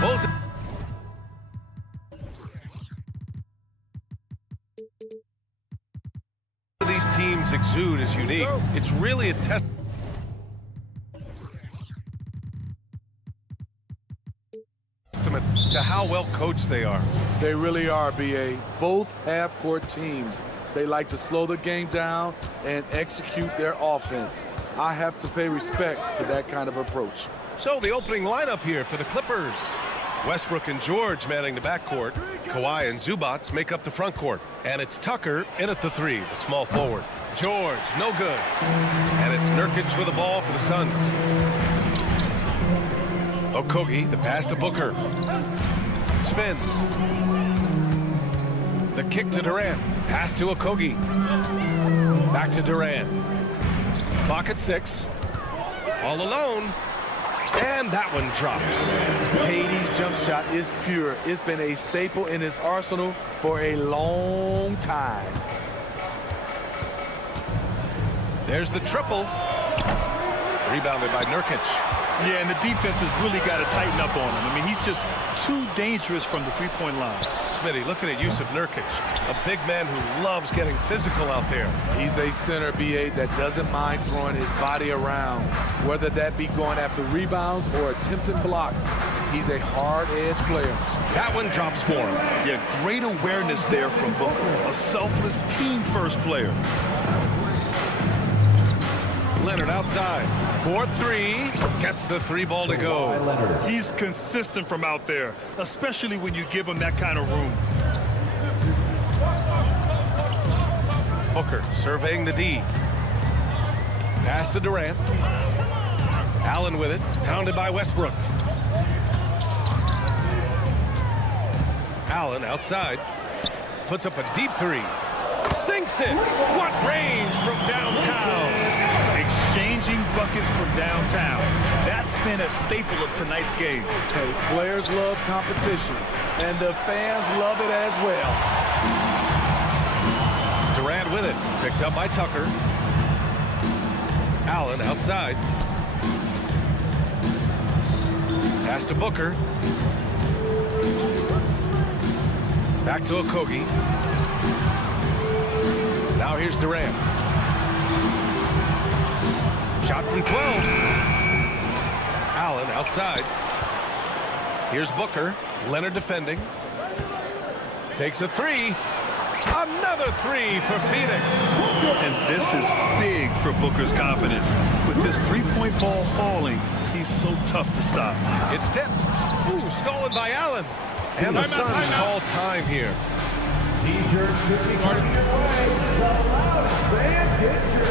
Both of these teams exude is unique. It's really a test to how well coached they are. They really are, BA. Both half-court teams. They like to slow the game down and execute their offense. I have to pay respect to that kind of approach. So the opening lineup here for the Clippers. Westbrook and George manning the backcourt. Kawhi and Zubats make up the front court. And it's Tucker in at the 3, the small forward. George, no good. And it's Nurkic with the ball for the Suns. Okogie, the pass to Booker. Spins. The kick to Durant. Pass to Okogie. Back to Durant. Clock at 6. All alone. And that one drops. KD's jump shot is pure. It's been a staple in his arsenal for a long time. There's the triple. Rebounded by Nurkic. Yeah, and the defense has really got to tighten up on him. I mean, he's just too dangerous from the three-point line. Smitty looking at Yusuf Nurkic, a big man who loves getting physical out there. He's a center, BA, that doesn't mind throwing his body around, whether that be going after rebounds or attempting blocks. He's a hard-edge player. That one drops for him. Yeah, great awareness there from Booker, a selfless team-first player. Leonard outside. 4-3. Gets the 3 ball to go. He's consistent from out there, especially when you give him that kind of room. Booker surveying the D. Pass to Durant. Allen with it. Pounded by Westbrook. Allen outside. Puts up a deep 3. Sinks it. What range from downtown. Exchanging buckets from downtown. That's been a staple of tonight's game. Hey, players love competition, and the fans love it as well. Durant with it. Picked up by Tucker. Allen outside. Pass to Booker. Back to Okogie. Now here's Durant. Shot from 12. Allen outside. Here's Booker. Leonard defending. Takes a 3. Another 3 for Phoenix. And this is big for Booker's confidence. With this three-point ball falling, he's so tough to stop. It's tipped. Ooh, stolen by Allen. And the Suns call time here. T-shirts cooking are away. The loudest band gets your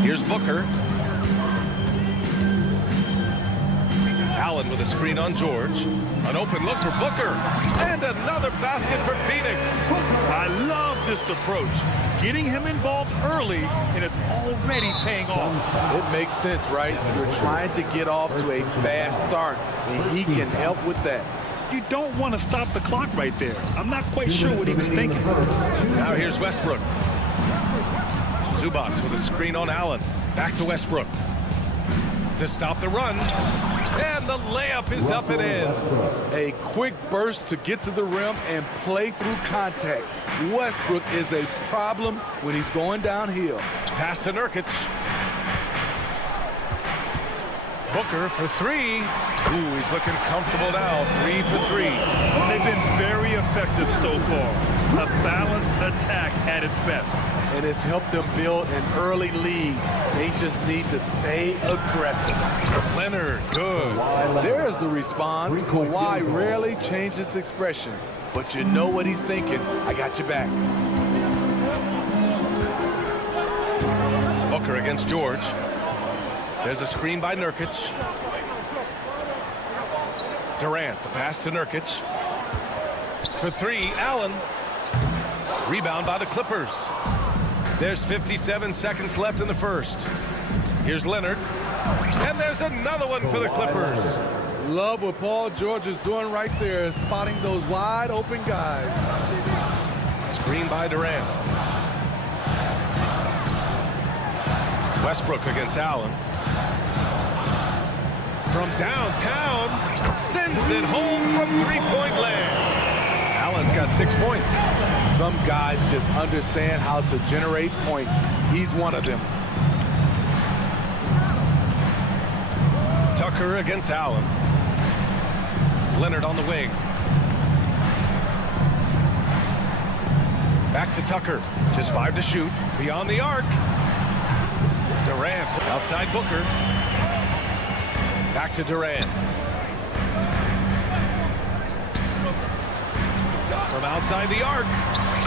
Here's Booker. Allen with a screen on George. An open look for Booker. And another basket for Phoenix. I love this approach. Getting him involved early, and it's already paying off. It makes sense, right? You're trying to get off to a fast start, and he can help with that. You don't want to stop the clock right there. I'm not quite sure what he was thinking. Now here's Westbrook. Zubats with a screen on Allen. Back to Westbrook. To stop the run. And the layup is up and in. A quick burst to get to the rim and play through contact. Westbrook is a problem when he's going downhill. Pass to Nurkic. Booker for 3. Ooh, he's looking comfortable now. 3 for 3. They've been very effective so far. A balanced attack at its best. And it's helped them build an early lead. They just need to stay aggressive. Leonard, good. There's the response. Kawhi rarely changes expression, but you know what he's thinking. I got your back. Booker against George. There's a screen by Nurkic. Durant, the pass to Nurkic. For three, Allen. Rebound by the Clippers. There's 57 seconds left in the first. Here's Leonard. And there's another one for the Clippers. Love what Paul George is doing right there, spotting those wide open guys. Screen by Durant. Westbrook against Allen. From downtown, sends it home from three-point land. Allen's got 6 points. Some guys just understand how to generate points. He's one of them. Tucker against Allen. Leonard on the wing. Back to Tucker. Just 5 to shoot. Beyond the arc. Durant outside Booker. Back to Durant. From outside the arc.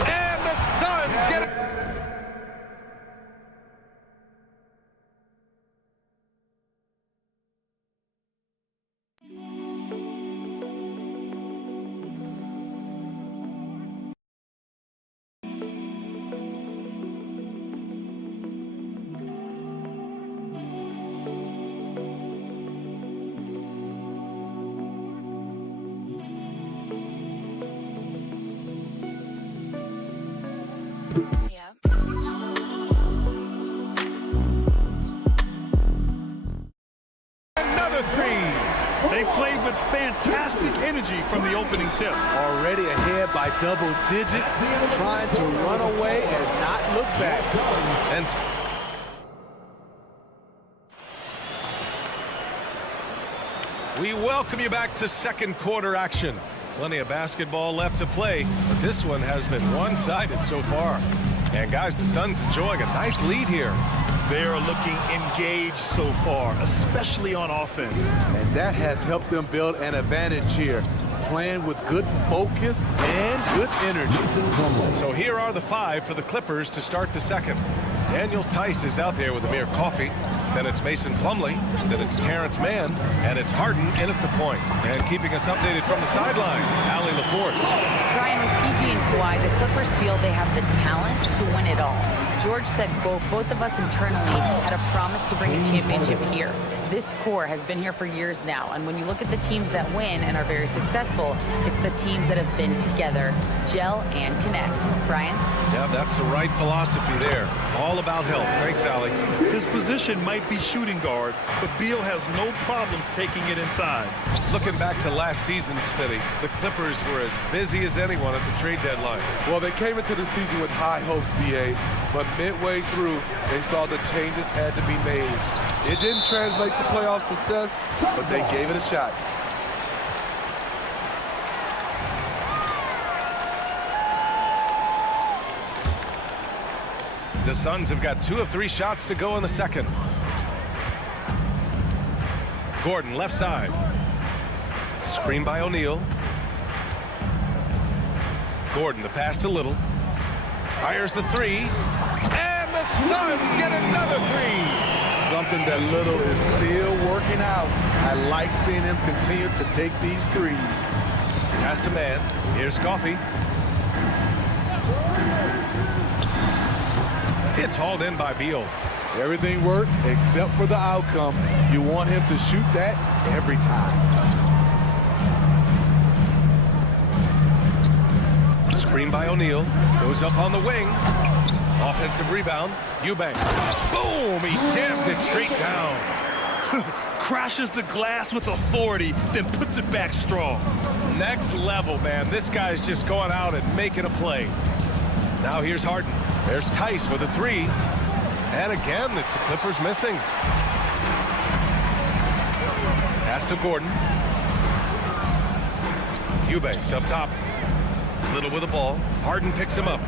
And the Suns get it. Another three. They played with fantastic energy from the opening tip. Already ahead by double digits, trying to run away and not look back. And we welcome you back to second quarter action. Plenty of basketball left to play, but this one has been one-sided so far. And guys, the Suns enjoying a nice lead here. They're looking engaged so far, especially on offense. And that has helped them build an advantage here, playing with good focus and good energy. So here are the 5 for the Clippers to start the second. Daniel Tice is out there with Amir Coffey. Then it's Mason Plumlee. Then it's Terrence Mann. And it's Harden in at the point. And keeping us updated from the sideline, Allie LaForce. Brian, with PG and Kawhi, the Clippers feel they have the talent to win it all. George said, quote, both of us internally had a promise to bring a championship here. This core has been here for years now, and when you look at the teams that win and are very successful, it's the teams that have been together, gel and connect. Brian? Yeah, that's the right philosophy there. All about health. Thanks, Allie. His position might be shooting guard, but Beal has no problems taking it inside. Looking back to last season, Smitty, the Clippers were as busy as anyone at the trade deadline. Well, they came into the season with high hopes, BA, but midway through, they saw the changes had to be made. It didn't translate to playoff success, but they gave it a shot. The Suns have got 2 of 3 shots to go in the second. Gordon, left side. Screen by O'Neal. Gordon, the pass to Little. Fires the 3. And the Suns get another 3. Something that Little is still working out. I like seeing him continue to take these threes. Pass to Mann. Here's Coffey. It's hauled in by Beal. Everything worked except for the outcome. You want him to shoot that every time. Screen by O'Neal. Goes up on the wing. Offensive rebound. Eubanks. Boom! He jams it straight down. Crashes the glass with authority, then puts it back strong. Next level, man. This guy's just going out and making a play. Now here's Harden. There's Tice with a 3. And again, it's the Clippers missing. Pass to Gordon. Eubanks up top. Little with the ball. Harden picks him up.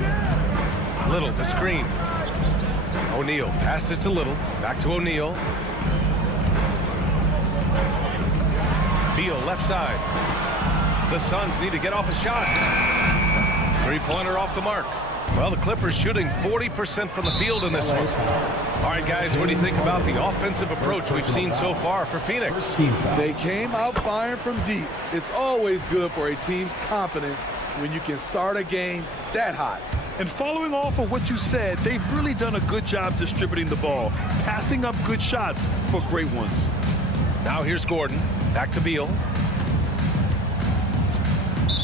Little, the screen. O'Neal passes to Little. Back to O'Neal. Beal left side. The Suns need to get off a shot. 3-pointer off the mark. Well, the Clippers shooting 40% from the field in this one. All right, guys, what do you think about the offensive approach we've seen so far for Phoenix? They came out firing from deep. It's always good for a team's confidence when you can start a game that hot. And following off of what you said, they've really done a good job distributing the ball, passing up good shots for great ones. Now here's Gordon. Back to Beal.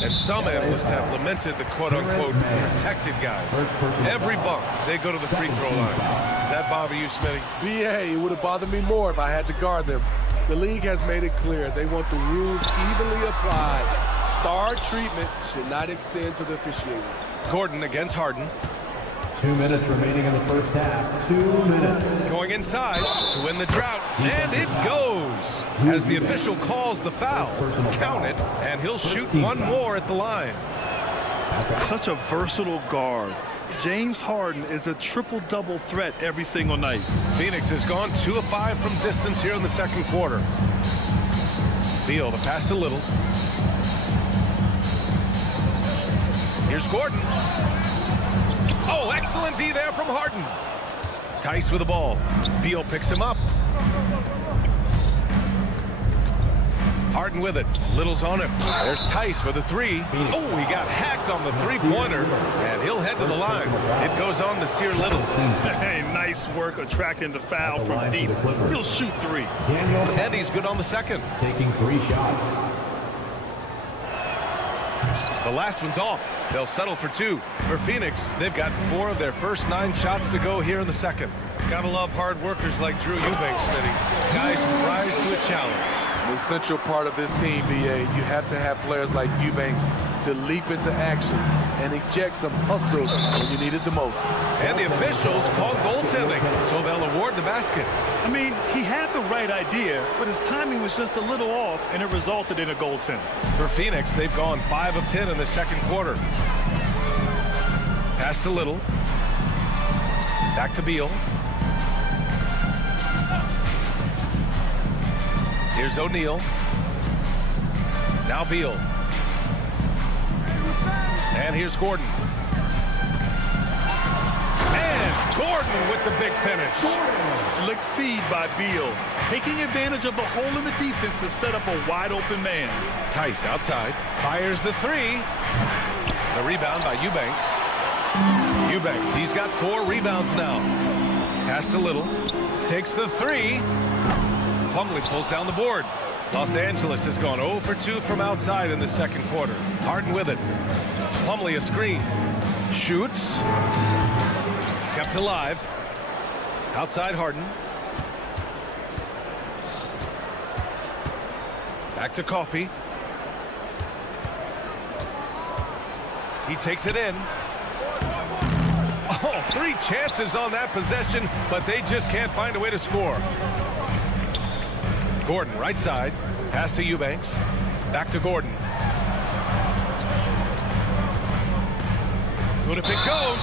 And some analysts have lamented the quote-unquote protected guys. Every bump, they go to the free throw line. Does that bother you, Smitty? BA, it would have bothered me more if I had to guard them. The league has made it clear they want the rules evenly applied. Star treatment should not extend to the officiating. Gordon against Harden. 2 minutes remaining in the first half. 2 minutes. Going inside to win the drought. And it goes. As the official calls the foul. Count it, and he'll shoot one more at the line. Such a versatile guard. James Harden is a triple-double threat every single night. Phoenix has gone 2 of 5 from distance here in the second quarter. Beal, the pass to Little. Here's Gordon. Oh, excellent D there from Harden. Tice with the ball. Beal picks him up. Harden with it. Little's on him. There's Tice with a 3. Oh, he got hacked on the three-pointer, and he'll head to the line. It goes on to Sear Little. Hey, nice work attracting the foul from deep. He'll shoot 3. And he's good on the second. Taking 3 shots. The last one's off. They'll settle for 2. For Phoenix, they've got 4 of their first 9 shots to go here in the second. Gotta love hard workers like Drew Eubanks, Smitty. Guys who rise to a challenge. An essential part of this team, BA, you have to have players like Eubanks to leap into action and inject some hustle when you need it the most. And the officials called goaltending, so they'll award the basket. I mean, he had the right idea, but his timing was just a little off, and it resulted in a goaltend. For Phoenix, they've gone 5 of 10 in the second quarter. Pass to Little. Back to Beal. Here's O'Neal. Now Beal. And here's Gordon. And Gordon with the big finish. Slick feed by Beal, taking advantage of the hole in the defense to set up a wide-open man. Tice outside. Fires the 3. The rebound by Eubanks. Eubanks, he's got 4 rebounds now. Pass to Little. Takes the 3. Plumlee pulls down the board. Los Angeles has gone 0 for 2 from outside in the second quarter. Harden with it. Plumlee a screen. Shoots. Kept alive. Outside Harden. Back to Coffey. He takes it in. Oh, 3 chances on that possession, but they just can't find a way to score. Gordon, right side. Pass to Eubanks. Back to Gordon. Good if it goes.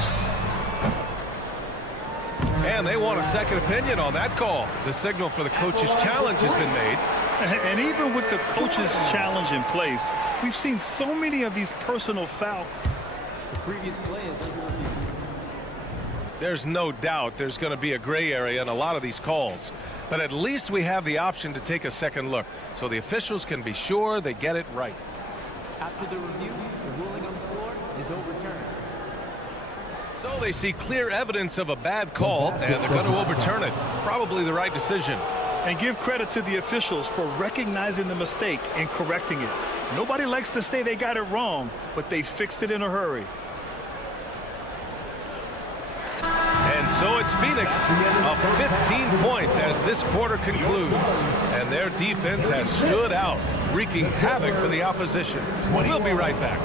And they want a second opinion on that call. The signal for the coach's challenge has been made. And even with the coach's challenge in place, we've seen so many of these personal fouls. The previous play is under review. There's no doubt there's going to be a gray area in a lot of these calls. But at least we have the option to take a second look, so the officials can be sure they get it right. After the review, the ruling on the floor is overturned. So they see clear evidence of a bad call, and they're going to overturn it. Probably the right decision. And give credit to the officials for recognizing the mistake and correcting it. Nobody likes to say they got it wrong, but they fixed it in a hurry. And so it's Phoenix up 15 points as this quarter concludes. And their defense has stood out, wreaking havoc for the opposition. We'll be right back.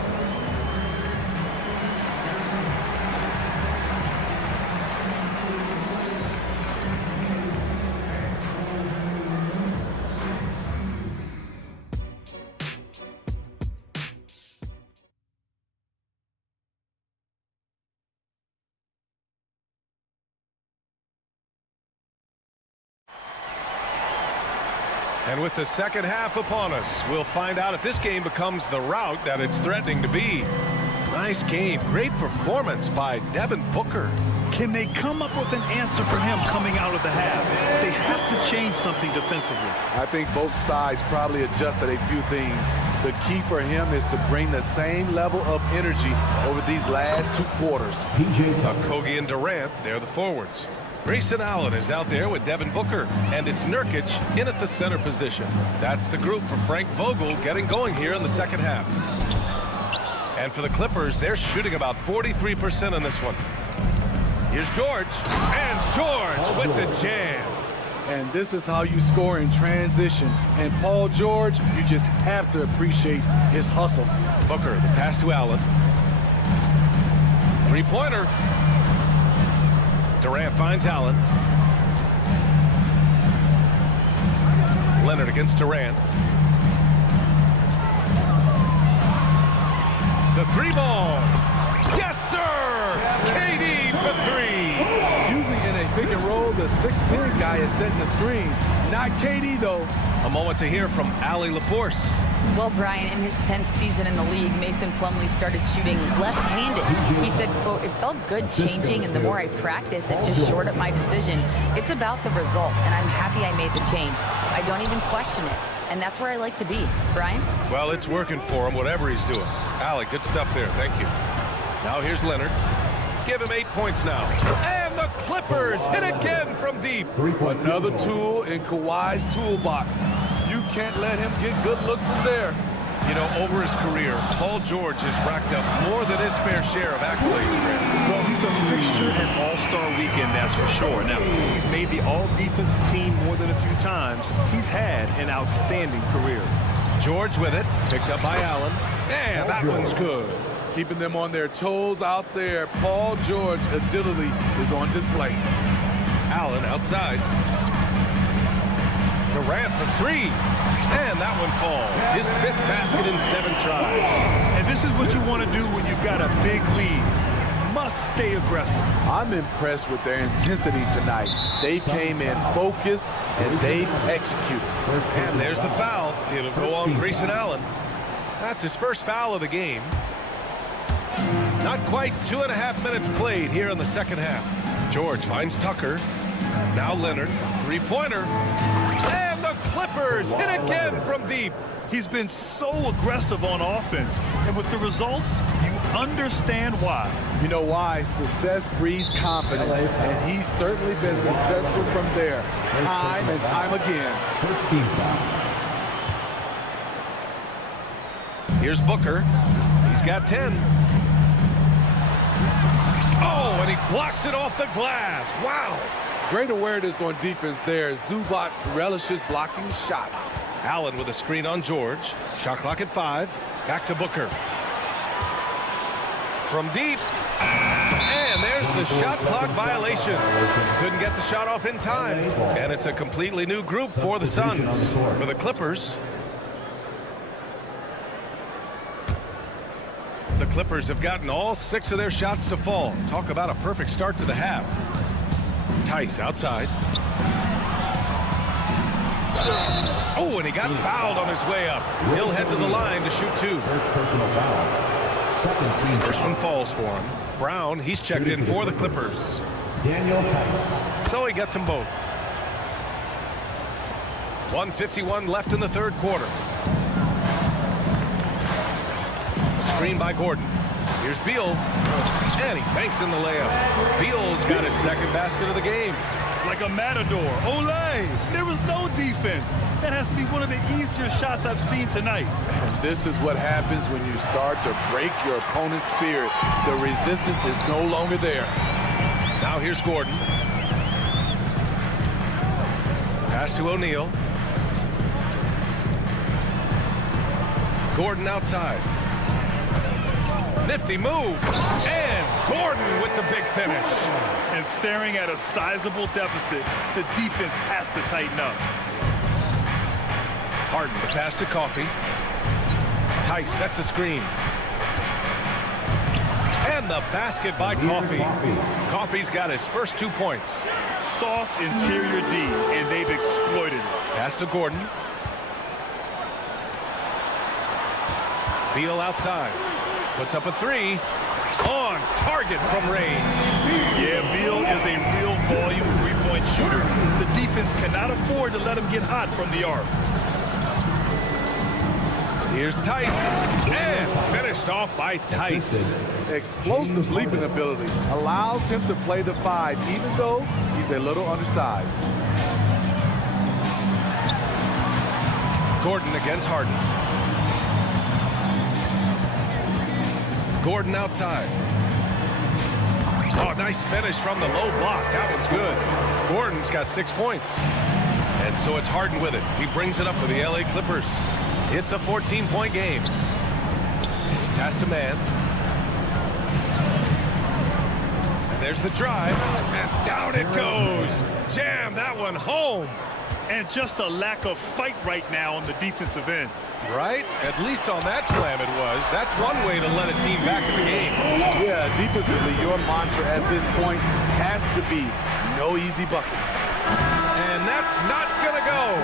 And with the second half upon us, we'll find out if this game becomes the rout that it's threatening to be. Nice game. Great performance by Devin Booker. Can they come up with an answer for him coming out of the half? They have to change something defensively. I think both sides probably adjusted a few things. The key for him is to bring the same level of energy over these last 2 quarters. Kogi and Durant, they're the forwards. Grayson Allen is out there with Devin Booker, and it's Nurkic in at the center position. That's the group for Frank Vogel getting going here in the second half. And for the Clippers, they're shooting about 43% in this one. Here's George, and George with the jam. And this is how you score in transition. And Paul George, you just have to appreciate his hustle. Booker, the pass to Allen. Three-pointer. Durant finds Allen. Leonard against Durant. The 3-ball. Yes, sir! KD for 3. Usually in a pick and roll, the 6'10 guy is setting the screen. Not KD, though. A moment to hear from Allie LaForce. Well, Brian, in his 10th season in the league, Mason Plumlee started shooting left-handed. He said, quote, "It felt good changing, and the more I practice, it just shored up my decision. It's about the result, and I'm happy I made the change. I don't even question it, and that's where I like to be." Brian? Well, it's working for him, whatever he's doing. Allie, good stuff there. Thank you. Now here's Leonard. Give him 8 points now. And the Clippers hit again from deep. Another tool in Kawhi's toolbox. You can't let him get good looks from there. You know, over his career, Paul George has racked up more than his fair share of accolades. Well, he's a fixture at All-Star Weekend, that's for sure. Now, he's made the All-Defensive team more than a few times. He's had an outstanding career. George with it, picked up by Allen. And that one's good. Keeping them on their toes out there. Paul George agility is on display. Allen outside. Durant for 3. And that one falls. His 5th basket in 7 tries. And this is what you want to do when you've got a big lead. Must stay aggressive. I'm impressed with their intensity tonight. They came in focused, and they've executed. And there's the foul. It'll go on Grayson Allen. That's his first foul of the game. Not quite 2.5 minutes played here in the second half. George finds Tucker. Now Leonard. 3-pointer. And the Clippers hit again from deep. He's been so aggressive on offense. And with the results, you understand why. You know why? Success breeds confidence. And he's certainly been successful from there. Time and time again. First team foul. Here's Booker. He's got 10. Oh, and he blocks it off the glass. Wow. Great awareness on defense there. Zubac relishes blocking shots. Allen with a screen on George. Shot clock at 5. Back to Booker. From deep. And there's the shot clock violation. Couldn't get the shot off in time. And it's a completely new group for the Suns. For the Clippers, the Clippers have gotten all 6 of their shots to fall. Talk about a perfect start to the half. Tice outside. Oh, and he got fouled on his way up. He'll head to the line to shoot 2. First personal foul. Second team First one falls for him. Brown, he's checked in for the Clippers. Daniel Tice. So he gets them both. 1:51 left in the third quarter. Screen by Gordon. Here's Beal. And he banks in the layup. Beal's got his 2nd basket of the game. Like a matador. Olay! There was no defense. That has to be one of the easier shots I've seen tonight. And this is what happens when you start to break your opponent's spirit. The resistance is no longer there. Now here's Gordon. Pass to O'Neal. Gordon outside. Nifty move. And Gordon with the big finish. And staring at a sizable deficit, the defense has to tighten up. Harden, the pass to Coffey. Tice sets a screen. And the basket by Coffey. Coffey's got his first 2 points. Soft interior D, and they've exploited it. Pass to Gordon. Beal outside. Puts up a 3. On target from range. Yeah, Beal is a real volume three-point shooter. The defense cannot afford to let him get hot from the arc. Here's Tice, and finished off by Tice. Explosive leaping ability allows him to play the 5, even though he's a little undersized. Gordon against Harden. Gordon outside. Oh, nice finish from the low block. That one's good. Gordon's got 6 points. And so it's Harden with it. He brings it up for the LA Clippers. It's a 14-point game. Pass to man. And there's the drive. And down it goes. Jam that one home. And just a lack of fight right now on the defensive end. Right? At least on that slam it was. That's one way to let a team back in the game. Yeah, defensively, your mantra at this point has to be no easy buckets. And that's not going to go.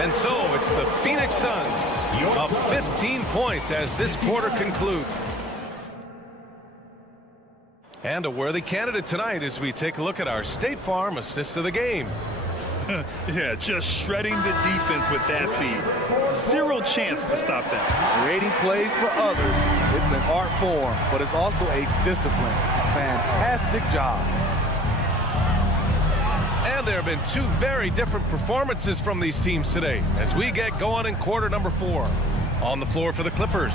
And so it's the Phoenix Suns up 15 points as this quarter concludes. And a worthy candidate tonight as we take a look at our State Farm assists of the game. Yeah, just shredding the defense with that feed. Zero chance to stop that. Creating plays for others, it's an art form, but it's also a discipline. Fantastic job. And there have been 2 very different performances from these teams today as we get going in quarter number 4. On the floor for the Clippers,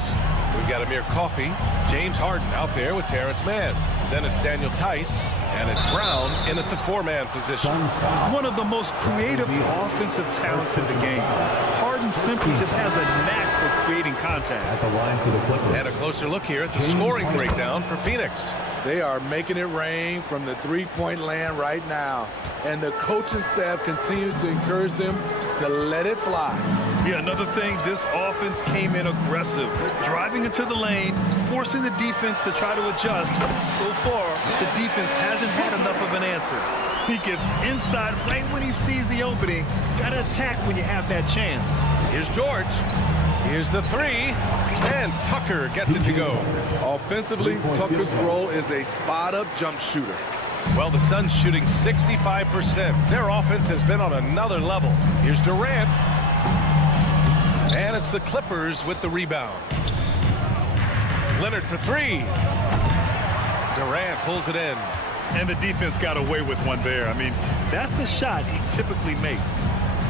we've got Amir Coffey, James Harden out there with Terrence Mann. Then it's Daniel Tice, and it's Brown in at the 4-man position. One of the most creative offensive talents in the game. Harden simply just has a knack for creating contact. At the line for the Clippers. And a closer look here at the scoring breakdown for Phoenix. They are making it rain from the three-point land right now. And the coaching staff continues to encourage them to let it fly. Yeah, another thing, this offense came in aggressive, driving into the lane, forcing the defense to try to adjust. So far, the defense hasn't had enough of an answer. He gets inside right when he sees the opening. Got to attack when you have that chance. Here's George. Here's the 3. And Tucker gets it to go. Offensively, Tucker's role is a spot-up jump shooter. Well, the Suns shooting 65%. Their offense has been on another level. Here's Durant. And it's the Clippers with the rebound. Leonard for 3. Durant pulls it in. And the defense got away with one there. I mean, that's a shot he typically makes.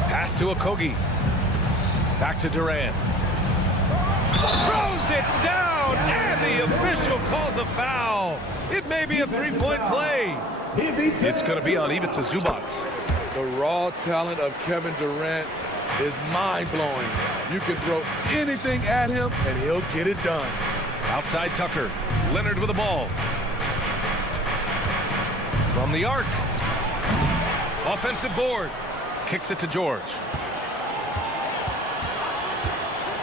Pass to Okogie. Back to Durant. Throws it down, and the official calls a foul. It may be a 3-point play. It's going to be on Ivica Zubac. The raw talent of Kevin Durant is mind-blowing. You can throw anything at him, and he'll get it done. Outside Tucker. Leonard with the ball. From the arc. Offensive board. Kicks it to George.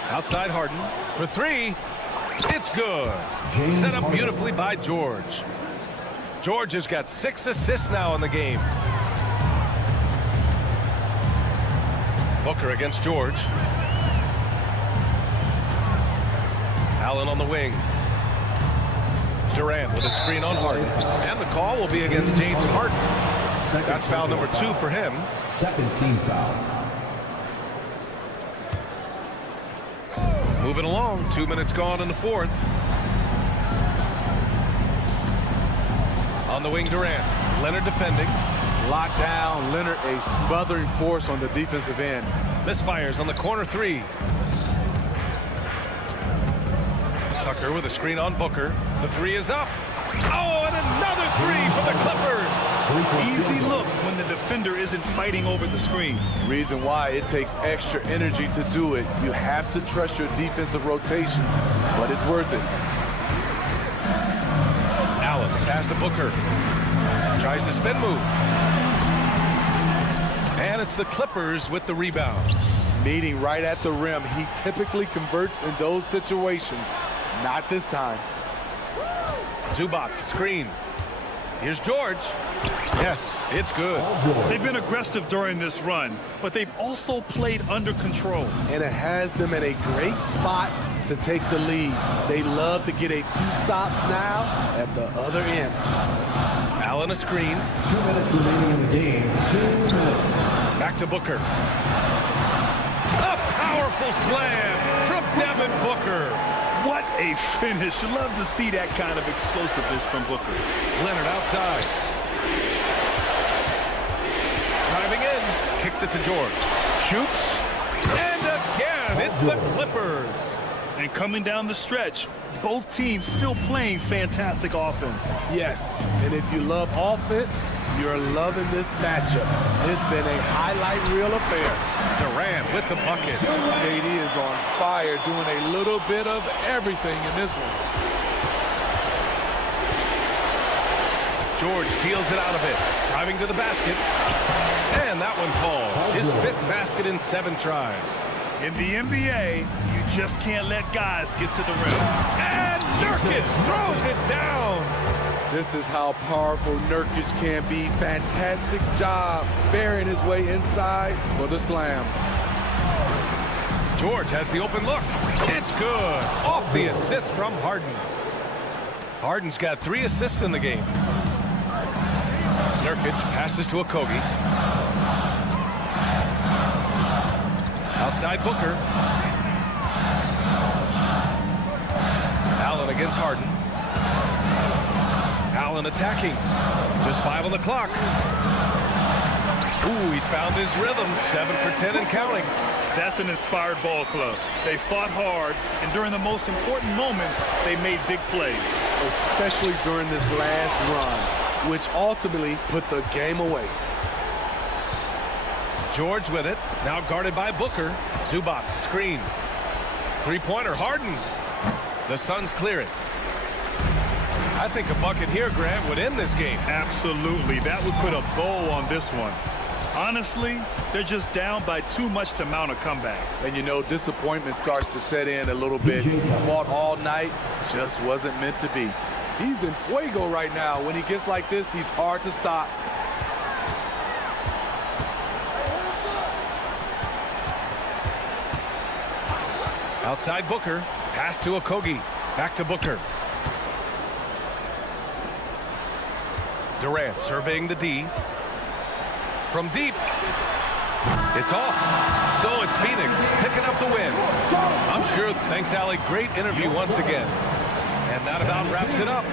Outside Harden for 3. It's good. Set up beautifully by George. George has got 6 assists now in the game. Booker against George. Allen on the wing. Durant with a screen on Harden. And the call will be against James Harden. That's foul number 2 for him. Second team foul. Moving along, 2 minutes gone in the 4th. On the wing, Durant. Leonard defending. Locked down, Leonard a smothering force on the defensive end. Misfires on the corner 3. Tucker with a screen on Booker. The 3 is up. Oh, and another 3 for the Clippers. Easy look when the defender isn't fighting over the screen. Reason why it takes extra energy to do it. You have to trust your defensive rotations, but it's worth it. Allen pass to Booker. Tries the spin move. And it's the Clippers with the rebound. Meeting right at the rim, he typically converts in those situations. Not this time. Zubac screen. Here's George. Yes, it's good. They've been aggressive during this run, but they've also played under control. And it has them in a great spot to take the lead. They love to get a few stops now at the other end. Allen a screen. 2 minutes remaining in the game. 2 minutes. Back to Booker. A powerful slam from Devin Booker. What a finish. Love to see that kind of explosiveness from Booker. Leonard outside. Driving in. Kicks it to George. Shoots. And again, it's the Clippers. And coming down the stretch, both teams still playing fantastic offense. Yes, and if you love offense, you're loving this matchup. It's been a highlight reel affair. Durant with the bucket. KD is on fire, doing a little bit of everything in this one. George peels it out of it. Driving to the basket. And that one falls. His 5th basket in 7 tries. In the NBA, you just can't let guys get to the rim. And Nurkic throws it down. This is how powerful Nurkic can be. Fantastic job burying his way inside for the slam. George has the open look. It's good. Off the assist from Harden. Harden's got 3 assists in the game. Nurkic passes to Okogie. Outside Booker. Allen against Harden. Allen attacking. Just 5 on the clock. Ooh, he's found his rhythm. 7 for 10 and counting. That's an inspired ball club. They fought hard, and during the most important moments, they made big plays. Especially during this last run, which ultimately put the game away. George with it. Now guarded by Booker. Zubac screen. 3-pointer Harden. The Suns clear it. I think a bucket here, Grant, would end this game. Absolutely. That would put a bow on this one. Honestly, they're just down by too much to mount a comeback. And you know, disappointment starts to set in a little bit. Fought all night, just wasn't meant to be. He's in fuego right now. When he gets like this, he's hard to stop. Outside Booker. Pass to Okogie. Back to Booker. Durant surveying the D. From deep. It's off. So it's Phoenix picking up the win. I'm sure. Thanks, Allie. Great interview once again. And that about wraps it up.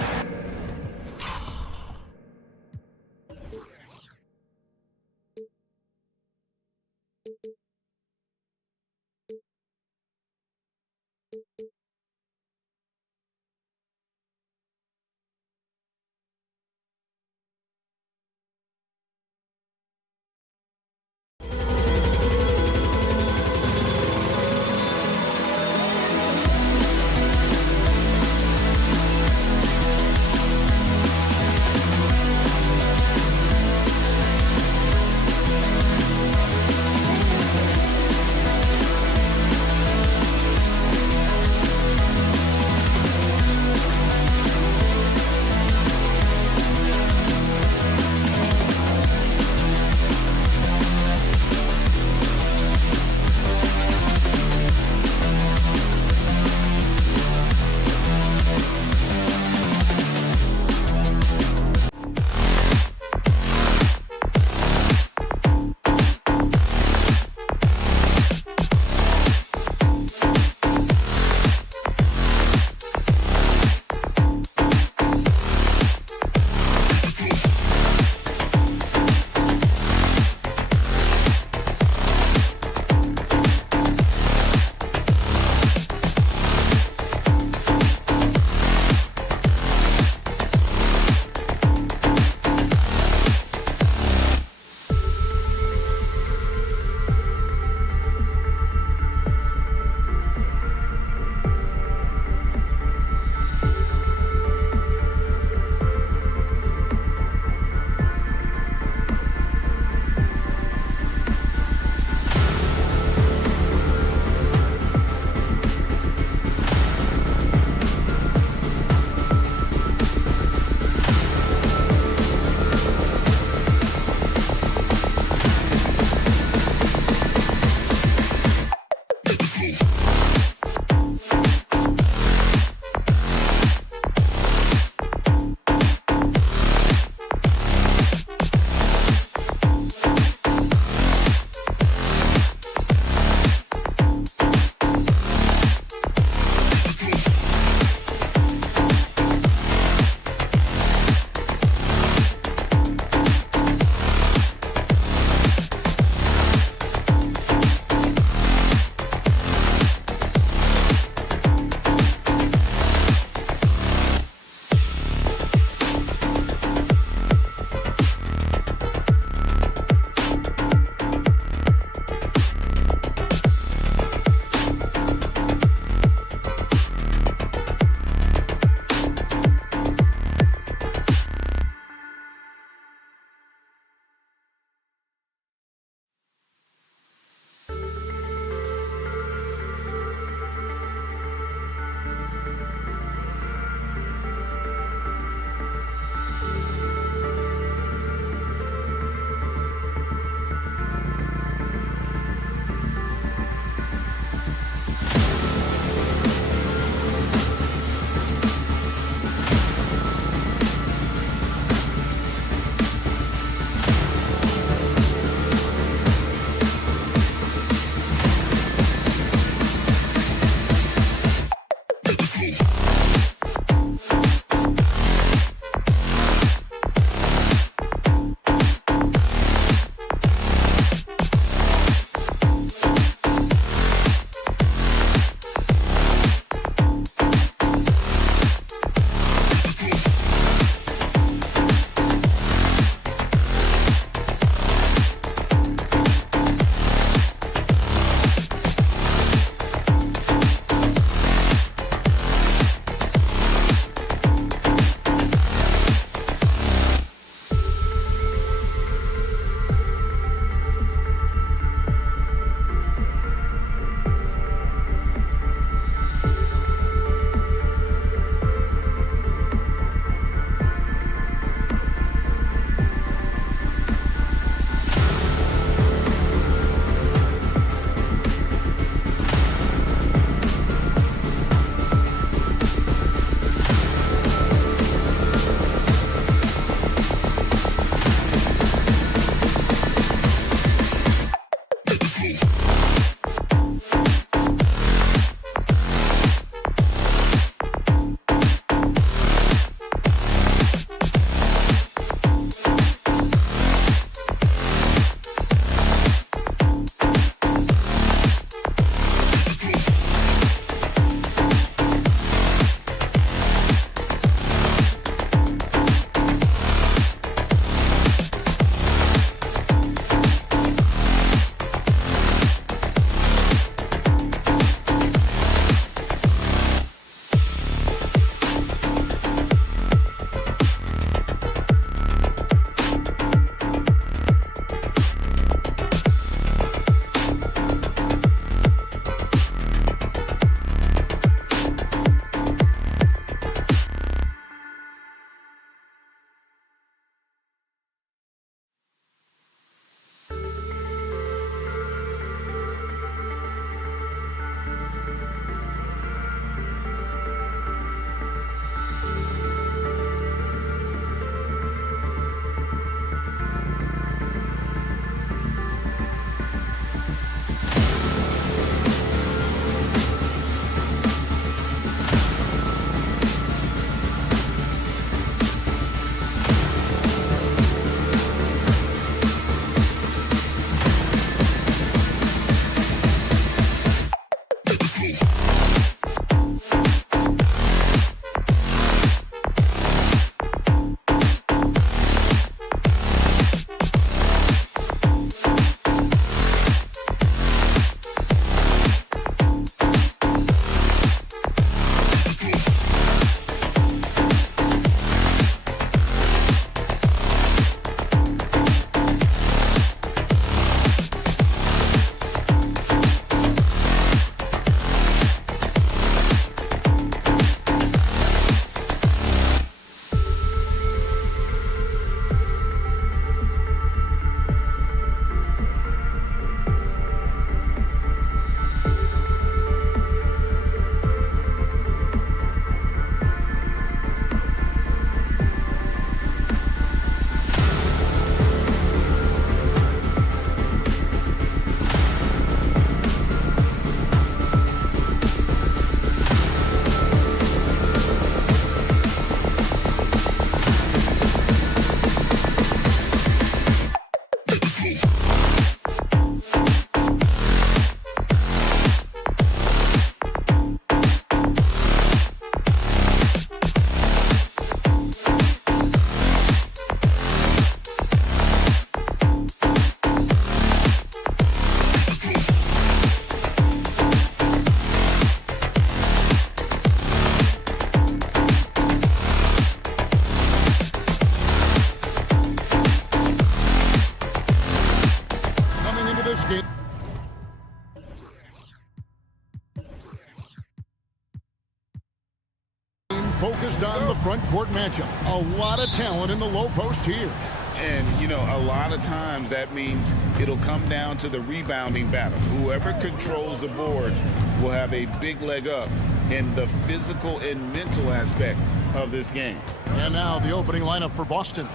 focused on the front court matchup. A lot of talent in the low post here. And, you know, a lot of times that means it'll come down to the rebounding battle. Whoever controls the boards will have a big leg up in the physical and mental aspect of this game. And now the opening lineup for Boston.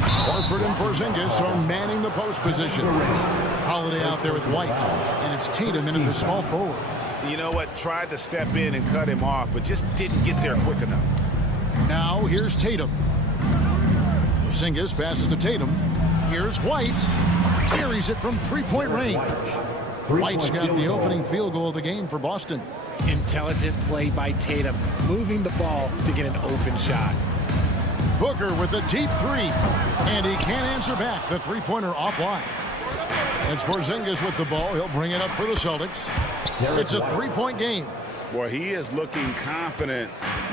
Horford and Porzingis are manning the post position. Holiday out there with White, and it's Tatum in at the small forward. You know what? Tried to step in and cut him off, but just didn't get there quick enough. Now here's Tatum. Porzingis passes to Tatum. Here's White. Carries it from three-point range. White's got the opening field goal of the game for Boston. Intelligent play by Tatum, moving the ball to get an open shot. Booker with a deep three, and he can't answer back. The three-pointer offline. It's Porzingis with the ball. He'll bring it up for the Celtics. It's a three-point game. Boy, he is looking confident.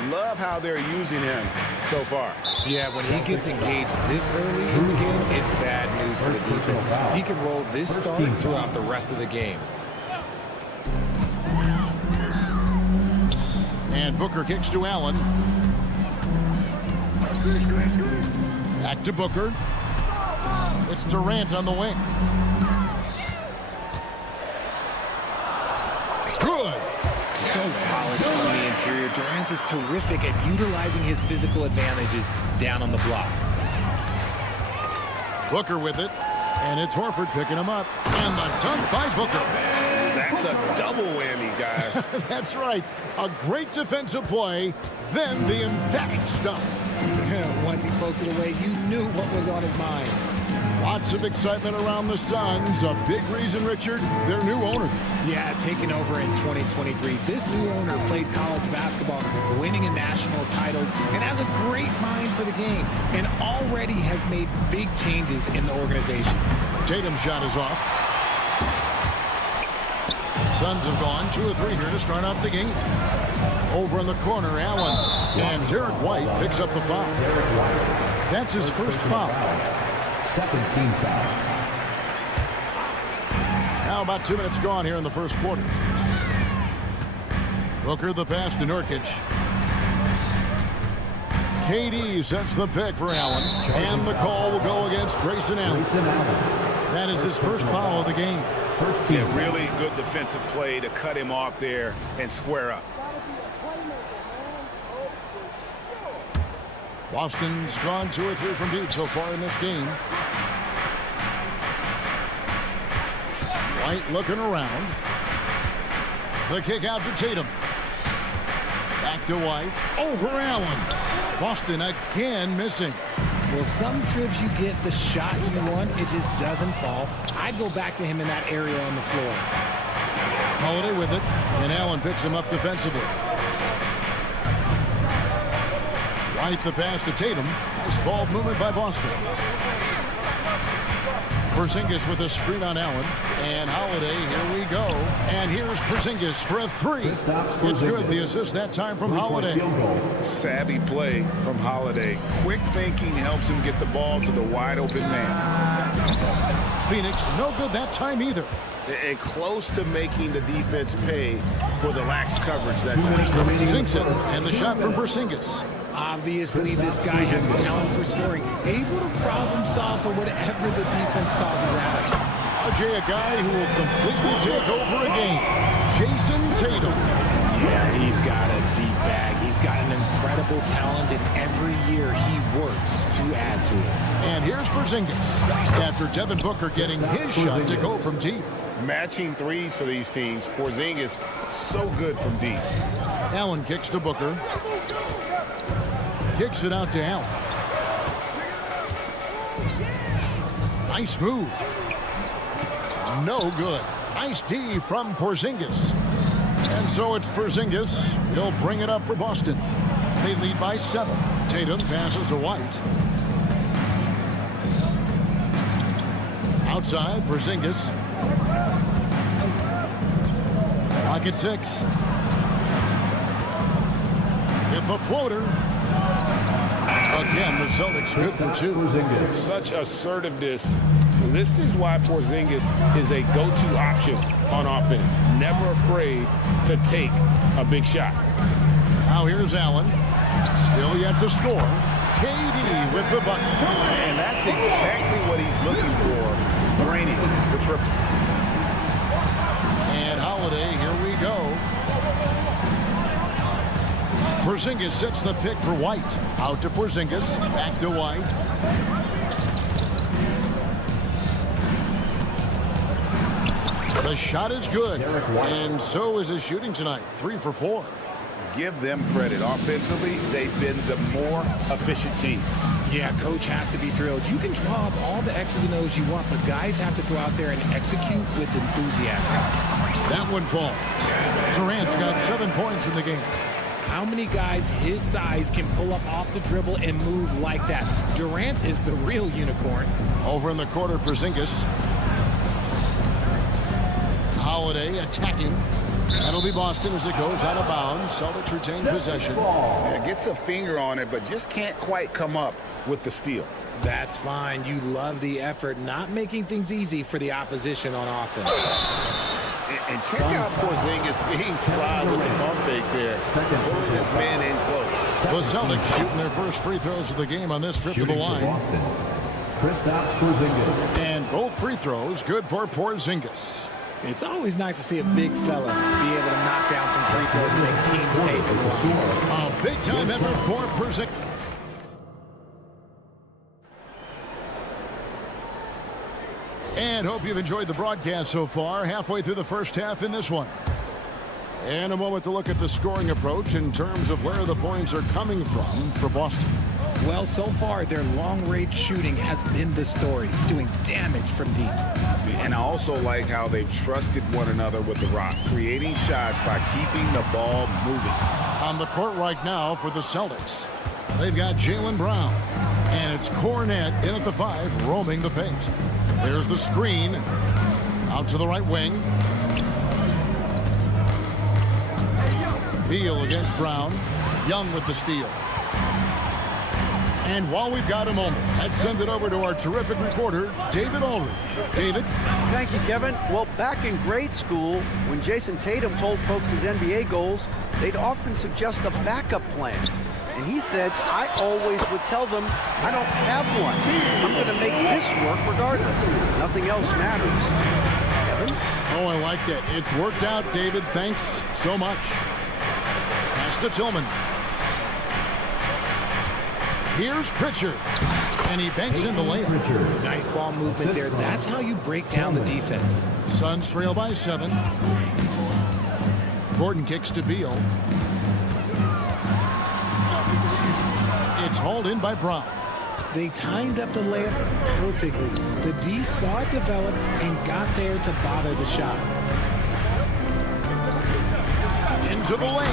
Love how they're using him so far. Yeah, when he gets engaged this early in the game, it's bad news for the defense. He can roll this start throughout the rest of the game. And Booker kicks to Allen. Back to Booker. It's Durant on the wing. Good. So polished from the interior. Durant is terrific at utilizing his physical advantages down on the block. Booker with it. And it's Horford picking him up. And the dunk by Booker. That's a double whammy, guys. That's right. A great defensive play, then the emphatic stuff. Once he poked it away, you knew what was on his mind. Lots of excitement around the Suns. A big reason, Richard, their new owner. Yeah, taking over in 2023. This new owner played college basketball, winning a national title, and has a great mind for the game, and already has made big changes in the organization. Tatum's shot is off. Suns have gone 2 of 3 here to start out the game. Over in the corner, Allen. And Derek White picks up the foul. That's his first foul. Second team foul. Now about 2 minutes gone here in the first quarter. Booker the pass to Nurkic. KD sets the pick for Allen. And the call will go against Grayson Allen. That is his first foul of the game. Yeah, really good defensive play to cut him off there and square up. Boston's gone 2 or 3 from deep so far in this game. White looking around. The kick out to Tatum. Back to White. Over Allen. Boston again missing. Well, some trips you get the shot you want, it just doesn't fall. I'd go back to him in that area on the floor. Holiday with it, and Allen picks him up defensively. White the pass to Tatum. Nice ball movement by Boston. Porzingis with a screen on Allen. And Holiday, here we go. And here's Porzingis for a 3. It's good, the assist that time from Holiday. Savvy play from Holiday. Quick thinking helps him get the ball to the wide open man. Phoenix, no good that time either. And close to making the defense pay for the lax coverage that time. Sinks it, and the shot from Porzingis. Obviously, this guy has a talent for scoring, able to problem solve for whatever the defense tosses at him. RJ, a guy who will completely take over a game. Jason Tatum. Yeah, he's got a deep bag. He's got an incredible talent, and every year he works to add to it. And here's Porzingis. After Devin Booker getting his shot to go from deep. Matching threes for these teams. Porzingis so good from deep. Allen kicks to Booker. Kicks it out to Allen. Nice move. No good. Nice D from Porzingis. And so it's Porzingis. He'll bring it up for Boston. They lead by 7. Tatum passes to White. Outside, Porzingis. Lock at 6. Hit the floater. Again, the Celtics good for 2. Such assertiveness. This is why Porzingis is a go-to option on offense. Never afraid to take a big shot. Now here's Allen. Still yet to score. KD with the bucket. And that's exactly what he's looking for, draining the triple. And Holiday, here we go. Porzingis sets the pick for White. Out to Porzingis, back to White. The shot is good, and so is his shooting tonight. 3 for 4. Give them credit. Offensively, they've been the more efficient team. Yeah, coach has to be thrilled. You can draw up all the X's and O's you want, but guys have to go out there and execute with enthusiasm. That one falls. Durant's got 7 points in the game. How many guys his size can pull up off the dribble and move like that? Durant is the real unicorn. Over in the corner, Porzingis. Holiday attacking. That'll be Boston as it goes out of bounds. Celtics retain possession. Yeah, gets a finger on it, but just can't quite come up with the steal. That's fine. You love the effort, not making things easy for the opposition on offense. And check out Porzingis being sly with the bump fake there. Pulling this man in close. The Celtics shooting their first free throws of the game on this trip to the line. And both free throws good for Porzingis. It's always nice to see a big fella be able to knock down some free throws and make teams pay for the line. A big-time effort for Porzingis. And hope you've enjoyed the broadcast so far. Halfway through the first half in this one. And a moment to look at the scoring approach in terms of where the points are coming from for Boston. Well, so far, their long-range shooting has been the story, doing damage from deep. And I also like how they've trusted one another with the rock, creating shots by keeping the ball moving. On the court right now for the Celtics, they've got Jaylen Brown. And it's Cornette in at the 5, roaming the paint. There's the screen. Out to the right wing. Beal against Brown. Young with the steal. And while we've got a moment, let's send it over to our terrific reporter, David Aldridge. David? Thank you, Kevin. Well, back in grade school, when Jason Tatum told folks his NBA goals, they'd often suggest a backup plan. And he said, I always would tell them, I don't have one. I'm going to make this work regardless. Nothing else matters. Kevin? Oh, I like that. It's worked out, David. Thanks so much. Pass to Tillman. Here's Pritchard. And he banks in the layup. Nice ball movement there. That's how you break down the defense. Suns trail by 7. Gordon kicks to Beal. It's hauled in by Brown. They timed up the layup perfectly. The D saw it develop and got there to bother the shot. Into the lane,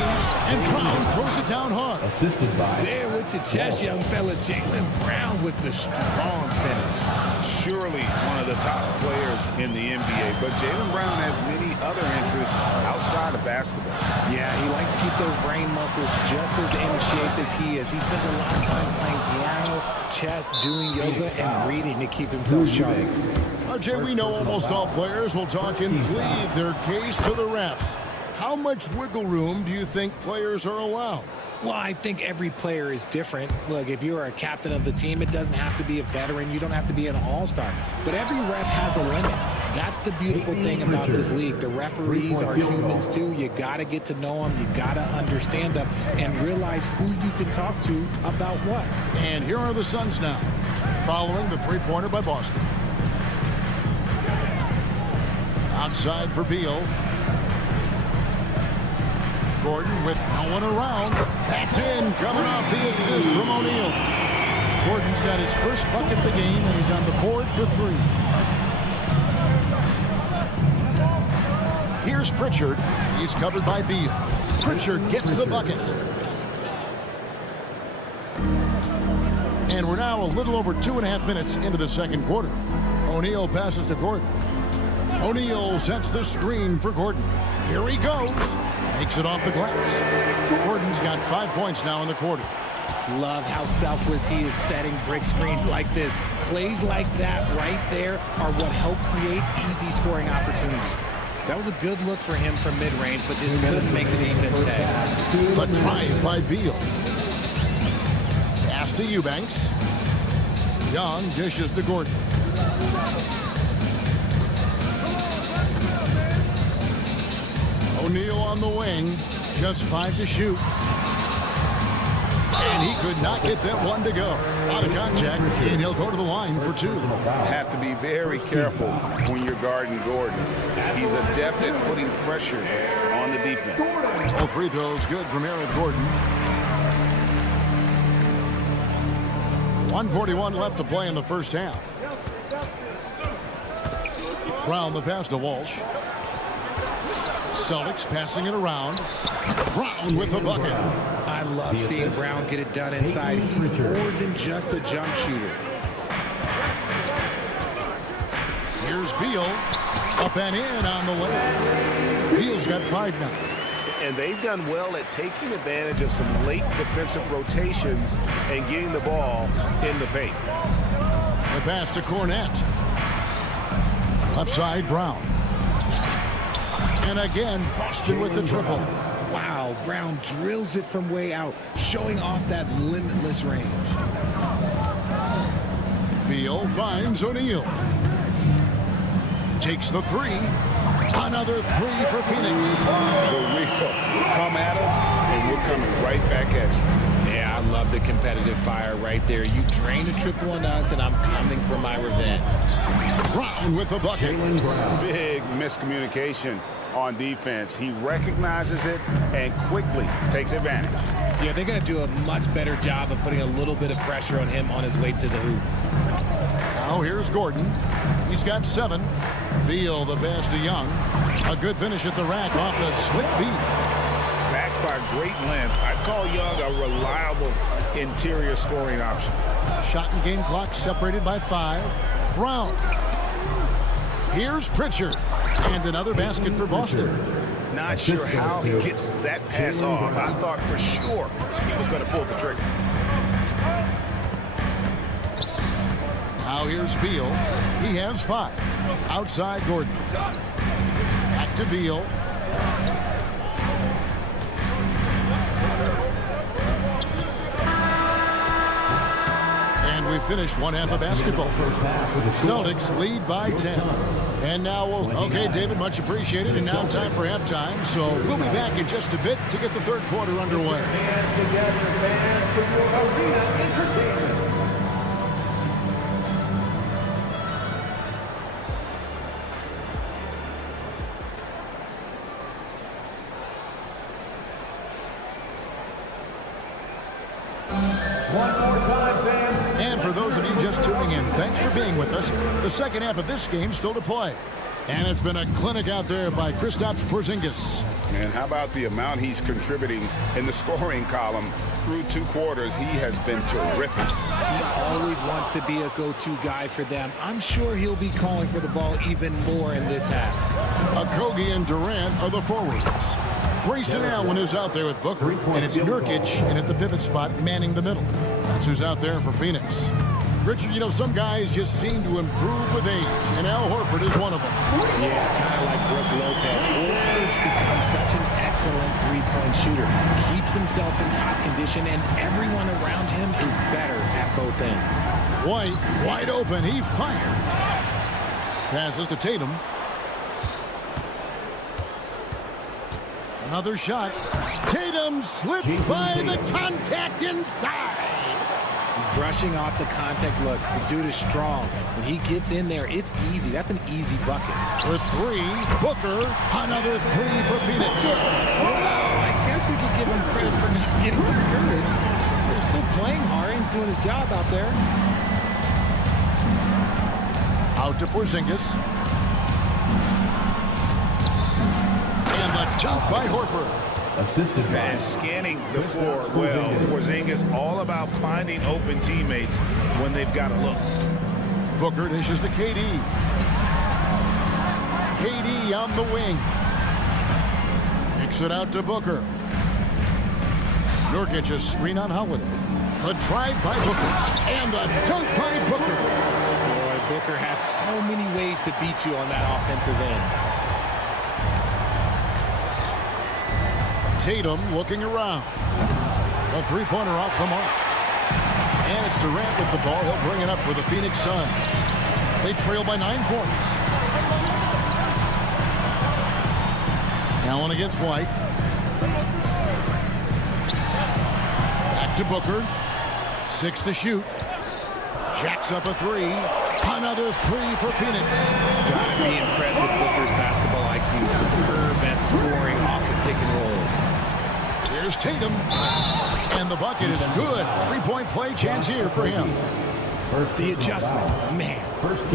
and Brown throws it down hard. Assisted by. Say it with your chest, young fella. Jaylen Brown with the strong finish. Surely one of the top players in the NBA, but Jaylen Brown has many other interests outside of basketball. Yeah, he likes to keep those brain muscles just as in shape as he is. He spends a lot of time playing piano, chess, doing yoga, and reading to keep himself sharp. RJ, we know almost all players will talk and plead their case to the refs. How much wiggle room do you think players are allowed? Well, I think every player is different. Look, if you're a captain of the team, it doesn't have to be a veteran. You don't have to be an all-star. But every ref has a limit. That's the beautiful thing about this league. The referees are humans, too. You got to get to know them. You got to understand them and realize who you can talk to about what. And here are the Suns now, following the three-pointer by Boston. Outside for Beal. Gordon with no one around. That's in, coming off the assist from O'Neal. Gordon's got his first bucket of the game, and he's on the board for 3. Here's Pritchard. He's covered by Beal. Pritchard gets the bucket. And we're now a little over 2.5 minutes into the second quarter. O'Neal passes to Gordon. O'Neal sets the screen for Gordon. Here he goes. Makes it off the glass. Gordon's got 5 points now in the quarter. Love how selfless he is setting brick screens like this. Plays like that right there are what help create easy scoring opportunities. That was a good look for him from mid-range, but just couldn't make the defense pay. The drive by Beal. to Eubanks. Young dishes to Gordon. O'Neal on the wing. Just 5 to shoot. And he could not get that one to go. Out of contact, and he'll go to the line for 2. You have to be very careful when you're guarding Gordon. He's adept at putting pressure on the defense. All free throws good from Eric Gordon. 1:41 left to play in the first half. Brown the pass to Walsh. Celtics passing it around. Brown with the bucket. I love seeing Brown get it done inside. He's more than just a jump shooter. Here's Beal. Up and in on the way. Beal's got 5 now. And they've done well at taking advantage of some late defensive rotations and getting the ball in the paint. The pass to Cornette. Left side, Brown. And again, Boston with the triple. Wow, Brown drills it from way out, showing off that limitless range. Beal finds O'Neal. Takes the 3. Another 3 for Phoenix. The wheel. Come at us, and we're coming right back at you. Yeah, I love the competitive fire right there. You drain a triple on us, and I'm coming for my revenge. Brown with the bucket. Big miscommunication on defense. He recognizes it and quickly takes advantage. Yeah, they're going to do a much better job of putting a little bit of pressure on him on his way to the hoop. Now here's Gordon. He's got 7. Beal the pass to Young. A good finish at the rack off the slick feed. Backed by great length, I'd call Young a reliable interior scoring option. Shot and game clock separated by 5. Brown. Here's Pritchard. And another basket for Boston. Not sure how he gets that pass off. I thought for sure he was going to pull the trigger. Now here's Beal. He has 5. Outside Gordon. Back to Beal. And we finished one half of basketball. Celtics lead by 10. And now okay, David, much appreciated. And now time for halftime. So we'll be back in just a bit to get the third quarter underway. One more time, fans. And for those of you just tuning in, thanks for being with us. The second half of this game still to play. And it's been a clinic out there by Kristaps Porzingis. And how about the amount he's contributing in the scoring column through 2 quarters? He has been terrific. He always wants to be a go-to guy for them. I'm sure he'll be calling for the ball even more in this half. Okogie and Durant are the forwards. Grayson Allen is out there with Booker, and it's Nurkic in at the pivot spot manning the middle. That's who's out there for Phoenix. Richard, you know, some guys just seem to improve with age, and Al Horford is one of them. Yeah, kind of like Brook Lopez. Horford's become such an excellent three-point shooter. Keeps himself in top condition, and everyone around him is better at both ends. White, wide open, he fires. Passes to Tatum. Another shot. Tatum slips by the contact inside. Brushing off the contact. Look, the dude is strong. When he gets in there, it's easy. That's an easy bucket. For 3, Booker. Another 3 for Phoenix. Well, I guess we could give him credit for not getting discouraged. They're still playing hard. He's doing his job out there. Out to Porzingis. And the jump by Horford. Assisted by And scanning the floor well. Porzingis all about finding open teammates when they've got a look. Booker dishes to KD. KD on the wing. Kicks it out to Booker. Nurkic a screen on Holiday. The drive by Booker. And the dunk by Booker. Boy, Booker has so many ways to beat you on that offensive end. Tatum looking around. A three-pointer off the mark. And it's Durant with the ball. He'll bring it up for the Phoenix Suns. They trail by 9 points. Allen against White. Back to Booker. 6 to shoot. Jacks up a 3. Another 3 for Phoenix. Gotta be impressed with Booker's basketball IQ. Superb at scoring off of pick and rolls. Here's Tatum. And the bucket is good. 3-point play chance here for him. The adjustment. Man,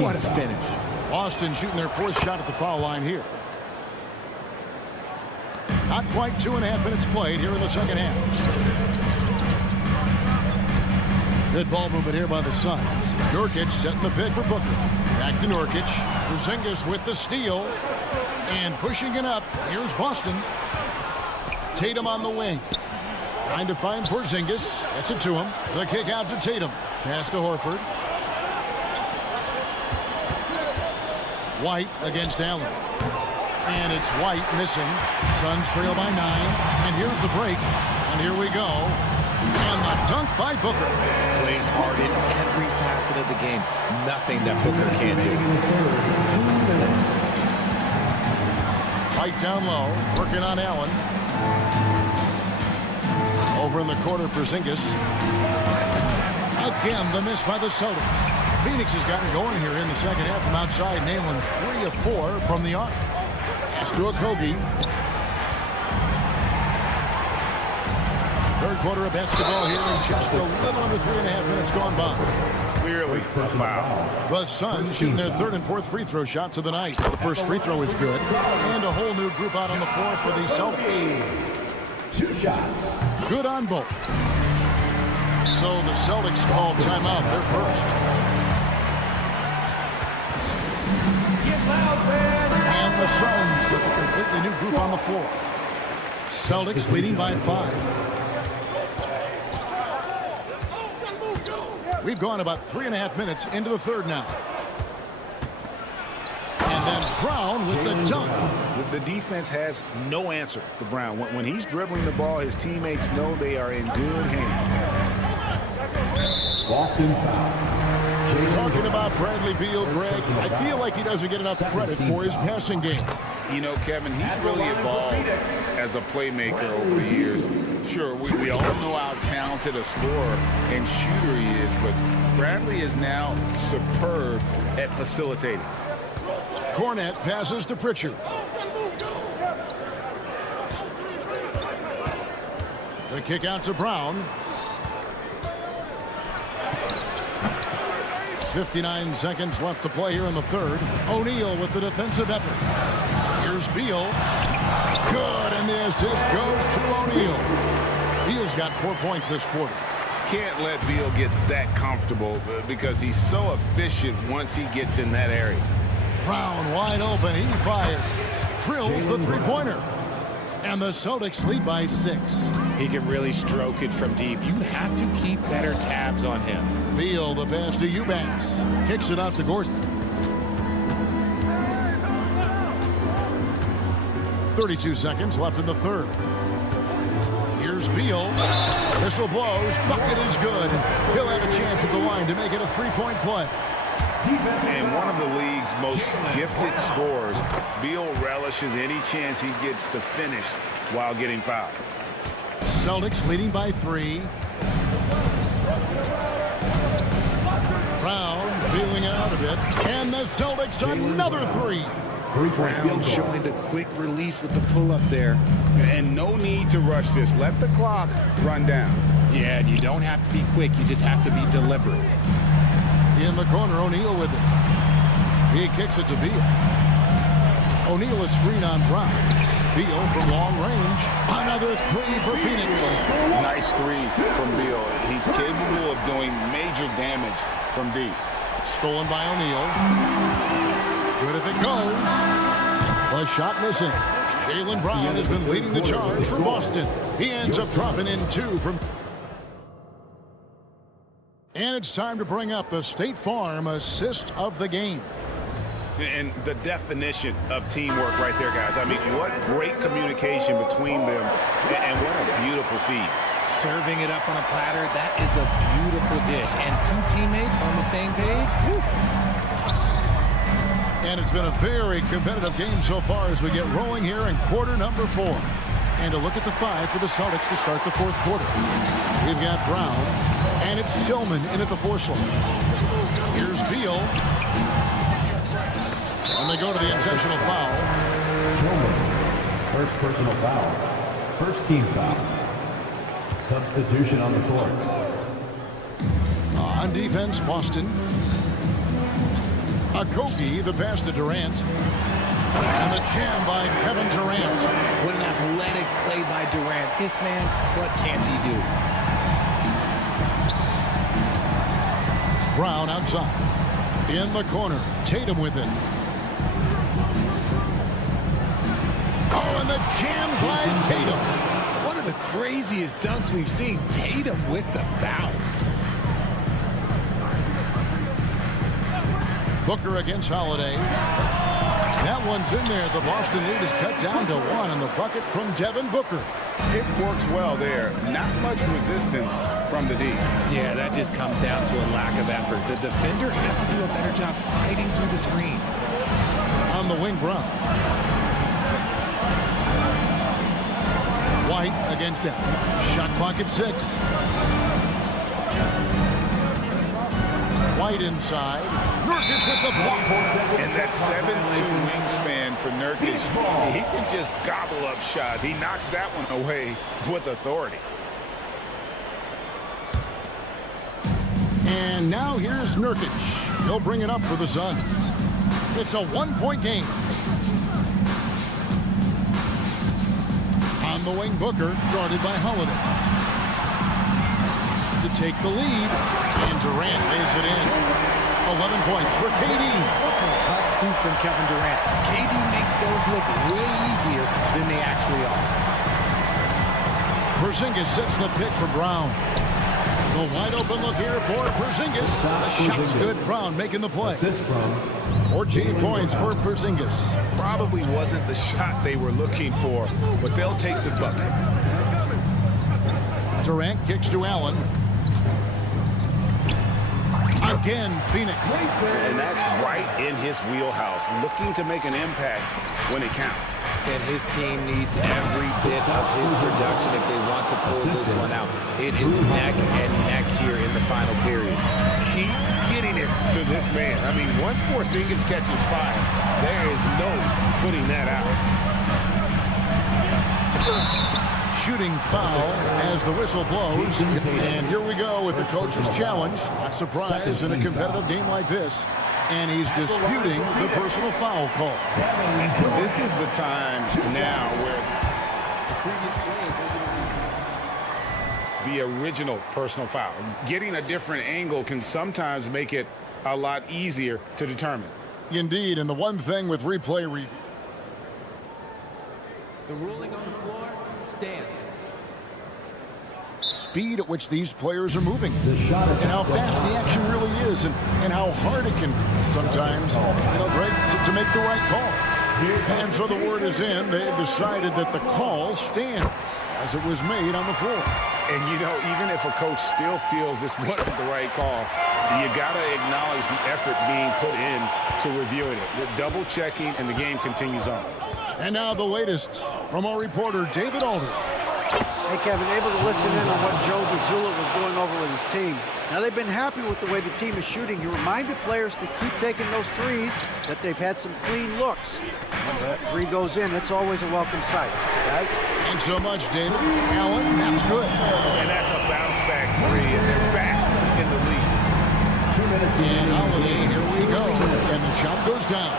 what a finish. Boston shooting their 4th shot at the foul line here. Not quite 2.5 minutes played here in the second half. Good ball movement here by the Suns. Nurkic setting the pick for Booker. Back to Nurkic. Porzingis with the steal. And pushing it up. Here's Boston. Tatum on the wing. Trying to find Porzingis. Gets it to him. The kick out to Tatum. Pass to Horford. White against Allen. And it's White missing. Suns trail by 9. And here's the break. And here we go. And the dunk by Booker. Plays hard in every facet of the game. Nothing that Booker can't do. White down low. Working on Allen. Over in the corner, Porzingis. Again, the miss by the Celtics. Phoenix has gotten going here in the second half from outside, nailing 3 of 4 from the arc. Pass to Okogie. Third quarter of basketball here in just a little under 3.5 minutes gone by. Clearly a foul. The Suns shooting their 3rd and 4th free throw shots of the night. The first free throw is good. And a whole new group out on the floor for the Celtics. 2 shots. Good on both. So the Celtics call timeout. They're first. Get loud, fans. And the Suns with a completely new group on the floor. Celtics leading by 5. We've gone about 3.5 minutes into the third now. And then Brown with the dunk. The defense has no answer for Brown. When he's dribbling the ball, his teammates know they are in good hands. Boston foul. Talking about Bradley Beal, Greg, I feel like he doesn't get enough credit for his passing game. You know, Kevin, he's really evolved as a playmaker over the years. Sure, we all know how talented a scorer and shooter he is, but Bradley is now superb at facilitating. Cornette passes to Pritchard. The kick out to Brown. 59 seconds left to play here in the third. O'Neal with the defensive effort. Here's Beal. Good, and the assist goes to O'Neal. Beal's got 4 points this quarter. Can't let Beal get that comfortable because he's so efficient once he gets in that area. Brown wide open. He fires. Drills the three-pointer. And the Celtics lead by 6. He can really stroke it from deep. You have to keep better tabs on him. Beal, the pass to Eubanks. Kicks it out to Gordon. 32 seconds left in the third. Here's Beal. Whistle blows. Bucket is good. He'll have a chance at the line to make it a 3-point play. And one of the league's most gifted scorers, Beal relishes any chance he gets to finish while getting fouled. Celtics leading by 3. Brown feeling out a bit. And the Celtics another 3. Brown showing the quick release with the pull-up there. And no need to rush this. Let the clock run down. Yeah, you don't have to be quick. You just have to be deliberate. In the corner, O'Neal with it. He kicks it to Beal. O'Neal a screen on Brown. Beal from long range. Another 3 for Phoenix. Nice 3 from Beal. He's capable of doing major damage from deep. Stolen by O'Neal. Good if it goes. The shot missing. Jaylen Brown has been leading the charge for Boston. He ends up dropping in 2 from... And it's time to bring up the State Farm assist of the game. And the definition of teamwork right there, guys. I mean, what great communication between them, and what a beautiful feed. Serving it up on a platter, that is a beautiful dish. And two teammates on the same page. Woo. And it's been a very competitive game so far as we get rolling here in quarter number 4. And a look at the 5 for the Celtics to start the fourth quarter. We've got Brown, and it's Tillman in at the 4 slot. Here's Beal. And they go to the intentional foul. Tillman, first personal foul. First team foul. Substitution on the court. On defense, Boston. Kogi, the pass to Durant. And the jam by Kevin Durant. What an athletic play by Durant. This man, what can't he do? Brown outside. In the corner. Tatum with it. Oh, and the jam by Tatum. One of the craziest dunks we've seen. Tatum with the bounce. Booker against Holiday. That one's in there. The Boston lead is cut down to 1 on the bucket from Devin Booker. It works well there. Not much resistance from the D. Yeah, that just comes down to a lack of effort. The defender has to do a better job fighting through the screen. On the wing, Brown. White against Allen. Shot clock at 6. White inside. Nurkic with the block. And that 7'2" wingspan for Nurkic, he can just gobble up shots. He knocks that one away with authority. And now here's Nurkic. He'll bring it up for the Suns. It's a 1-point game. On the wing, Booker, guarded by Holiday. To take the lead, and Durant lays it in. 11 points for KD. Tough hoop from Kevin Durant. KD makes those look way easier than they actually are. Porzingis sets the pick for Brown. The wide open look here for Porzingis. The shot's good. Brown making the play. 14 points for Porzingis. Probably wasn't the shot they were looking for, but they'll take the bucket. Durant kicks to Allen. Again, Phoenix. And that's right in his wheelhouse, looking to make an impact when it counts. And his team needs every bit of his production if they want to pull this one out. It is neck and neck here in the final period. Keep getting it to this man. I mean, once Porzingis catches fire, there is no putting that out. Shooting foul as the whistle blows. And here we go with the coach's challenge. Not surprised in a competitive game like this. And he's disputing the personal foul call. This is the time now where the original personal foul. Getting a different angle can sometimes make it a lot easier to determine. Indeed, and the one thing with replay review. The ruling on the floor stands. Speed at which these players are moving, and how fast the action really is, and how hard it can be sometimes, Greg, to make the right call. And so the word is in. They've decided that the call stands as it was made on the floor. And, even if a coach still feels this wasn't the right call, you got to acknowledge the effort being put in to reviewing it. The double checking, and the game continues on. And now the latest from our reporter, David Alder. Hey, Kevin, able to listen in on what Joe Mazzulla was going over with his team. Now, they've been happy with the way the team is shooting. He reminded players to keep taking those threes, that they've had some clean looks. When that three goes in, it's always a welcome sight. Guys? Thanks so much, David. Allen, that's good. And that's a bounce-back three, and they're back in the lead. 2 minutes. And Holiday, here we go. And the shot goes down.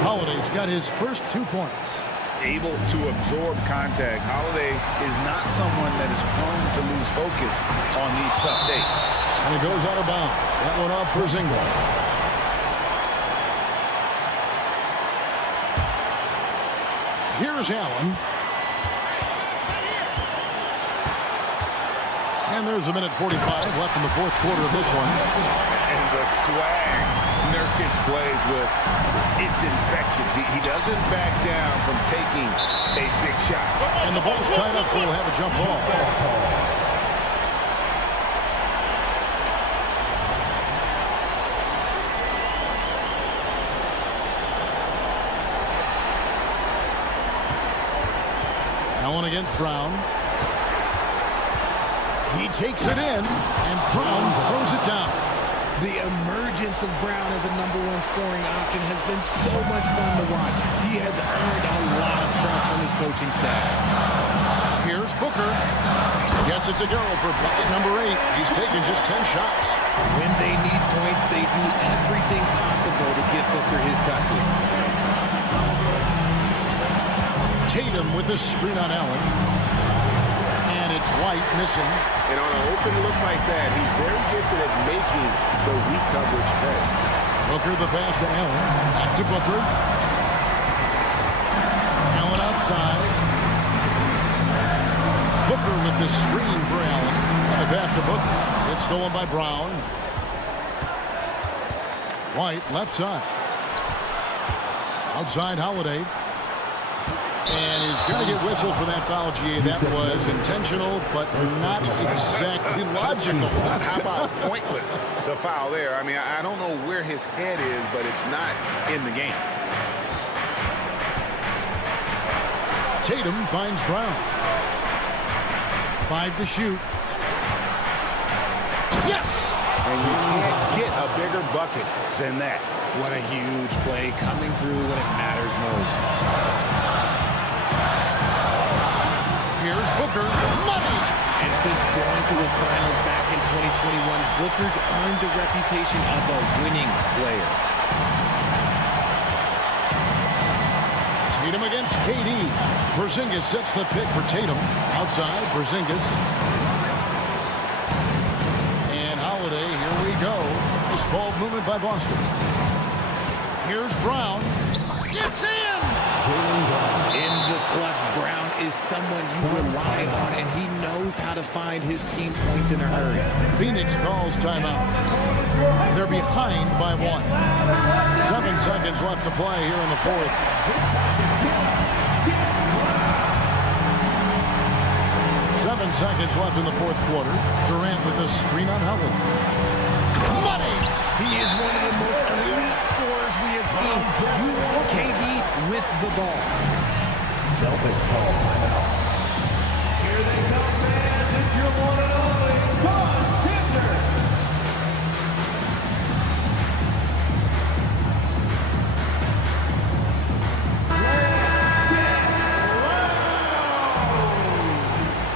Holiday's got his first 2 points. Able to absorb contact. Holiday is not someone that is prone to lose focus on these tough days. And it goes out of bounds. That one off for Porzingis. Here's Allen. And there's a minute 45 left in the fourth quarter of this one. And the swag Nurkic plays with, it's infectious. He doesn't back down from taking a big shot. And the ball's tied up, so we'll have a jump ball. Allen against Brown. He takes it in, and Brown throws it down. The emergence of Brown as a #1 scoring option has been so much fun to watch. He has earned a lot of trust from his coaching staff. Here's Booker. Gets it to go for bucket number 8. He's taken just 10 shots. When they need points, they do everything possible to get Booker his touches. Tatum with the screen on Allen. And it's White missing. And on an open look like that, he's very gifted at making the weak coverage pay. Booker the pass to Allen. Back to Booker. Allen outside. Booker with the screen for Allen. And the pass to Booker. It's stolen by Brown. White left side. Outside Holiday. And he's going to get whistled for that foul, G. That was intentional, but not exactly logical. How about pointless to foul there? I mean, I don't know where his head is, but it's not in the game. Tatum finds Brown. 5 to shoot. Yes! And you can't get a bigger bucket than that. What a huge play coming through when it matters most. Here's Booker. Money! And since going to the finals back in 2021, Booker's earned the reputation of a winning player. Tatum against KD. Porzingis sets the pick for Tatum. Outside, Porzingis. And Holiday, here we go. Nice ball movement by Boston. Here's Brown. It's in! In the clutch, Brown is someone you rely on, and he knows how to find his team points in a hurry. Phoenix calls timeout. They're behind by 1. 7 seconds left to play here in the 4th. Seven seconds left in the 4th quarter. Durant with the screen on Howard. Money! He is one of the most elite scorers we have seen. You want KD with the ball. Celtics call timeout. Here they come, fans. It's your one and only contender.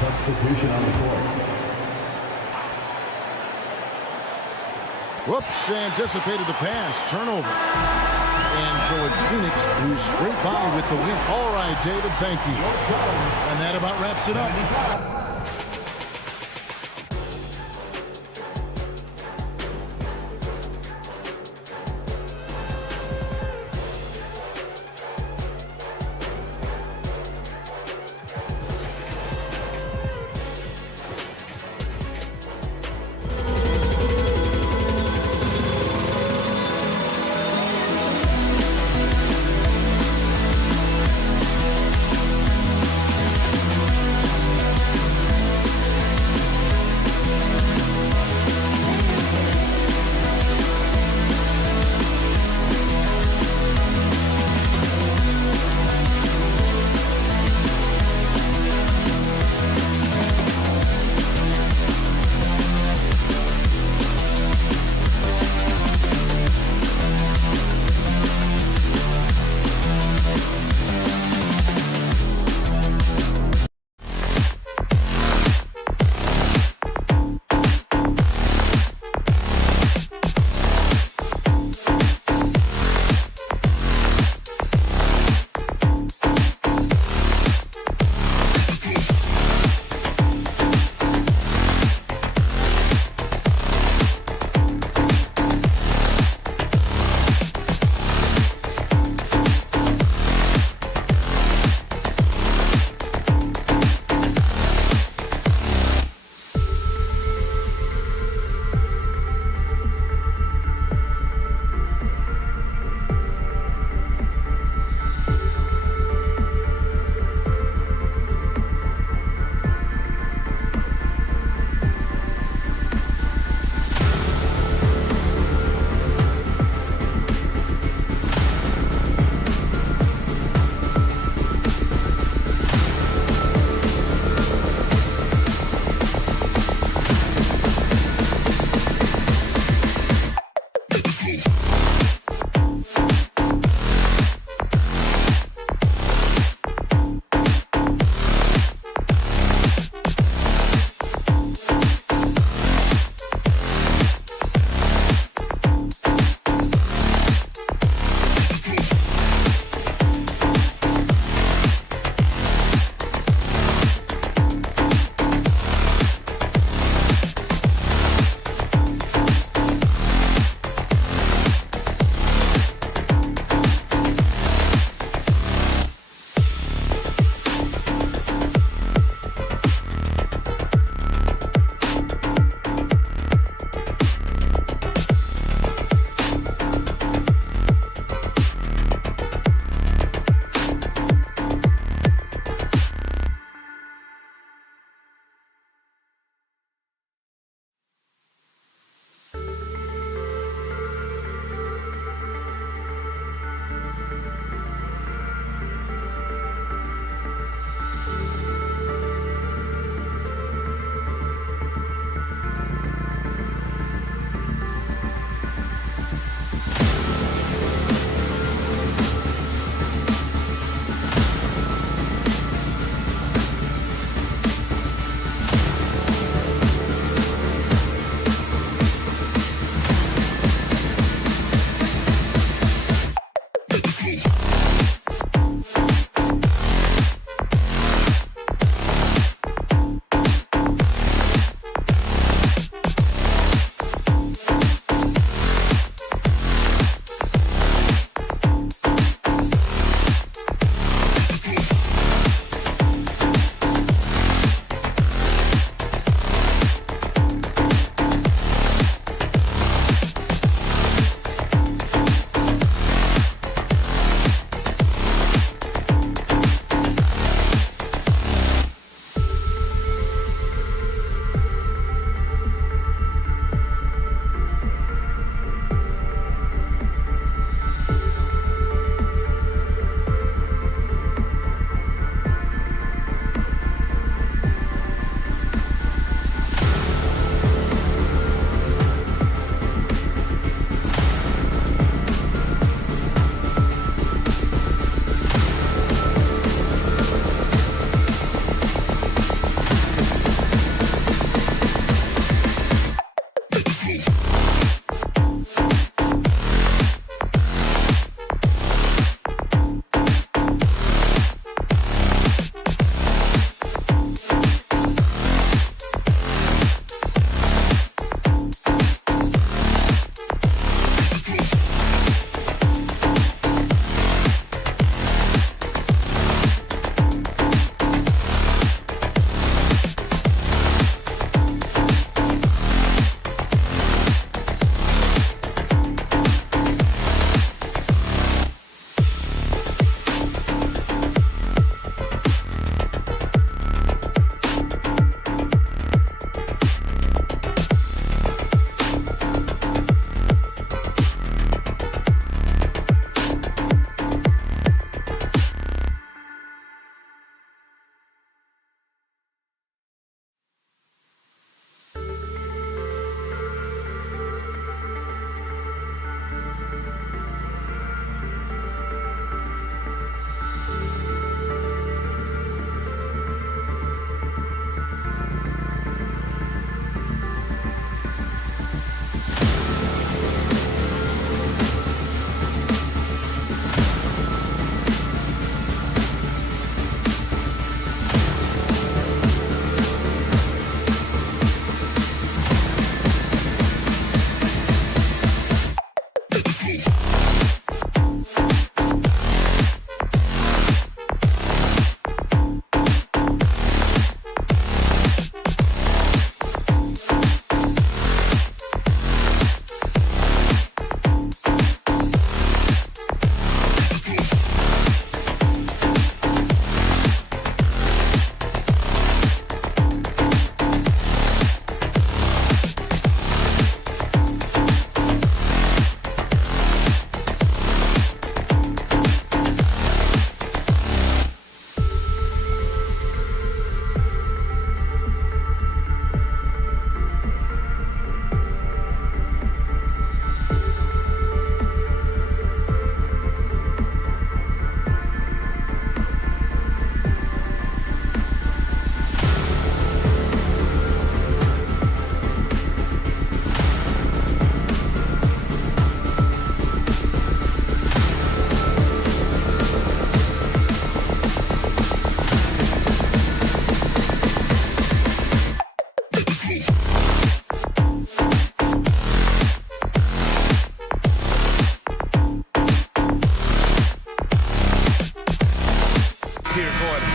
Substitution on the court. Whoops, anticipated the pass. Turnover. And so it's Phoenix who's straight by with the win. All right, David, thank you. And that about wraps it up.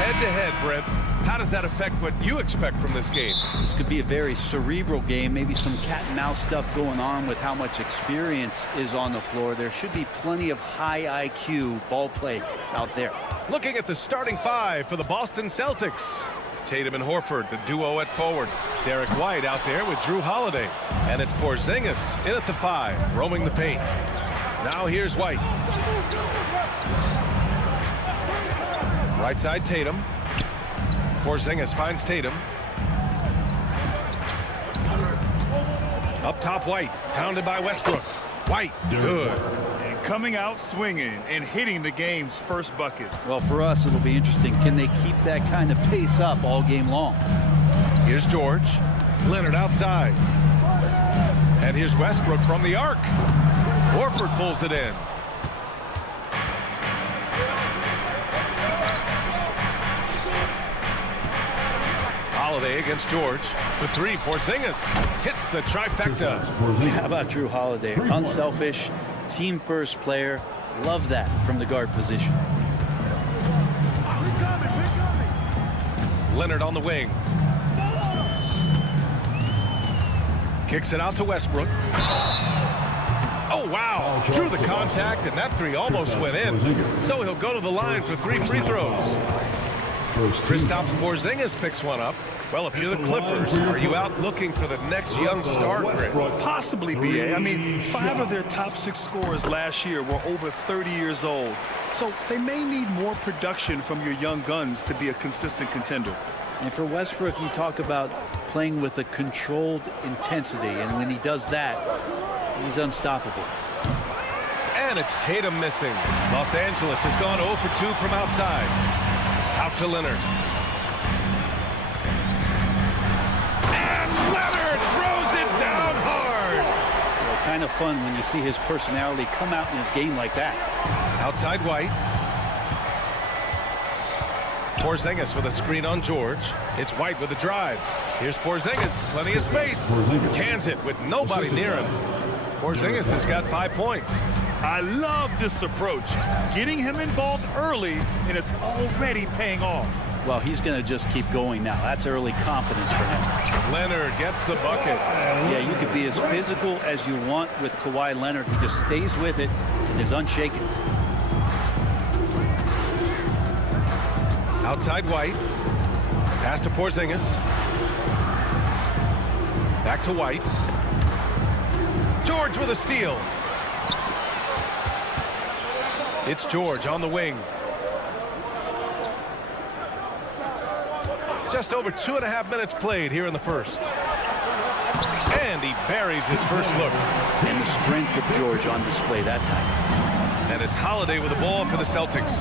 Head-to-head, Brent. How does that affect what you expect from this game? This could be a very cerebral game, maybe some cat and mouse stuff going on with how much experience is on the floor. There should be plenty of high IQ ball play out there. Looking at the starting five for the Boston Celtics. Tatum and Horford, the duo at forward. Derek White out there with Drew Holiday. And it's Porzingis in at the 5, roaming the paint. Now here's White. Right side Tatum. Porzingis finds Tatum. Up top White, pounded by Westbrook. White, good. And coming out swinging and hitting the game's first bucket. Well, for us, it'll be interesting. Can they keep that kind of pace up all game long? Here's George. Leonard outside. And here's Westbrook from the arc. Horford pulls it in. Holiday against George. The 3, Porzingis hits the trifecta. How about Drew Holiday? Unselfish, team-first player. Love that from the guard position. Leonard on the wing. Kicks it out to Westbrook. Oh, wow. Drew the contact, and that 3 almost went in. So he'll go to the line for 3 free throws. Kristaps Porzingis picks one up. Well, if you're the Clippers, are you out looking for the next young star, Greg? Possibly, BA. I mean, 5 of their top 6 scorers last year were over 30 years old. So they may need more production from your young guns to be a consistent contender. And for Westbrook, you talk about playing with a controlled intensity. And when he does that, he's unstoppable. And it's Tatum missing. Los Angeles has gone 0 for 2 from outside. Out to Leonard. And Leonard throws it down hard. Well, kind of fun when you see his personality come out in his game like that. Outside White. Porzingis with a screen on George. It's White with a drive. Here's Porzingis. Plenty of space. Cans it with nobody near him. Porzingis has got 5 points. I love this approach. Getting him involved early, and it's already paying off. Well, he's going to just keep going now. That's early confidence for him. Leonard gets the bucket. Yeah, you could be as physical as you want with Kawhi Leonard. He just stays with it and is unshaken. Outside White. Pass to Porzingis. Back to White. George with a steal. It's George on the wing. Just over 2.5 minutes played here in the first. And he buries his first look. And the strength of George on display that time. And it's Holiday with the ball for the Celtics.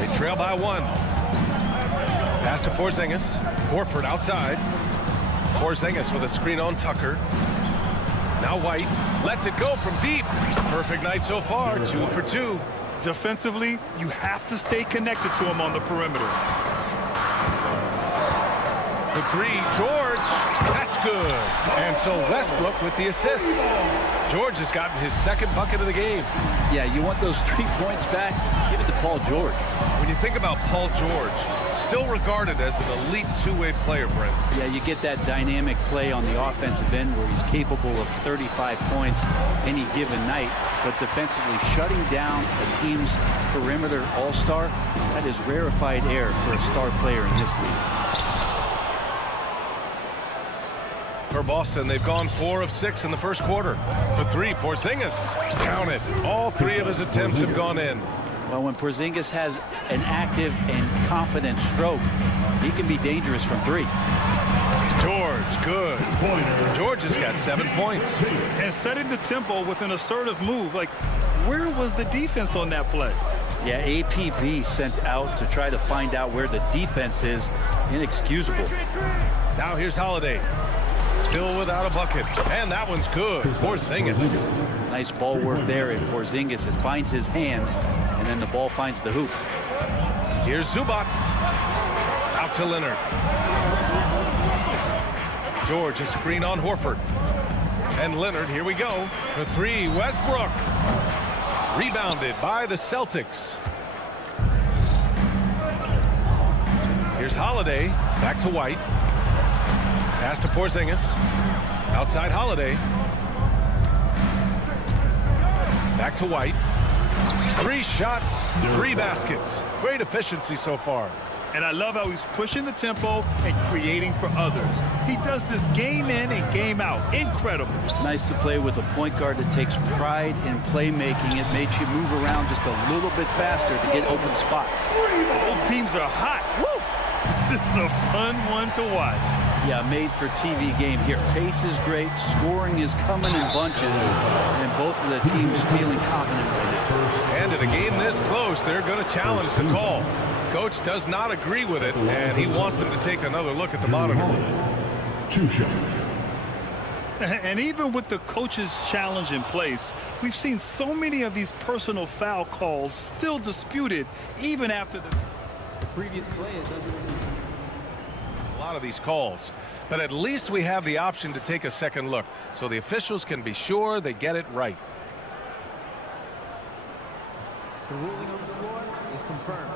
They trail by 1. Pass to Porzingis. Horford outside. Porzingis with a screen on Tucker. Now White lets it go from deep. Perfect night so far, 2 for 2. Defensively, you have to stay connected to him on the perimeter. The 3, George. That's good. And so Westbrook with the assist. George has gotten his 2nd bucket of the game. Yeah, you want those 3 points back? Give it to Paul George. When you think about Paul George, still regarded as an elite 2-way player, Brent. Yeah, you get that dynamic play on the offensive end where he's capable of 35 points any given night, but defensively shutting down a team's perimeter all-star, that is rarefied air for a star player in this league. For Boston, they've gone 4 of 6 in the first quarter. For 3, Porzingis. Count it. All 3 of his attempts have gone in. Well, when Porzingis has an active and confident stroke, he can be dangerous from 3. George, good. George has got 7 points. And setting the tempo with an assertive move. Like, where was the defense on that play? Yeah, APB sent out to try to find out where the defense is. Inexcusable. Now here's Holiday. Still without a bucket. And that one's good. Porzingis. Nice ball work there, and Porzingis finds his hands, and then the ball finds the hoop. Here's Zubac. Out to Leonard. George, a screen on Horford. And Leonard, here we go. For 3, Westbrook. Rebounded by the Celtics. Here's Holiday. Back to White. Pass to Porzingis. Outside Holiday. Back to White. 3 shots, 3 baskets. Great efficiency so far. And I love how he's pushing the tempo and creating for others. He does this game in and game out. Incredible. Nice to play with a point guard that takes pride in playmaking. It makes you move around just a little bit faster to get open spots. Both teams are hot. Woo! This is a fun one to watch. Yeah, made for TV game here. Pace is great. Scoring is coming in bunches. And both of the teams feeling confident right now. And in a game this close, they're going to challenge the call. Coach does not agree with it, and he wants them to take another look at the monitor. 2 shots. And even with the coach's challenge in place, we've seen so many of these personal foul calls still disputed even after the previous play is under review. A lot of these calls, but at least we have the option to take a second look so the officials can be sure they get it right. The ruling on the floor is confirmed.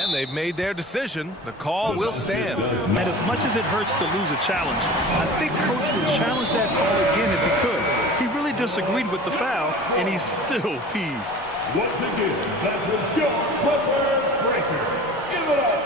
And they've made their decision. The call will stand. And as much as it hurts to lose a challenge, I think Coach would challenge that call again if he could. He really disagreed with the foul, and he's still peeved. Once again, that was your Clippers breaker. Give it up.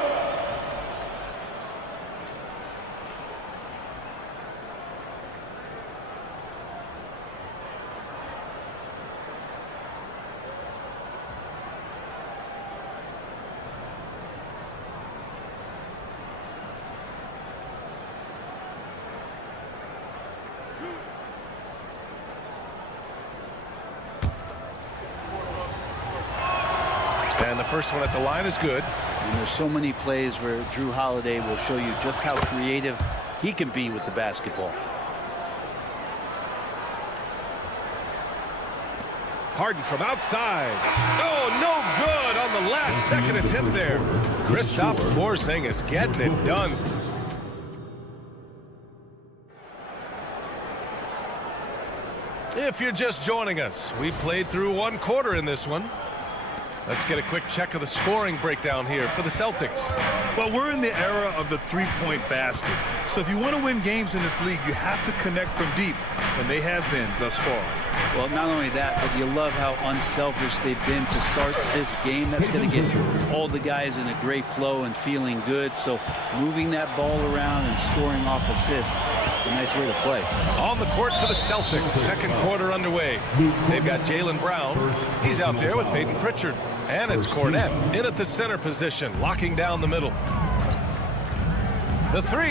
And the first one at the line is good. And there's so many plays where Drew Holiday will show you just how creative he can be with the basketball. Harden from outside. Oh, no good on the last second attempt there. Kristaps Porzingis getting it done. If you're just joining us, we played through 1 quarter in this one. Let's get a quick check of the scoring breakdown here for the Celtics. Well, we're in the era of the three-point basket. So if you want to win games in this league, you have to connect from deep, and they have been thus far. Well, not only that, but you love how unselfish they've been to start this game. That's going to get all the guys in a great flow and feeling good. So moving that ball around and scoring off assists, it's a nice way to play. On the court for the Celtics, second quarter underway. They've got Jaylen Brown. He's out there with Peyton Pritchard. And it's Cornette in at the center position, locking down the middle. The 3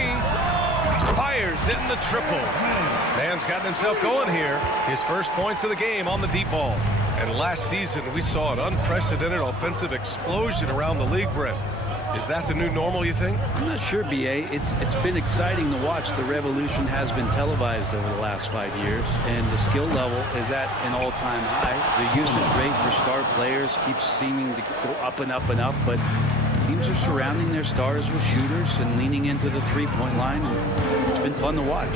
fires in the triple. Man's gotten himself going here. His first points of the game on the deep ball. And last season, we saw an unprecedented offensive explosion around the league, Brent. Is that the new normal, you think? I'm not sure, B.A. It's been exciting to watch. The revolution has been televised over the last 5 years, and the skill level is at an all-time high. The usage rate for star players keeps seeming to go up and up and up, but teams are surrounding their stars with shooters and leaning into the three-point line. It's been fun to watch.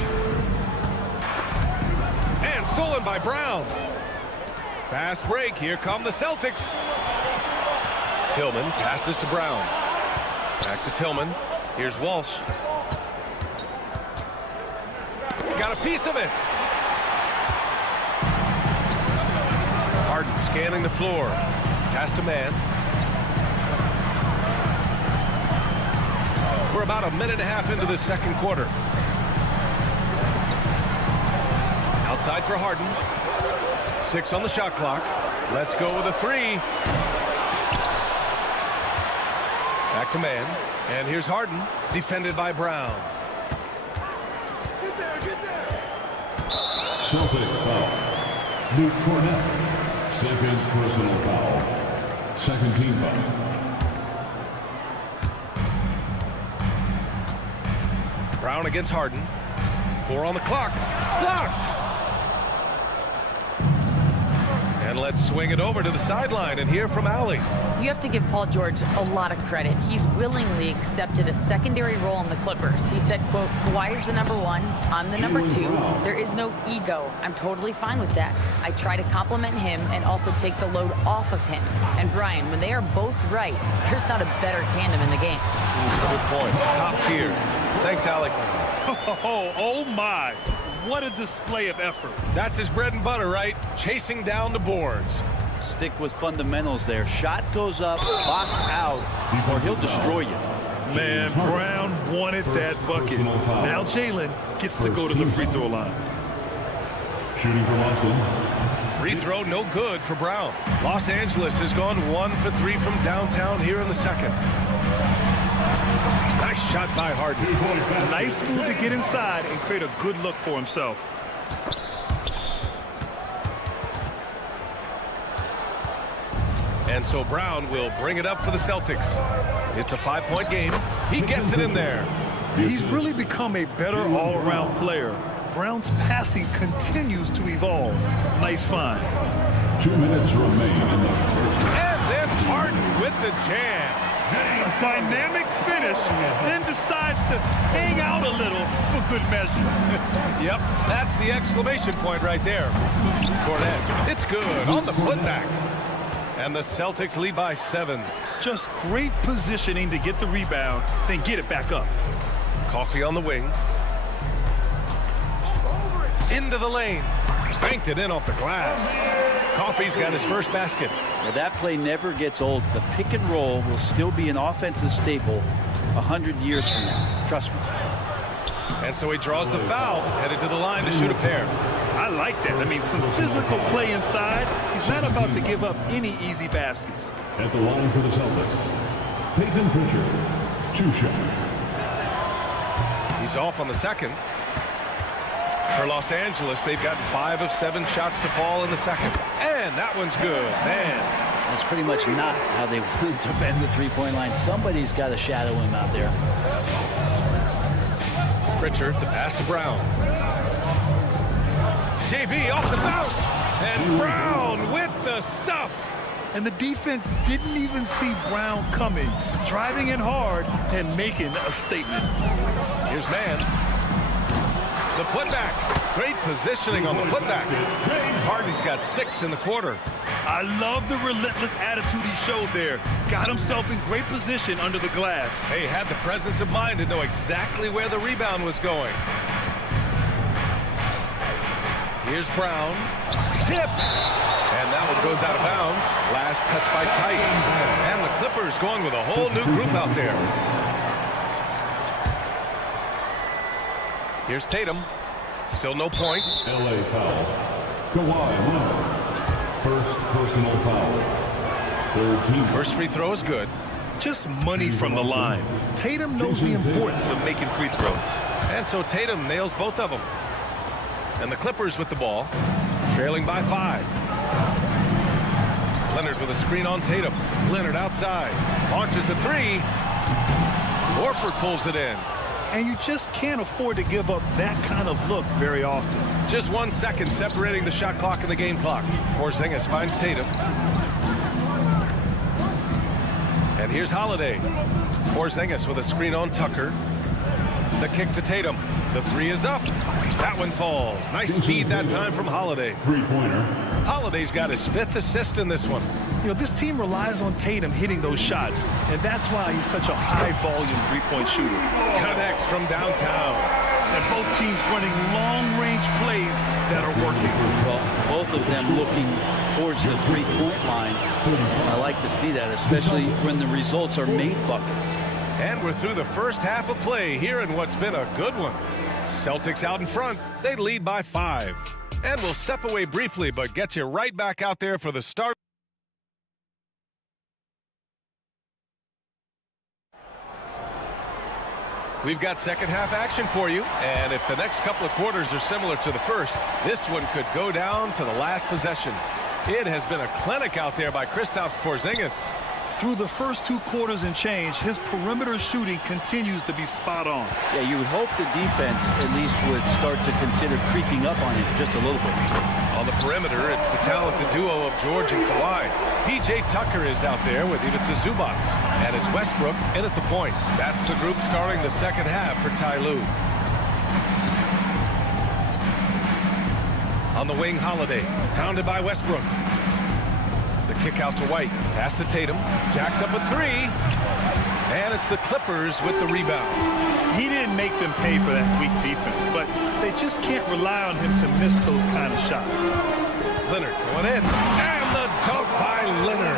And stolen by Brown. Fast break. Here come the Celtics. Tillman passes to Brown. Back to Tillman. Here's Walsh. Got a piece of it. Harden scanning the floor. Pass to man. We're about a minute and a half into the second quarter. Outside for Harden. 6 on the shot clock. Let's go with a 3. Back to man. And here's Harden, defended by Brown. Get there, get there. Celtics foul. Luke Cornette. Second personal foul. Second team foul. Brown against Harden. 4 on the clock. Blocked. And let's swing it over to the sideline and hear from Allie. You have to give Paul George a lot of credit. He's willingly accepted a secondary role in the Clippers. He said, quote, Kawhi is the number 1, I'm the number 2. There is no ego. I'm totally fine with that. I try to compliment him and also take the load off of him. And Brian, when they are both right, there's not a better tandem in the game. Good point. Top tier. Thanks, Allie. Oh my. What a display of effort. That's his bread and butter, right? Chasing down the boards. Stick with fundamentals there. Shot goes up, box out, or he'll destroy you. Man, Brown wanted that bucket. Now Jalen gets to go to the free throw line. Shooting for Boston. Free throw no good for Brown. Los Angeles has gone 1 for 3 from downtown here in the second. Nice shot by Harden. Nice move to get inside and create a good look for himself. And so Brown will bring it up for the Celtics. It's a 5-point game. He gets it in there. He's really become a better all-around player. Brown's passing continues to evolve. Nice find. 2 minutes remain in the first. And then Harden with the jam. A dynamic finish, then decides to hang out a little for good measure. Yep, that's the exclamation point right there. Cornet, it's good on the putback. And the Celtics lead by 7. Just great positioning to get the rebound, then get it back up. Coffee on the wing. Into the lane. Banked it in off the glass. Coffee's got his first basket. Now that play never gets old. The pick and roll will still be an offensive staple 100 years from now. Trust me. And so he draws the foul, headed to the line to shoot a pair. I like that. I mean, some physical play inside. He's not about to give up any easy baskets. At the line for the Celtics, Peyton Pritchard, 2 shots. He's off on the second. For Los Angeles, they've gotten 5 of 7 shots to fall in the second. And that one's good. Man. That's pretty much not how they wanted to bend the three-point line. Somebody's got to shadow him out there. Pritchard, the pass to Brown. JB off the bounce. And Brown with the stuff. And the defense didn't even see Brown coming, driving in hard and making a statement. Here's man. The putback. Great positioning on the putback. Hardy's got 6 in the quarter. I love the relentless attitude he showed there. Got himself in great position under the glass. Hey, had the presence of mind to know exactly where the rebound was going. Here's Brown. Tipped. And that one goes out of bounds. Last touch by Tice. And the Clippers going with a whole new group out there. Here's Tatum. Still no points. LA foul. Kawhi Leonard. First personal foul. 3rd team. First free throw is good. Just money from the line. Tatum knows the importance of making free throws. And so Tatum nails both of them. And the Clippers with the ball. Trailing by 5. Leonard with a screen on Tatum. Leonard outside. Launches a 3. Horford pulls it in. And you just can't afford to give up that kind of look very often. Just 1 second separating the shot clock and the game clock. Porzingis finds Tatum. And here's Holiday. Porzingis with a screen on Tucker. The kick to Tatum. The 3 is up. That one falls. Nice speed that time from Holiday. 3-pointer. Holiday's got his 5th assist in this one. You know, this team relies on Tatum hitting those shots, and that's why he's such a high-volume three-point shooter. Connects from downtown. And both teams running long-range plays that are working. Well, both of them looking towards the three-point line. I like to see that, especially when the results are made buckets. And we're through the first half of play here in what's been a good one. Celtics out in front. They lead by 5. And we'll step away briefly, but get you right back out there for the start. We've got second half action for you, and if the next couple of quarters are similar to the first, this one could go down to the last possession. It has been a clinic out there by Kristaps Porzingis. Through the first 2 quarters and change, his perimeter shooting continues to be spot on. Yeah, you would hope the defense at least would start to consider creeping up on him just a little bit. On the perimeter, it's the talented duo of George and Kawhi. P.J. Tucker is out there with Ivica Zubac. And it's Westbrook in at the point. That's the group starting the second half for Ty Lue. On the wing, Holiday, pounded by Westbrook. The kick out to White. Pass to Tatum. Jacks up a three. And it's the Clippers with the rebound. He didn't make them pay for that weak defense, but they just can't rely on him to miss those kind of shots. Leonard going in. And the dunk by Leonard.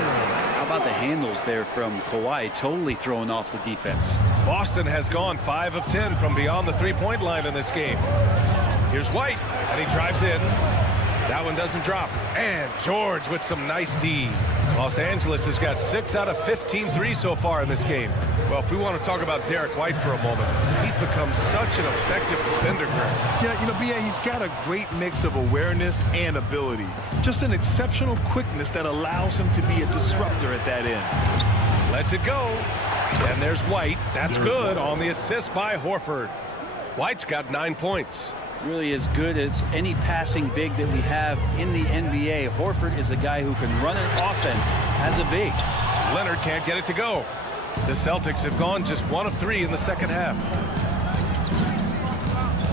How about the handles there from Kawhi, totally throwing off the defense. Boston has gone 5 of 10 from beyond the three-point line in this game. Here's White, and he drives in. That one doesn't drop. And George with some nice D. Los Angeles has got 6 out of 15 threes so far in this game. Well, if we want to talk about Derek White for a moment, he's become such an effective defender, Greg. Yeah, you know, B.A., he's got a great mix of awareness and ability. Just an exceptional quickness that allows him to be a disruptor at that end. Lets it go. And there's White. That's good on the assist by Horford. White's got 9 points. Really as good as any passing big that we have in the NBA. Horford is a guy who can run an offense as a big. Leonard can't get it to go. The Celtics have gone just 1 of 3 in the second half.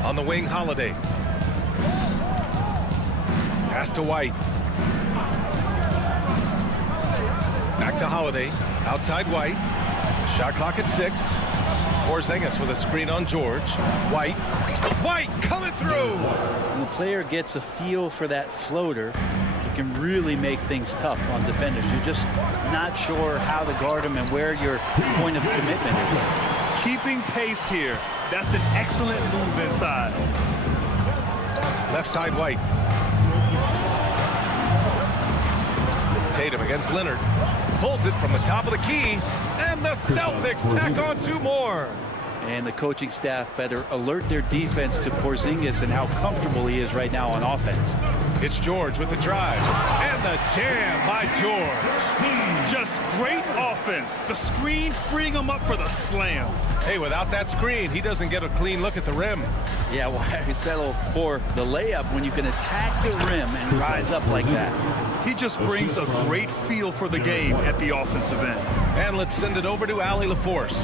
On the wing, Holiday. Pass to White. Back to Holiday. Outside White. Shot clock at 6. Porzingis with a screen on George. White coming through. When the player gets a feel for that floater, it can really make things tough on defenders. You're just not sure how to guard them and where your point of commitment is. Keeping pace here. That's an excellent move inside. Left side White. Tatum against Leonard. Pulls it from the top of the key. And the Celtics tack on 2 more. And the coaching staff better alert their defense to Porzingis and how comfortable he is right now on offense. It's George with the drive. And the jam by George. Just great offense. The screen freeing him up for the slam. Hey, without that screen, he doesn't get a clean look at the rim. Yeah, why settle for the layup when you can attack the rim and rise up like that? He just brings a great feel for the game at the offensive end. And let's send it over to Allie LaForce.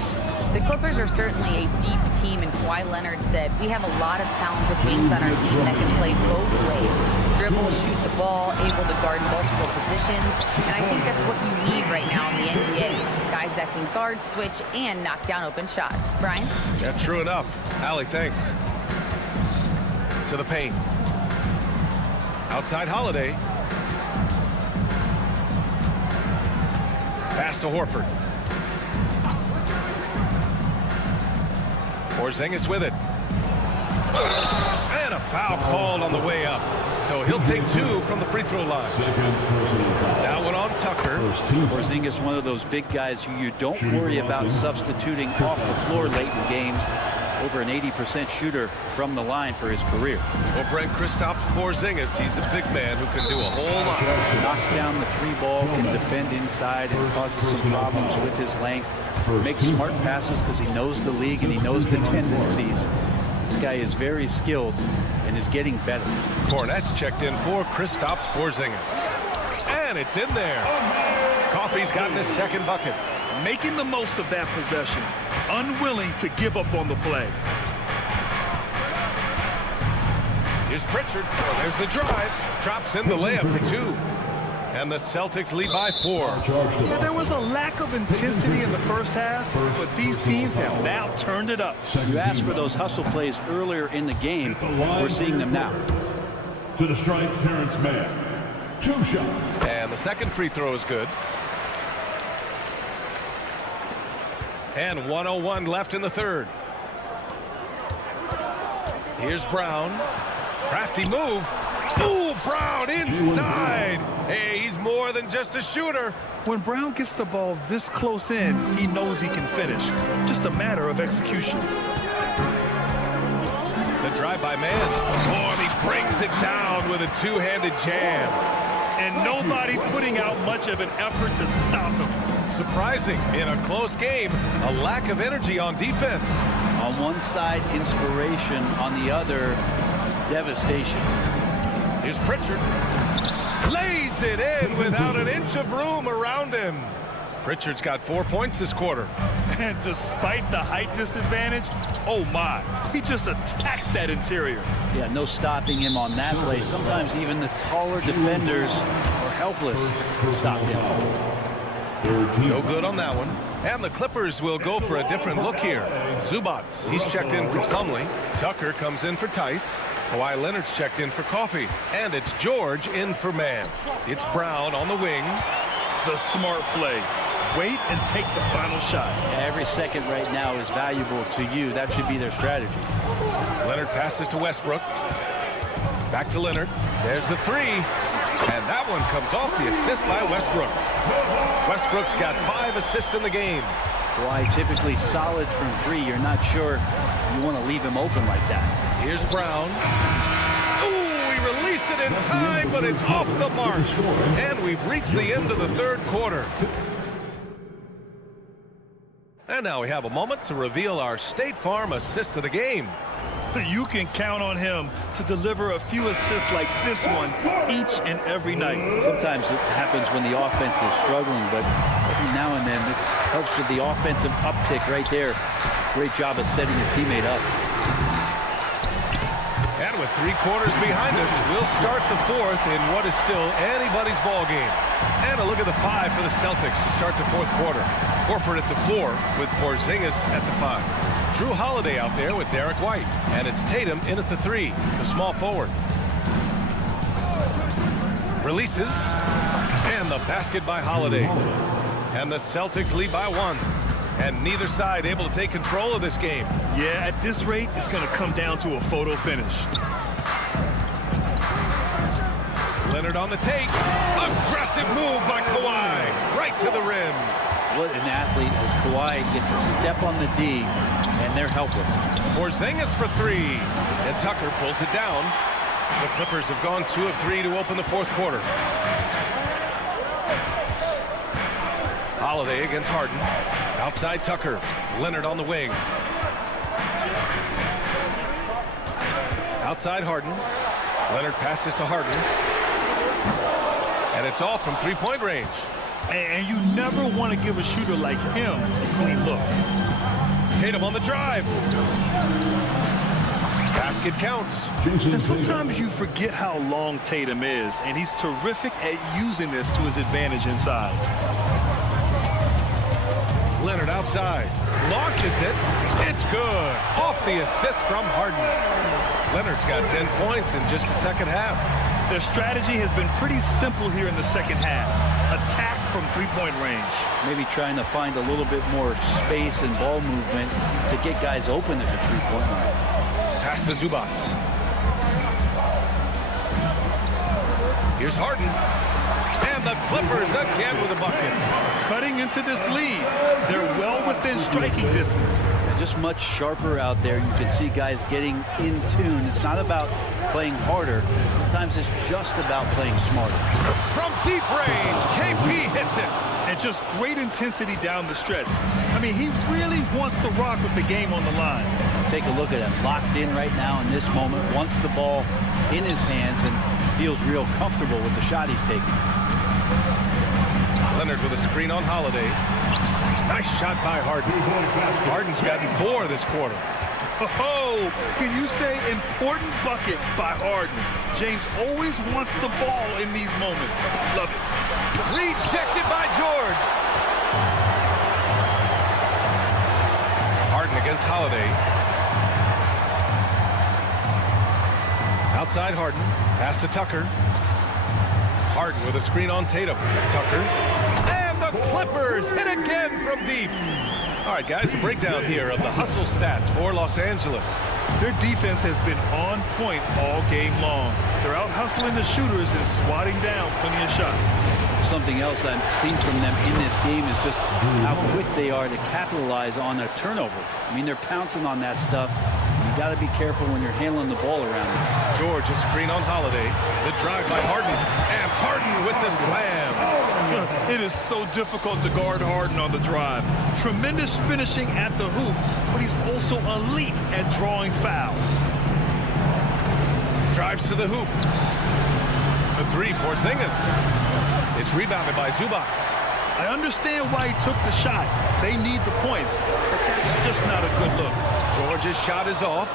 The Clippers are certainly a deep team, and Kawhi Leonard said, we have a lot of talented wings on our team that can play both ways. Dribble, shoot the ball, able to guard multiple positions, and I think that's what you need right now in the NBA. Guys that can guard, switch, and knock down open shots. Brian? Yeah, true enough. Allie, thanks. To the paint. Outside Holiday. Pass to Horford. Porzingis with it. And a foul called on the way up. So he'll take 2 from the free throw line. That one on Tucker. Porzingis, one of those big guys who you don't worry about substituting off the floor late in games. Over an 80% shooter from the line for his career. Well, Brent, Kristaps Porzingis, he's a big man who can do a whole lot. Knocks down the 3 ball, can defend inside, and causes some problems with his length. Makes smart passes because he knows the league and he knows the tendencies. This guy is very skilled and is getting better. Cornette's checked in for Kristaps Porzingis. And it's in there. Coffey's gotten his second bucket. Making the most of that possession. Unwilling to give up on the play. Here's Pritchard. There's the drive. Drops in the layup for 2. And the Celtics lead by 4. Yeah, there was a lack of intensity in the first half, but these teams have now turned it up. You asked for those hustle plays earlier in the game. We're seeing them now. To the strike, Terrence Mann. 2 shots. And the second free throw is good. And 1:01 left in the third. Here's Brown. Crafty move. Ooh, Brown inside. Hey, he's more than just a shooter. When Brown gets the ball this close in, he knows he can finish. Just a matter of execution. The drive by man. Oh, and he brings it down with a 2-handed jam. And nobody putting out much of an effort to stop him. Surprising in a close game, a lack of energy on defense. On one side, inspiration. On the other, devastation. Here's Pritchard. Lays it in without an inch of room around him. Pritchard's got 4 points this quarter. And despite the height disadvantage, oh my, he just attacks that interior. Yeah, no stopping him on that play. Sometimes even the taller defenders are helpless to stop him. No good on that one. And the Clippers will go for a different look here. Zubats, he's checked in for Plumlee. Tucker comes in for Tice. Kawhi Leonard's checked in for Coffee. And it's George in for Man. It's Brown on the wing. The smart play. Wait and take the final shot. Every second right now is valuable to you. That should be their strategy. Leonard passes to Westbrook. Back to Leonard. There's the three. And that one comes off the assist by Westbrook. Westbrook's got 5 assists in the game. Kawhi typically solid from 3. You're not sure you want to leave him open like that. Here's Brown. Ooh, he released it in time, but it's off the mark. And we've reached the end of the third quarter. And now we have a moment to reveal our State Farm assist of the game. You can count on him to deliver a few assists like this one each and every night. Sometimes it happens when the offense is struggling, but every now and then this helps with the offensive uptick right there. Great job of setting his teammate up. And with 3 quarters behind us, we'll start the fourth in what is still anybody's ball game. And a look at the 5 for the Celtics to start the fourth quarter. Horford at the 4 with Porzingis at the 5. Drew Holiday out there with Derek White. And it's Tatum in at the 3, the small forward. Releases. And the basket by Holiday. And the Celtics lead by 1. And neither side able to take control of this game. Yeah, at this rate, it's going to come down to a photo finish. Leonard on the take. Aggressive move by Kawhi. Right to the rim. What an athlete as Kawhi gets a step on the D, and they're helpless. Porzingis for 3. And Tucker pulls it down. The Clippers have gone 2 of 3 to open the fourth quarter. Holiday against Harden. Outside Tucker. Leonard on the wing. Outside Harden. Leonard passes to Harden. And it's off from 3-point range. And you never want to give a shooter like him a clean look. Tatum on the drive. Basket counts. And sometimes you forget how long Tatum is, and he's terrific at using this to his advantage inside. Leonard outside. Launches it. It's good. Off the assist from Harden. Leonard's got 10 points in just the second half. Their strategy has been pretty simple here in the second half. Attack from 3-point range. Maybe trying to find a little bit more space and ball movement to get guys open at the 3-point line. Pass to Zubats. Here's Harden. And the Clippers again with a bucket. Cutting into this lead. They're well within striking distance. And just much sharper out there. You can see guys getting in tune. It's not about playing harder. Sometimes it's just about playing smarter. From deep range, KP hits it. And just great intensity down the stretch. I mean, he really wants to rock with the game on the line. Take a look at him. Locked in right now in this moment. Wants the ball in his hands and feels real comfortable with the shot he's taking. Leonard with a screen on Holiday. Nice shot by Harden. Harden's gotten 4 this quarter. Oh, can you say important bucket by Harden? James always wants the ball in these moments. Love it. Rejected by George. Harden against Holiday. Outside Harden. Pass to Tucker. Harden with a screen on Tatum. Tucker. And the Clippers hit again from deep. All right, guys, a breakdown here of the hustle stats for Los Angeles. Their defense has been on point all game long. They're out hustling the shooters and swatting down plenty of shots. Something else I've seen from them in this game is just how quick they are to capitalize on a turnover. I mean, they're pouncing on that stuff. You got to be careful when you're handling the ball around them. George, a screen on Holiday. The drive by Harden. And Harden with the slam. It is so difficult to guard Harden on the drive. Tremendous finishing at the hoop, but he's also elite at drawing fouls. drives to the hoop. The three, Porzingis. It's rebounded by Zubats. I understand why he took the shot. They need the points, but that's just not a good look. George's shot is off.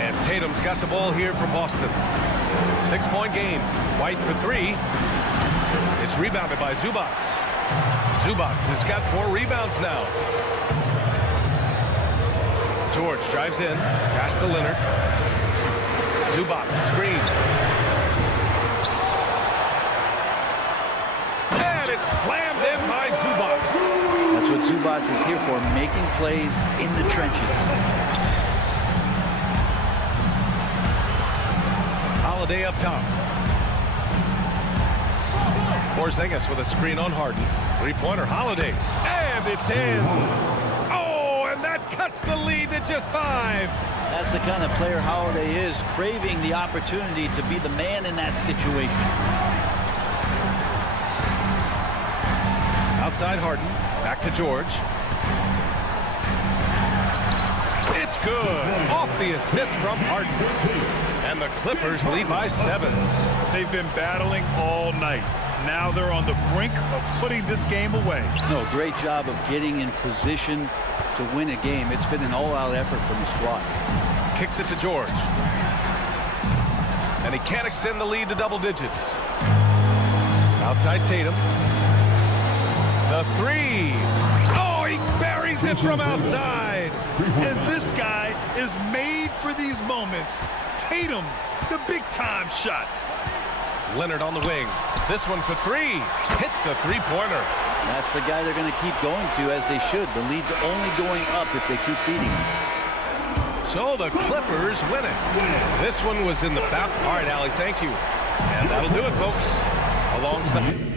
And Tatum's got the ball here for Boston. 6-point game. White for three. It's rebounded by Zubats. Zubats has got 4 rebounds now. George drives in. Pass to Leonard. Zubats screen. And it's slammed in by Zubats. That's what Zubats is here for, making plays in the trenches. Holiday up top. Porzingis with a screen on Harden. Three-pointer, Holiday. And it's in. Oh, and that cuts the lead to just 5. That's the kind of player Holiday is, craving the opportunity to be the man in that situation. Outside Harden. Back to George. It's good. Off the assist from Harden. And the Clippers lead by 7. They've been battling all night. Now they're on the brink of putting this game away. No, great job of getting in position to win a game. It's been an all-out effort from the squad. Kicks it to George. And he can't extend the lead to double digits. Outside Tatum. The three. Oh, he buries it from outside. And this guy is made for these moments. Tatum, the big-time shot. Leonard on the wing. This one for 3. Hits a three-pointer. That's the guy they're going to keep going to, as they should. The lead's only going up if they keep feeding him. So the Clippers win it. This one was in the back. All right, Allie, thank you. And that'll do it, folks. Alongside.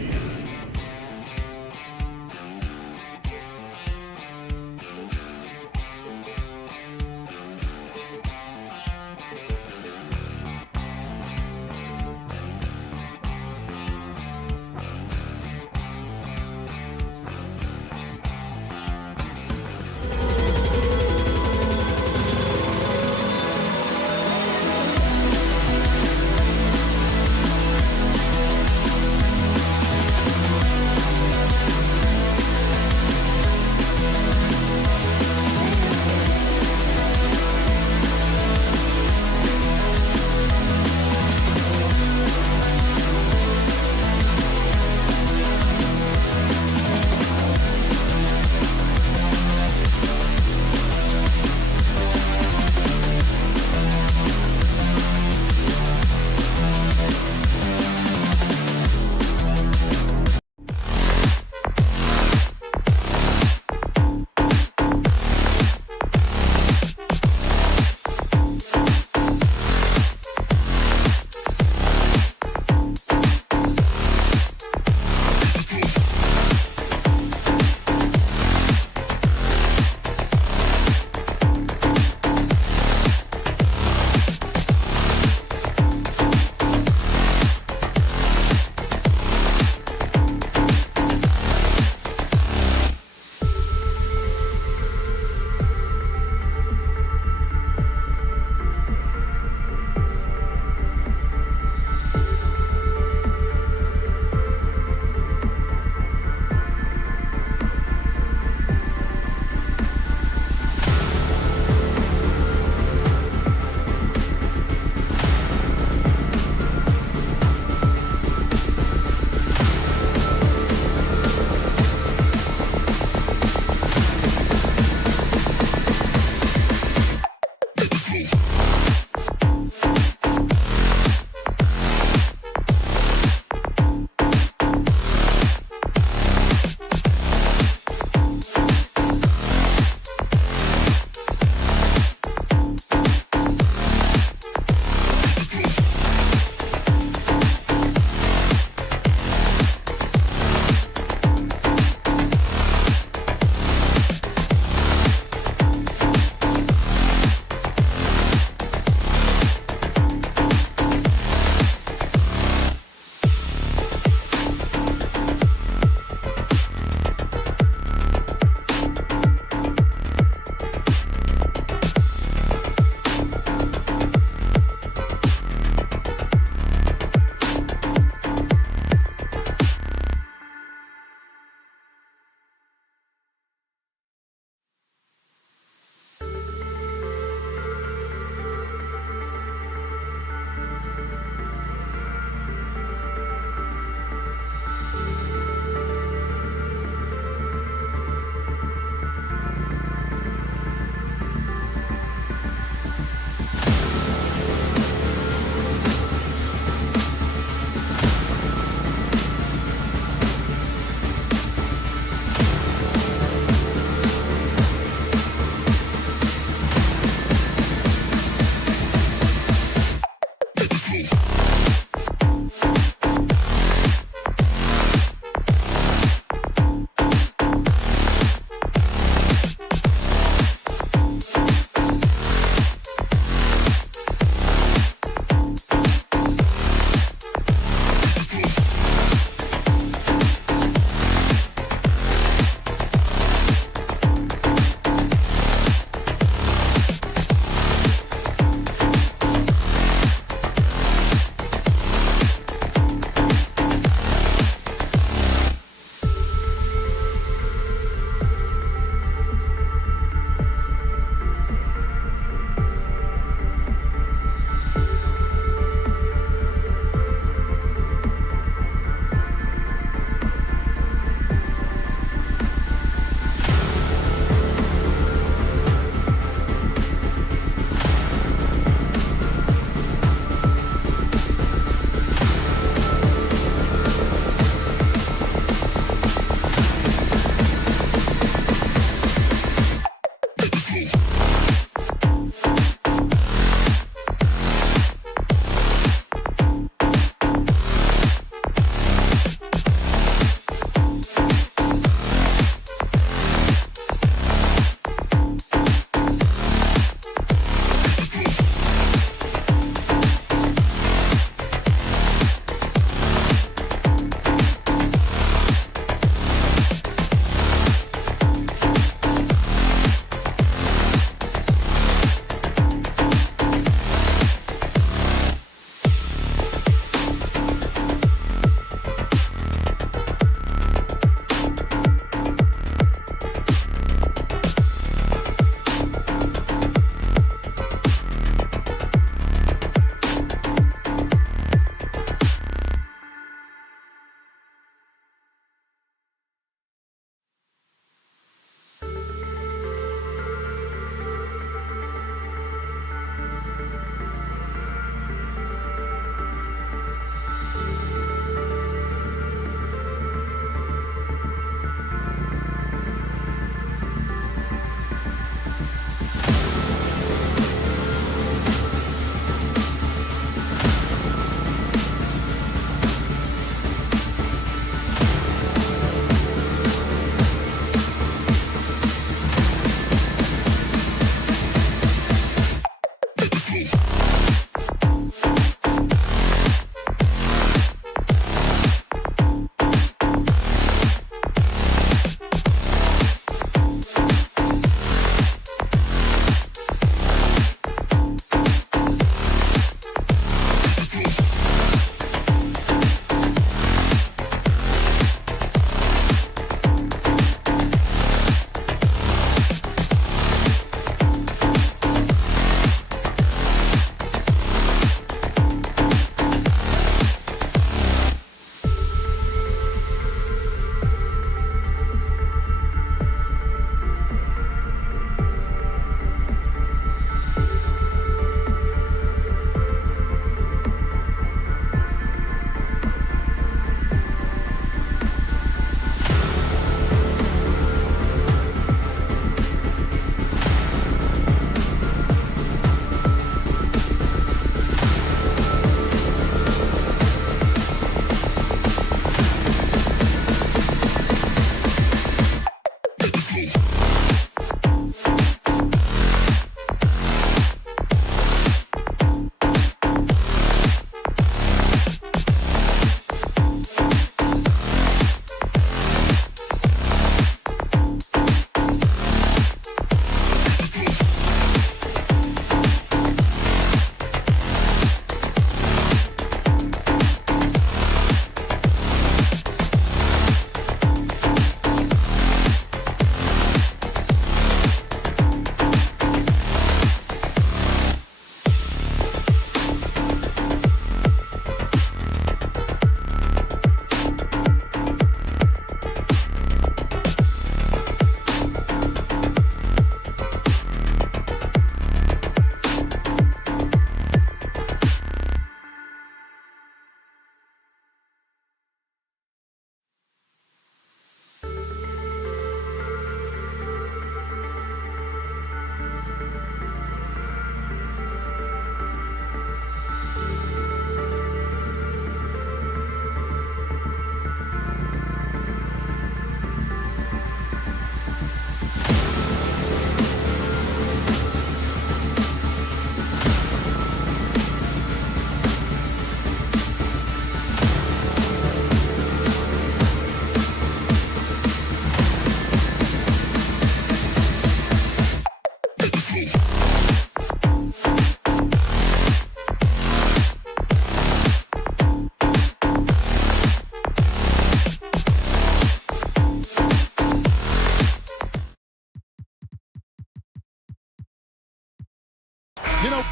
You know,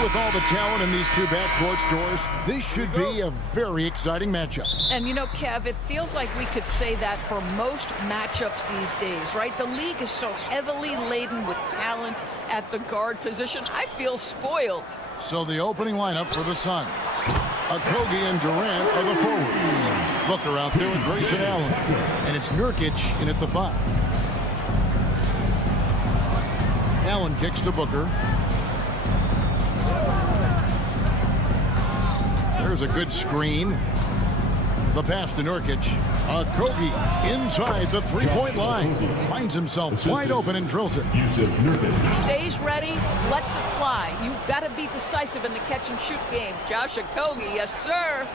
with all the talent in these two backcourts, Doris, this should be a very exciting matchup. And you know, Kev, it feels like we could say that for most matchups these days, right? The league is so heavily laden with talent at the guard position. I feel spoiled. So the opening lineup for the Suns. Okogie and Durant are the forwards. Booker out there with Grayson Allen. And it's Nurkic in at the 5. Allen kicks to Booker. There's a good screen. The pass to Nurkic. Okogie inside the three-point line. Finds himself wide open and drills it. Stays ready, lets it fly. You've got to be decisive in the catch-and-shoot game. Josh Okogie, yes, sir.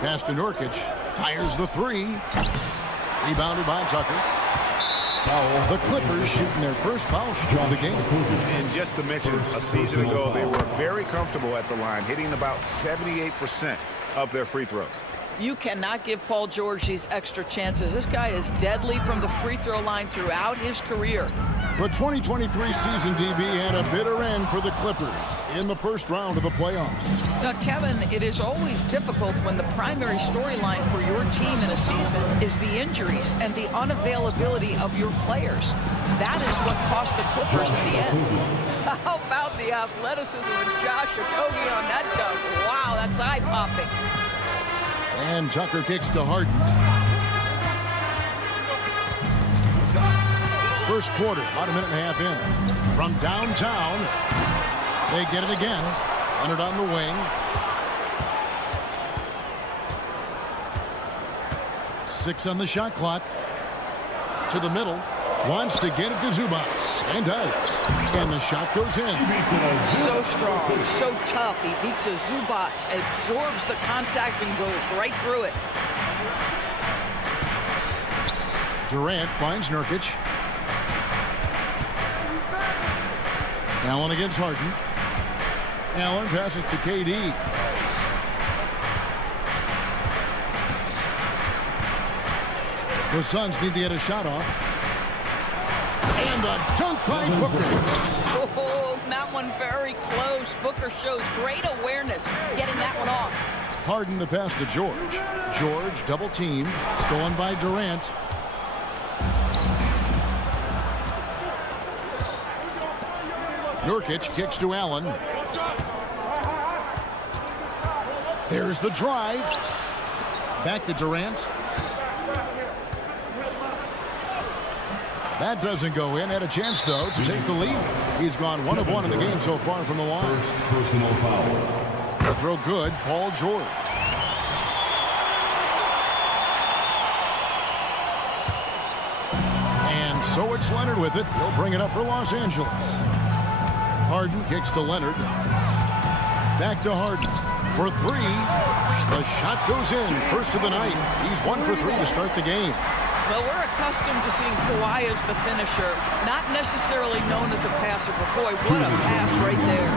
Pass to Nurkic. Fires the 3. Rebounded by Tucker. The Clippers shooting their first foul shot of the game. And just to mention, a season ago, they were very comfortable at the line, hitting about 78% of their free throws. You cannot give Paul George these extra chances. This guy is deadly from the free throw line throughout his career. The 2023 season, DB, had a bitter end for the Clippers in the first round of the playoffs. Now, Kevin, it is always difficult when the primary storyline for your team in a season is the injuries and the unavailability of your players. That is what cost the Clippers in the end. How about the athleticism of Josh Okogie on that dunk? Wow, that's eye-popping. And Tucker kicks to Harden. First quarter, about a minute and a half in. From downtown, they get it again. Leonard on the wing. 6 on the shot clock. To the middle. Wants to get it to Zubac. And does. And the shot goes in. So strong, so tough. He beats the Zubac, absorbs the contact, and goes right through it. Durant finds Nurkic. Allen against Harden. Allen passes to KD. The Suns need to get a shot off. And the dunk by Booker. Oh, that one very close. Booker shows great awareness getting that one off. Harden the pass to George. George double team. Stolen by Durant. Nurkic kicks to Allen. There's the drive. Back to Durant. That doesn't go in. Had a chance, though, to take the lead. He's gone 1 of 1 in the game so far from the line. Personal foul. The throw good. Paul George. And so it's Leonard with it. He'll bring it up for Los Angeles. Harden kicks to Leonard. Back to Harden for 3. The shot goes in. First of the night. He's 1 for 3 to start the game. Well, we're accustomed to seeing Kawhi as the finisher, not necessarily known as a passer, but boy, what a pass right there.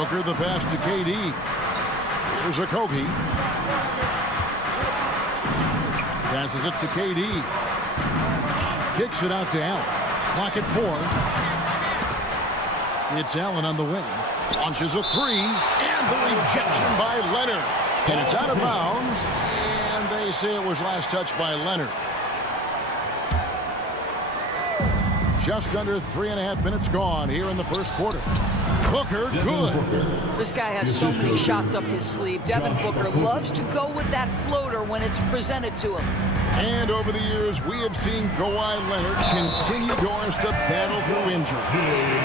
Booker the pass to KD. Here's Okogie. Passes it to KD. Kicks it out to Allen. Clock at 4. It's Allen on the wing. Launches a 3. And the rejection by Leonard. And it's out of bounds. And they say it was last touched by Leonard. Just under 3.5 minutes gone here in the first quarter. Booker, good. This guy has so many shots up his sleeve. Devin Booker loves to go with that floater when it's presented to him. And over the years, we have seen Kawhi Leonard continue, Doris, to battle through injury.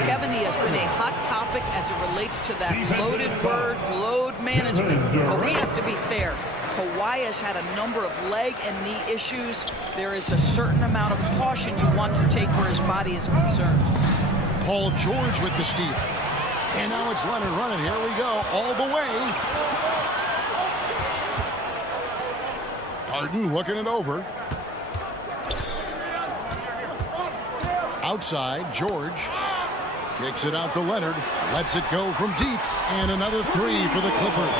Kevin, he has been a hot topic as it relates to that loaded word, load management. But we have to be fair. Kawhi has had a number of leg and knee issues. There is a certain amount of caution you want to take where his body is concerned. Paul George with the steal. And now it's Leonard running. Here we go, all the way. Harden looking it over. Outside, George. Kicks it out to Leonard. Lets it go from deep. And another three for the Clippers.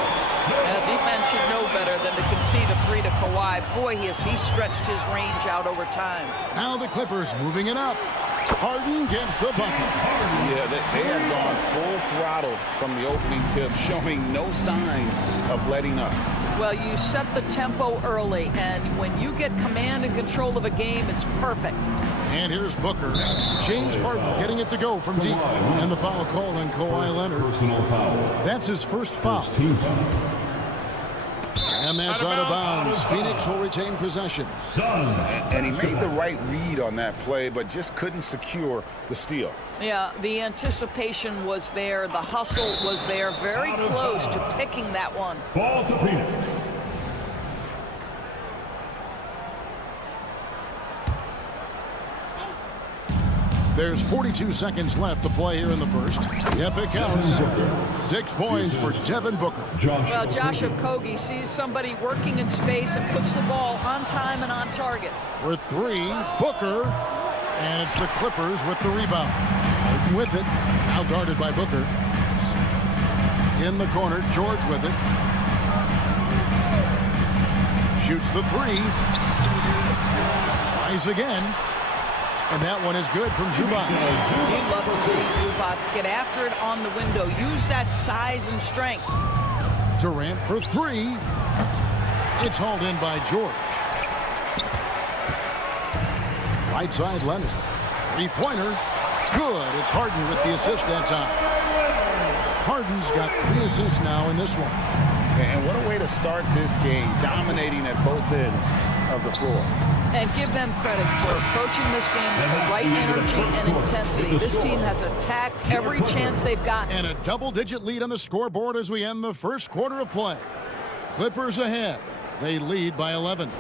Defense should know better than to concede a three to Kawhi. Boy, he stretched his range out over time. Now the Clippers moving it up. Harden gets the bucket. Yeah, they have gone full throttle from the opening tip, showing no signs of letting up. Well, you set the tempo early, and when you get command and control of a game, it's perfect. And here's Booker. James Harden getting it to go from deep. And the foul call on Kawhi Leonard. That's his first foul. And that's out of bounds. Phoenix will retain possession. And he made the right read on that play, but just couldn't secure the steal. Yeah, the anticipation was there. The hustle was there. Very close to picking that one. Ball to Phoenix. There's 42 seconds left to play here in the first. Yep, it counts. 6 points for Devin Booker. Well, Josh Okogie sees somebody working in space and puts the ball on time and on target. For 3, Booker. And it's the Clippers with the rebound. Harden with it. Now guarded by Booker. In the corner, George with it. Shoots the 3. Tries again. And that one is good from Zubac. You'd love to see Zubac get after it on the window. Use that size and strength. Durant for 3. It's hauled in by George. Right side, Leonard. 3-pointer. Good. It's Harden with the assist that time. Harden's got 3 assists now in this one. And what a way to start this game, dominating at both ends of the floor. And give them credit for approaching this game with the right energy and intensity. This team has attacked every chance they've got. And a double-digit lead on the scoreboard as we end the first quarter of play. Clippers ahead. They lead by 11.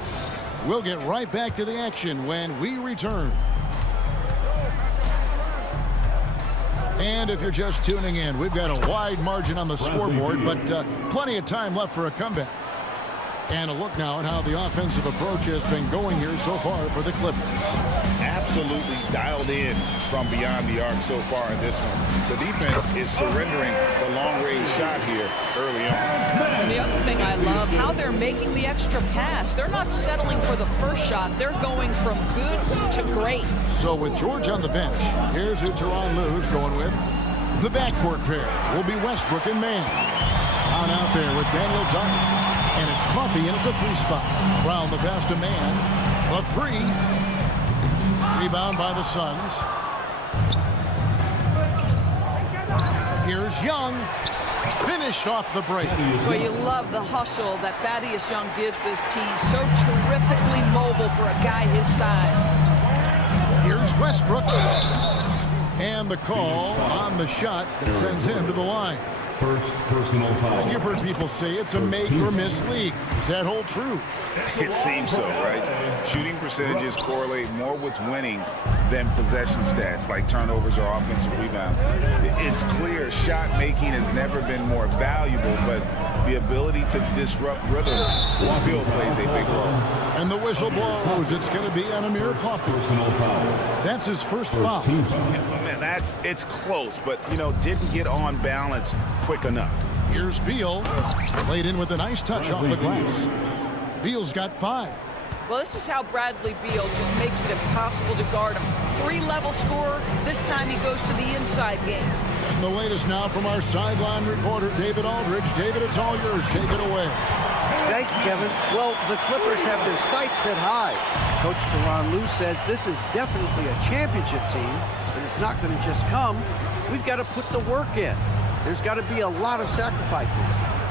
We'll get right back to the action when we return. And if you're just tuning in, we've got a wide margin on the scoreboard, but plenty of time left for a comeback. And a look now at how the offensive approach has been going here so far for the Clippers. Absolutely dialed in from beyond the arc so far in this one. The defense is surrendering the long-range shot here early on. And the other thing I love, how they're making the extra pass. They're not settling for the first shot. They're going from good to great. So with George on the bench, here's who Tyronn Lue's going with. The backcourt pair will be Westbrook and Mann. On out there with Daniel Tice. And it's Coffey in at the 3 spot. Brown the pass to Mann. A 3. Rebound by the Suns. Here's Young. Finished off the break. Well, you love the hustle that Thaddeus Young gives this team. So terrifically mobile for a guy his size. Here's Westbrook. And the call on the shot that sends him to the line. First personal foul. You've heard people say it's a make-or-miss league. Does that hold true? It seems so, right? Shooting percentages correlate more with winning than possession stats like turnovers or offensive rebounds. It's clear shot making has never been more valuable, but the ability to disrupt rhythm still plays a big role. And the whistle blows. It's going to be on Amir Coffey. Personal foul. That's his first foul. Man, it's close, but, didn't get on balance quick enough. Here's Beal. Laid in with a nice touch off the glass. Beal's got 5. Well, this is how Bradley Beal just makes it impossible to guard him. 3-level scorer. This time he goes to the inside game. And the latest now from our sideline reporter, David Aldridge. David, it's all yours. Take it away. Thank you, Kevin. Well, the Clippers have their sights set high. Coach Tyronn Lue says this is definitely a championship team, but it's not going to just come. We've got to put the work in. There's got to be a lot of sacrifices.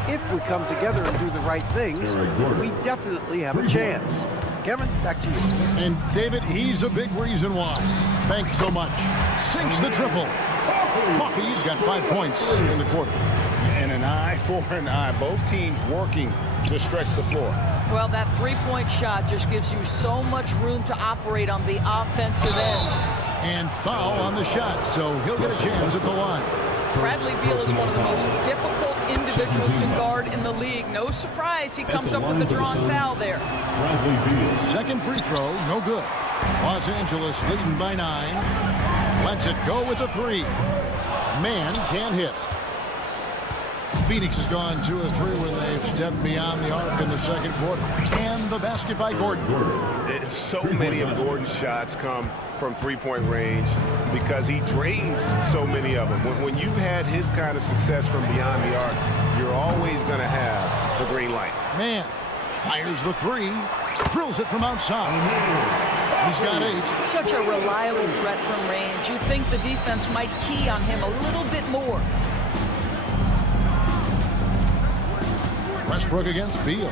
If we come together and do the right things, we definitely have a chance. Kevin, back to you. And David, he's a big reason why. Thanks so much. Sinks the triple. Coffey's got 5 points in the quarter. And an eye for an eye. Both teams working to stretch the floor. Well, that 3-point shot just gives you so much room to operate on the offensive end. And foul on the shot, so he'll get a chance at the line. Bradley Beal is one of the most difficult individuals to guard in the league. No surprise he comes up with the drawn foul there. Second free throw, no good. Los Angeles leading by 9. Lets it go with a 3. Man can't hit. Phoenix has gone 2 of 3 when they've stepped beyond the arc in the second quarter. And the basket by Gordon. So many of Gordon's shots come from three-point range because he drains so many of them. When you've had his kind of success from beyond the arc, you're always going to have the green light. Man fires the 3, drills it from outside. He's got 8. Such a reliable threat from range. You'd think the defense might key on him a little bit more. Westbrook against Beal.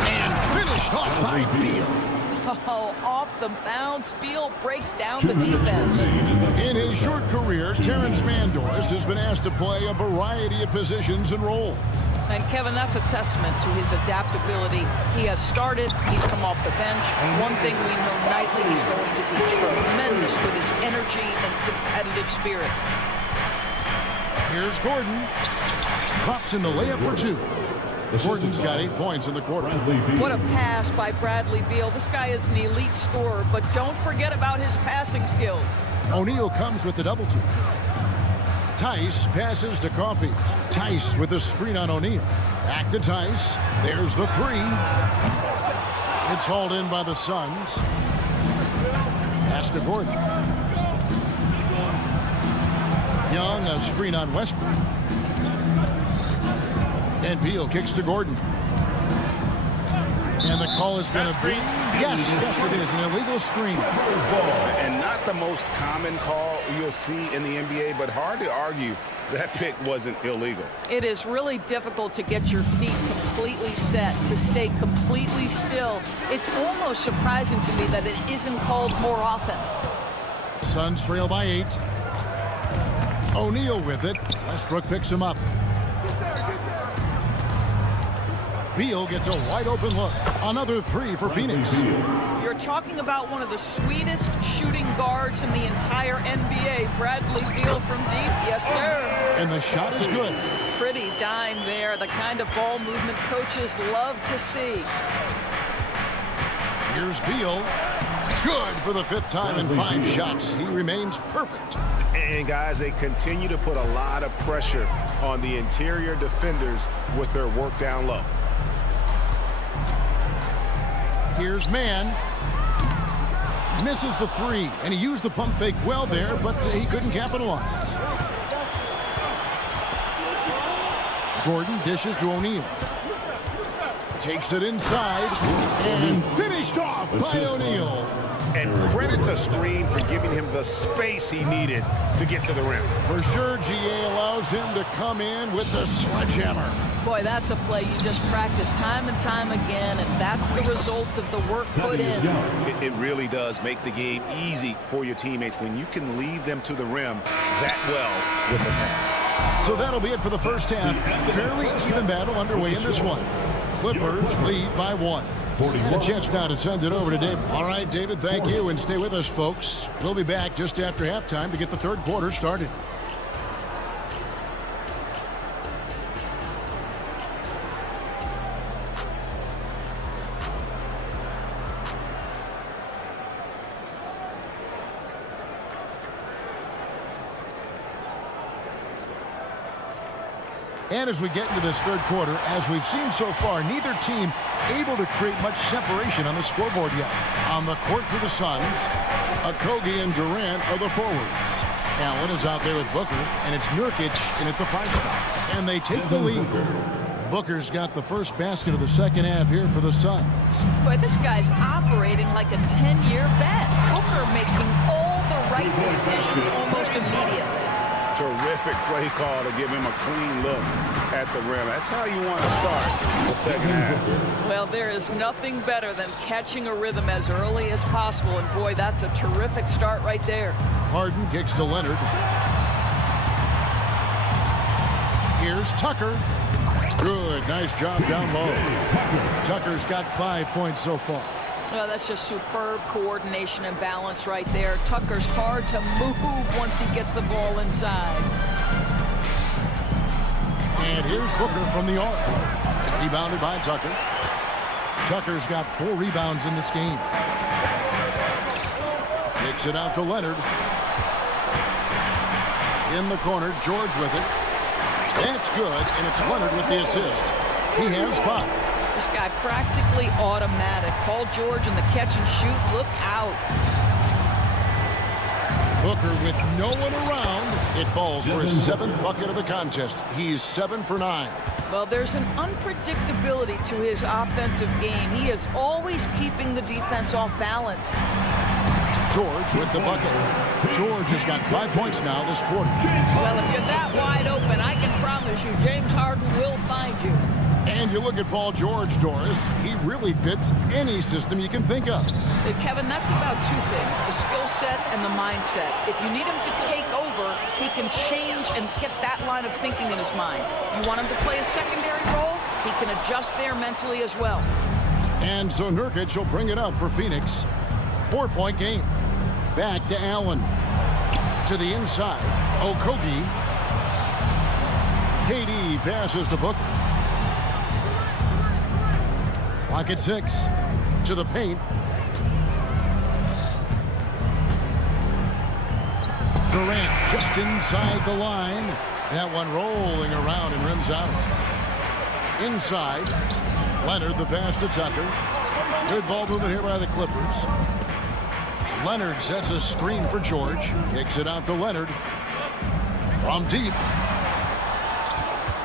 And finished off by Beal. Oh, off the bounce. Beal breaks down the defense. In his short career, Terrence Mandors has been asked to play a variety of positions and roles. And Kevin, that's a testament to his adaptability. He has started, he's come off the bench. One thing we know nightly, he's going to be tremendous with his energy and competitive spirit. Here's Gordon. Drops in the layup for 2. Gordon's got 8 points in the quarter. What a pass by Bradley Beal. This guy is an elite scorer, but don't forget about his passing skills. O'Neal comes with the double team. Tice passes to Coffey. Tice with a screen on O'Neal. Back to Tice. There's the 3. It's hauled in by the Suns. Pass to Gordon. Young, a screen on Westbrook. And Beal kicks to Gordon. And the call is going to be, yes, it is, an illegal screen. And not the most common call you'll see in the NBA, but hard to argue that pick wasn't illegal. It is really difficult to get your feet completely set, to stay completely still. It's almost surprising to me that it isn't called more often. Suns trail by 8. O'Neal with it. Westbrook picks him up. Beal gets a wide open look. Another 3 for Phoenix. You're talking about one of the sweetest shooting guards in the entire NBA. Bradley Beal from deep. Yes, sir. And the shot is good. Pretty dime there. The kind of ball movement coaches love to see. Here's Beal. Good for the 5th time in 5 shots. He remains perfect. And guys, they continue to put a lot of pressure on the interior defenders with their work down low. Here's Man. Misses the 3, and he used the pump fake well there, but he couldn't capitalize. Gordon dishes to O'Neal. Takes it inside, and finished off by O'Neal. And credit the screen for giving him the space he needed to get to the rim. For sure, GA allows him to come in with the sledgehammer. Boy, that's a play you just practice time and time again, and that's the result of the work put in. It really does make the game easy for your teammates when you can lead them to the rim that well with a pass. So that'll be it for the first half. Fairly even battle underway in this one. Clippers lead by 1. And a chance now to send it over to David. All right, David, thank you, and stay with us, folks. We'll be back just after halftime to get the 3rd quarter started. And as we get into this 3rd quarter, as we've seen so far, neither team able to create much separation on the scoreboard yet. On the court for the Suns, Okogie and Durant are the forwards. Allen is out there with Booker, and it's Nurkic in at the 5 spot. And they take the lead. Booker's got the first basket of the second half here for the Suns. Boy, this guy's operating like a 10-year vet. Booker making all the right decisions almost immediately. Terrific play call to give him a clean look at the rim. That's how you want to start the second half. Well, there is nothing better than catching a rhythm as early as possible. And boy, that's a terrific start right there. Harden kicks to Leonard. Here's Tucker. Good, nice job down low. Tucker's got 5 points so far. Well, that's just superb coordination and balance right there. Tucker's hard to move once he gets the ball inside. And here's Booker from the arc. Rebounded by Tucker. Tucker's got 4 rebounds in this game. Kicks it out to Leonard. In the corner, George with it. That's good, and it's Leonard with the assist. He has 5. This guy practically automatic. Paul George in the catch and shoot. Look out. Booker with no one around. It falls for his 7th bucket of the contest. He's 7 for 9. Well, there's an unpredictability to his offensive game. He is always keeping the defense off balance. George with the bucket. George has got 5 points now this quarter. Well, if you're that wide open, I can promise you James Harden will find you. And you look at Paul George, Doris, he really fits any system you can think of. Kevin, that's about 2 things, the skill set and the mindset. If you need him to take over, he can change and get that line of thinking in his mind. You want him to play a secondary role, he can adjust there mentally as well. And so Nurkic will bring it up for Phoenix. 4-point game. Back to Allen. To the inside. Okogie. KD passes to Booker. Clock at 6. To the paint. Durant just inside the line. That one rolling around and rims out. Inside. Leonard, the pass to Tucker. Good ball movement here by the Clippers. Leonard sets a screen for George. Kicks it out to Leonard. From deep.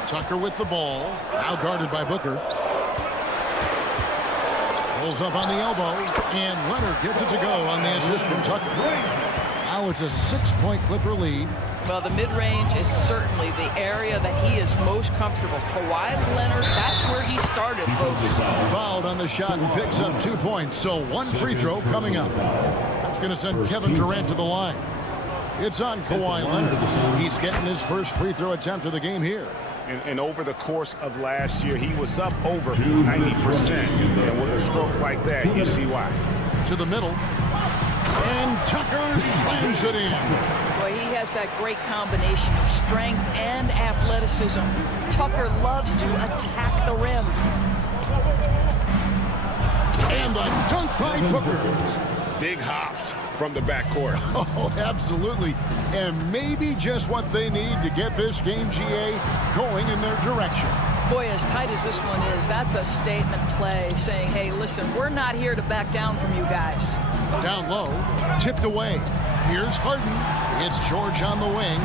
Tucker with the ball. Now guarded by Booker. Pulls up on the elbow. And Leonard gets it to go on the assist from Tucker. Now it's a 6-point Clipper lead. Well, the mid-range is certainly the area that he is most comfortable. Kawhi Leonard, that's where he started, folks. Fouled on the shot and picks up 2 points. So 1 free throw coming up. That's going to send Kevin Durant to the line. It's on Kawhi Leonard. He's getting his first free throw attempt of the game here. And over the course of last year, he was up over 90%. And with a stroke like that, you see why. To the middle. And Tucker slams it in. Boy, he has that great combination of strength and athleticism. Tucker loves to attack the rim. And the dunk by Booker. Big hops from the backcourt. Oh, absolutely. And maybe just what they need to get this game, GA, going in their direction. Boy, as tight as this one is, that's a statement play saying, hey, listen, we're not here to back down from you guys. Down low, tipped away. Here's Harden. It's George on the wing.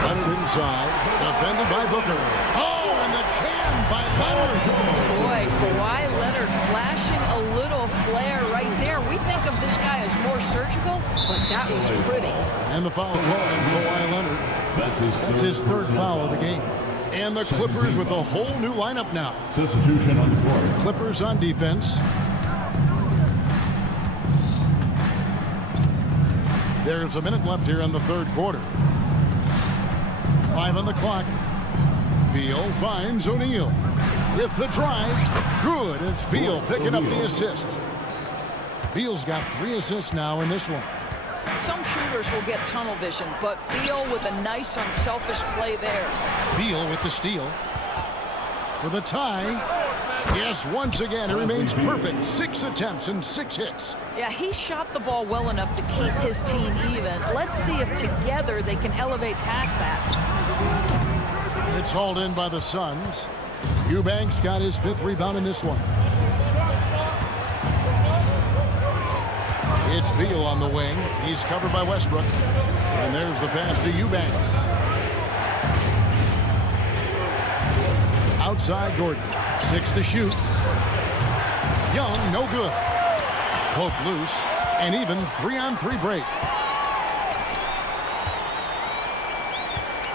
Leonard inside, defended by Booker. Oh, and the jam by Leonard. Boy, Kawhi Leonard flashing a little flare right there. We think of this guy as more surgical, but that was pretty. And the foul call on Kawhi Leonard. That's his 3rd foul of the game. And the Clippers with a whole new lineup now. Substitution on the court. Clippers on defense. There's a minute left here in the 3rd quarter. 5 on the clock. Beal finds O'Neal. With the drive. Good. It's Beal picking up the assist. Beal's got 3 assists now in this one. Some shooters will get tunnel vision, but Beal with a nice unselfish play there. Beal with the steal. For the tie. Yes, once again, it remains perfect. 6 attempts and 6 hits. Yeah, he shot the ball well enough to keep his team even. Let's see if together they can elevate past that. It's hauled in by the Suns. Eubanks got his 5th rebound in this one. It's Beal on the wing. He's covered by Westbrook. And there's the pass to Eubanks. Outside Gordon. 6 to shoot. Young, no good. Poked loose. And even 3-on-3 break.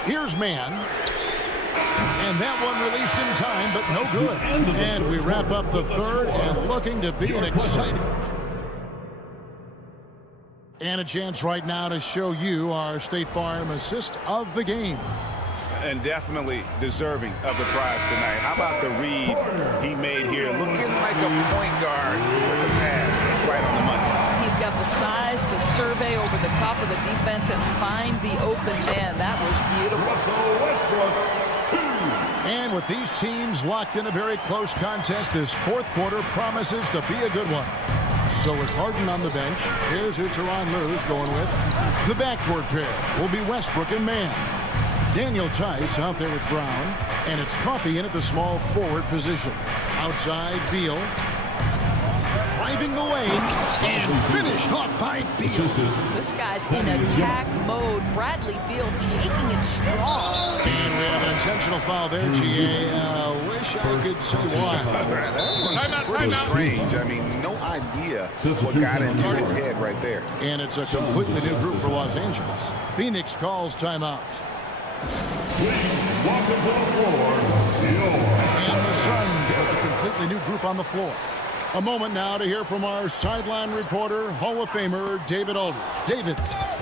Here's Mann. And that one released in time, but no good. And we wrap up the 3rd and looking to be an exciting... And a chance right now to show you our State Farm assist of the game. And definitely deserving of the prize tonight. How about the read he made here? Looking like a point guard with the pass right on the money. He's got the size to survey over the top of the defense and find the open man. That was beautiful. Russell Westbrook, 2. And with these teams locked in a very close contest, this fourth quarter promises to be a good one. So with Harden on the bench, here's who Tyronn Lue's going with. The backcourt pair will be Westbrook and Mann. Daniel Tice out there with Brown. And it's Coffey in at the small forward position. Outside, Beal. Driving the lane and finished off by Beal. This guy's in attack mode. Bradley Beal taking it strong. And we have an intentional foul there, GA. Wish I could say why. That's pretty strange. I mean, no idea what got into his head right there. And it's a completely new group for Los Angeles. Phoenix calls timeout. And the Suns with a completely new group on the floor. A moment now to hear from our sideline reporter, Hall of Famer David Aldridge. David.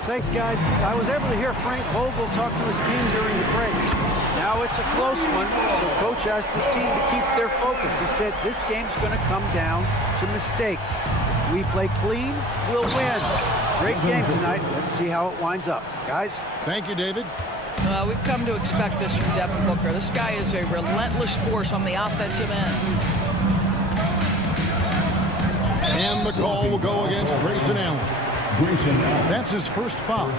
Thanks, guys. I was able to hear Frank Vogel talk to his team during the break. Now it's a close one, so Coach asked his team to keep their focus. He said this game's going to come down to mistakes. If we play clean, we'll win. Great game tonight. Let's see how it winds up. Guys? Thank you, David. We've come to expect this from Devin Booker. This guy is a relentless force on the offensive end. And the call will go against Grayson Allen. That's his first foul.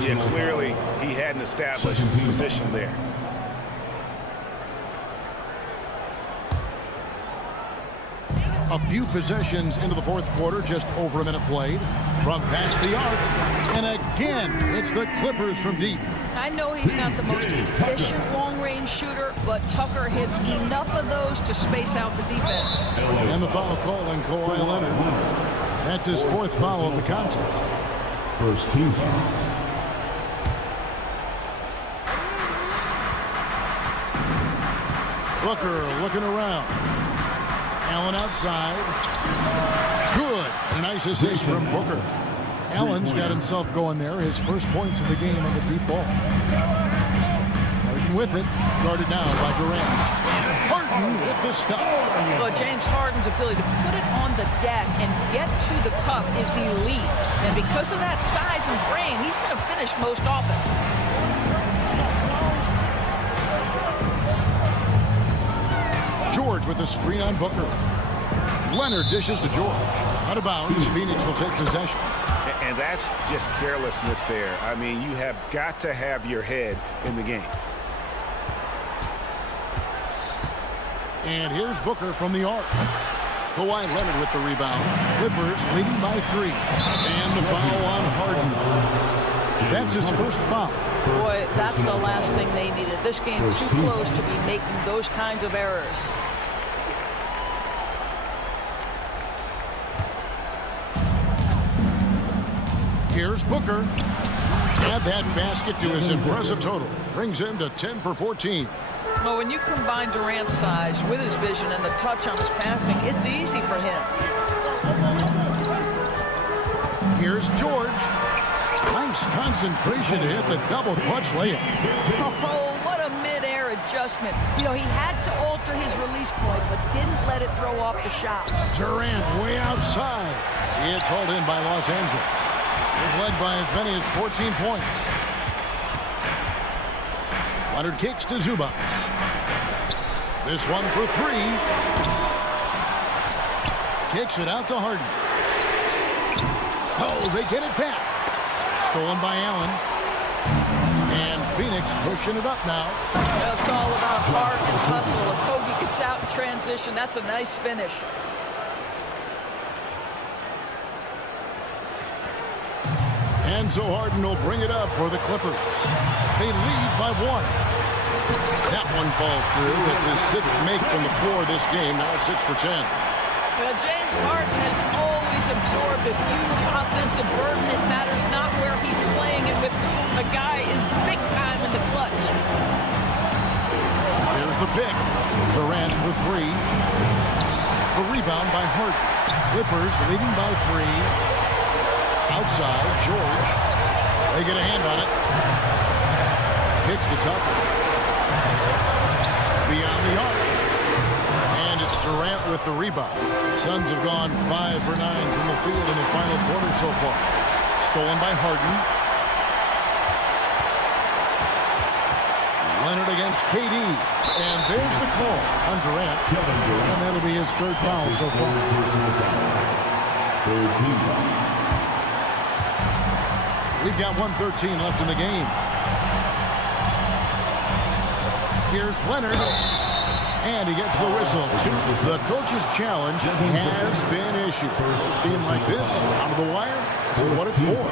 Yeah, clearly he hadn't established position there. A few possessions into the fourth quarter, just over a minute played. From past the arc. And again, it's the Clippers from deep. I know he's not the most efficient long-range shooter, but Tucker hits enough of those to space out the defense. And the foul call on Kawhi Leonard. That's his fourth foul of the contest. First team foul. Booker looking around. Allen outside. Good. A nice assist from Booker. Allen's got himself going there. His first points of the game on the deep ball. Harden with it. Guarded now by Durant. Harden with the stuff. Well, James Harden's ability to put it on the deck and get to the cup is elite. And because of that size and frame, he's going to finish most often. George with the screen on Booker. Leonard dishes to George. Out of bounds. Phoenix will take possession. And that's just carelessness there. I mean, you have got to have your head in the game. And here's Booker from the arc. Kawhi Leonard with the rebound. Clippers leading by 3. And the foul on Harden. That's his first foul. Boy, that's the last thing they needed. This game too close to be making those kinds of errors. Here's Booker. Add that basket to his impressive total. Brings him to 10 for 14. Well, when you combine Durant's size with his vision and the touch on his passing, it's easy for him. Here's George. Nice concentration to hit the double clutch layup. Oh, what a mid-air adjustment. You know, he had to alter his release point, but didn't let it throw off the shot. Durant way outside. It's hauled in by Los Angeles. They've led by as many as 14 points. Leonard kicks to Zubac. This one for 3. Kicks it out to Harden. Oh, they get it back. Stolen by Allen. And Phoenix pushing it up now. That's all about heart and hustle. If Kogi gets out in transition, that's a nice finish. Enzo Harden will bring it up for the Clippers. They lead by 1. That one falls through. It's his 6th make from the floor this game. Now 6 for 10. Well, James Harden has always absorbed a huge offensive burden. It matters not where he's playing and with whom. The guy is big time in the clutch. There's the pick. Durant for 3. The rebound by Harden. Clippers leading by 3. Outside, George. They get a hand on it. Kicks to Tucker. Beyond the arc. And it's Durant with the rebound. Suns have gone 5 for 9 from the field in the final quarter so far. Stolen by Harden. Leonard against KD. And there's the call on Durant. And that'll be his third foul so far. We've got 1:13 left in the game. Here's Leonard. And he gets the whistle. The coach's challenge has been issued. A game like this, out of the wire, is what it's for.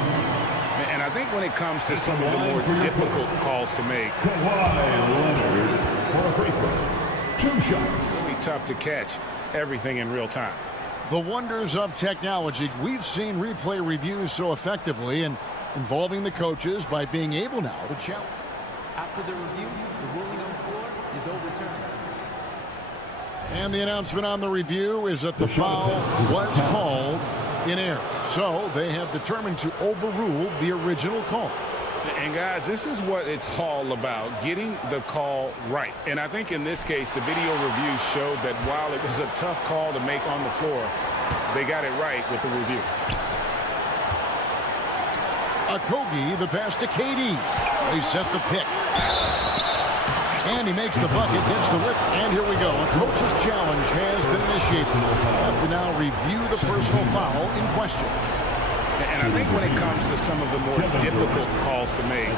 And I think when it comes to some of the more difficult calls to make, really tough to catch everything in real time. The wonders of technology. We've seen replay reviews so effectively and involving the coaches by being able now to challenge. After the review, the ruling on the floor is overturned. And the announcement on the review is that the foul was called in error. So they have determined to overrule the original call. And guys, this is what it's all about, getting the call right. And I think in this case, the video review showed that while it was a tough call to make on the floor, they got it right with the review. Okogie, the pass to KD. They set the pick. And he makes the bucket, gets the whip, and here we go. A coach's challenge has been initiated. We'll have to now review the personal foul in question. And I think when it comes to some of the more difficult calls to make,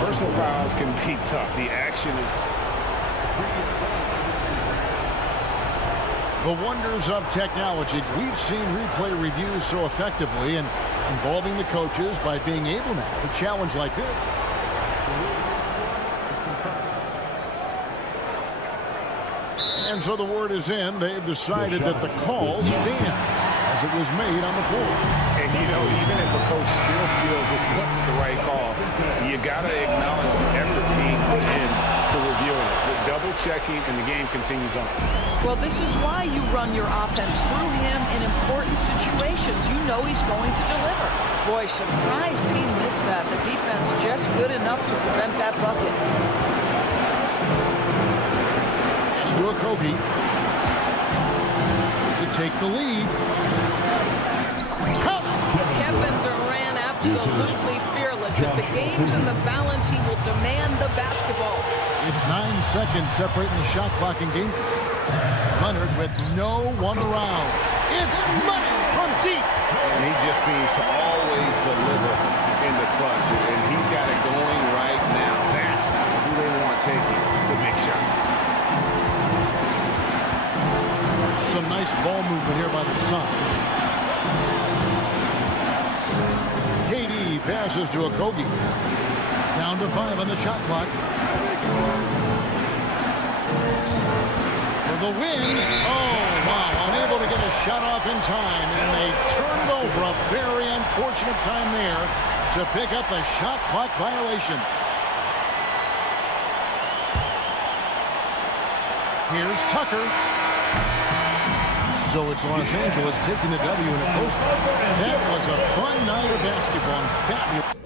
personal fouls can be tough. The action is... The wonders of technology. We've seen replay reviews so effectively and involving the coaches by being able now to challenge like this. And so the word is in. They've decided that the call stands as it was made on the floor. And, you know, even if a coach still feels this wasn't the right call, you got to acknowledge the effort being put in to reviewing it. The double checking, and the game continues on. Well, this is why you run your offense through him in important situations. You know he's going to deliver. Boy, surprised he missed that. The defense just good enough to prevent that bucket. To Okogie to take the lead. Kevin Durant absolutely fearless. If the game's in the balance, he will demand the basketball. It's 9 seconds separating the shot clock and game. Leonard with no one around. It's money from deep. And he just seems to always deliver in the clutch. And he's got it going right now. That's who they want taking the big shot. Some nice ball movement here by the Suns. KD passes to Okogie. Down to 5 on the shot clock. For the win. Oh, wow. Unable to get a shot off in time. And they turn it over. A very unfortunate time there to pick up the shot clock violation. Here's Tucker. So it's Los Angeles taking the W in a close one. That was a fun night of basketball and fabulous.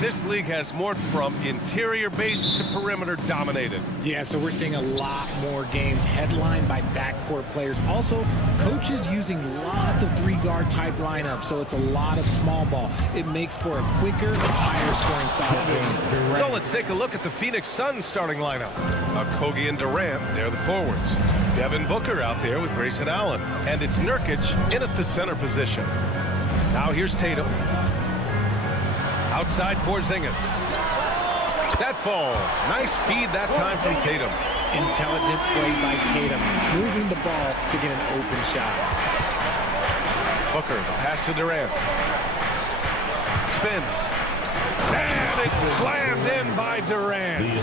This league has morphed from interior base to perimeter dominated. Yeah, so we're seeing a lot more games headlined by backcourt players. Also, coaches using lots of three-guard type lineups, so it's a lot of small ball. It makes for a quicker, higher scoring style of game. So let's take a look at the Phoenix Suns starting lineup. Kogi and Durant, they're the forwards. Devin Booker out there with Grayson Allen. And it's Nurkic in at the center position. Now here's Tatum. Outside Porzingis. That falls. Nice feed that time from Tatum. Intelligent play by Tatum, moving the ball to get an open shot. Booker, the pass to Durant. Spins. And it's slammed in by Durant.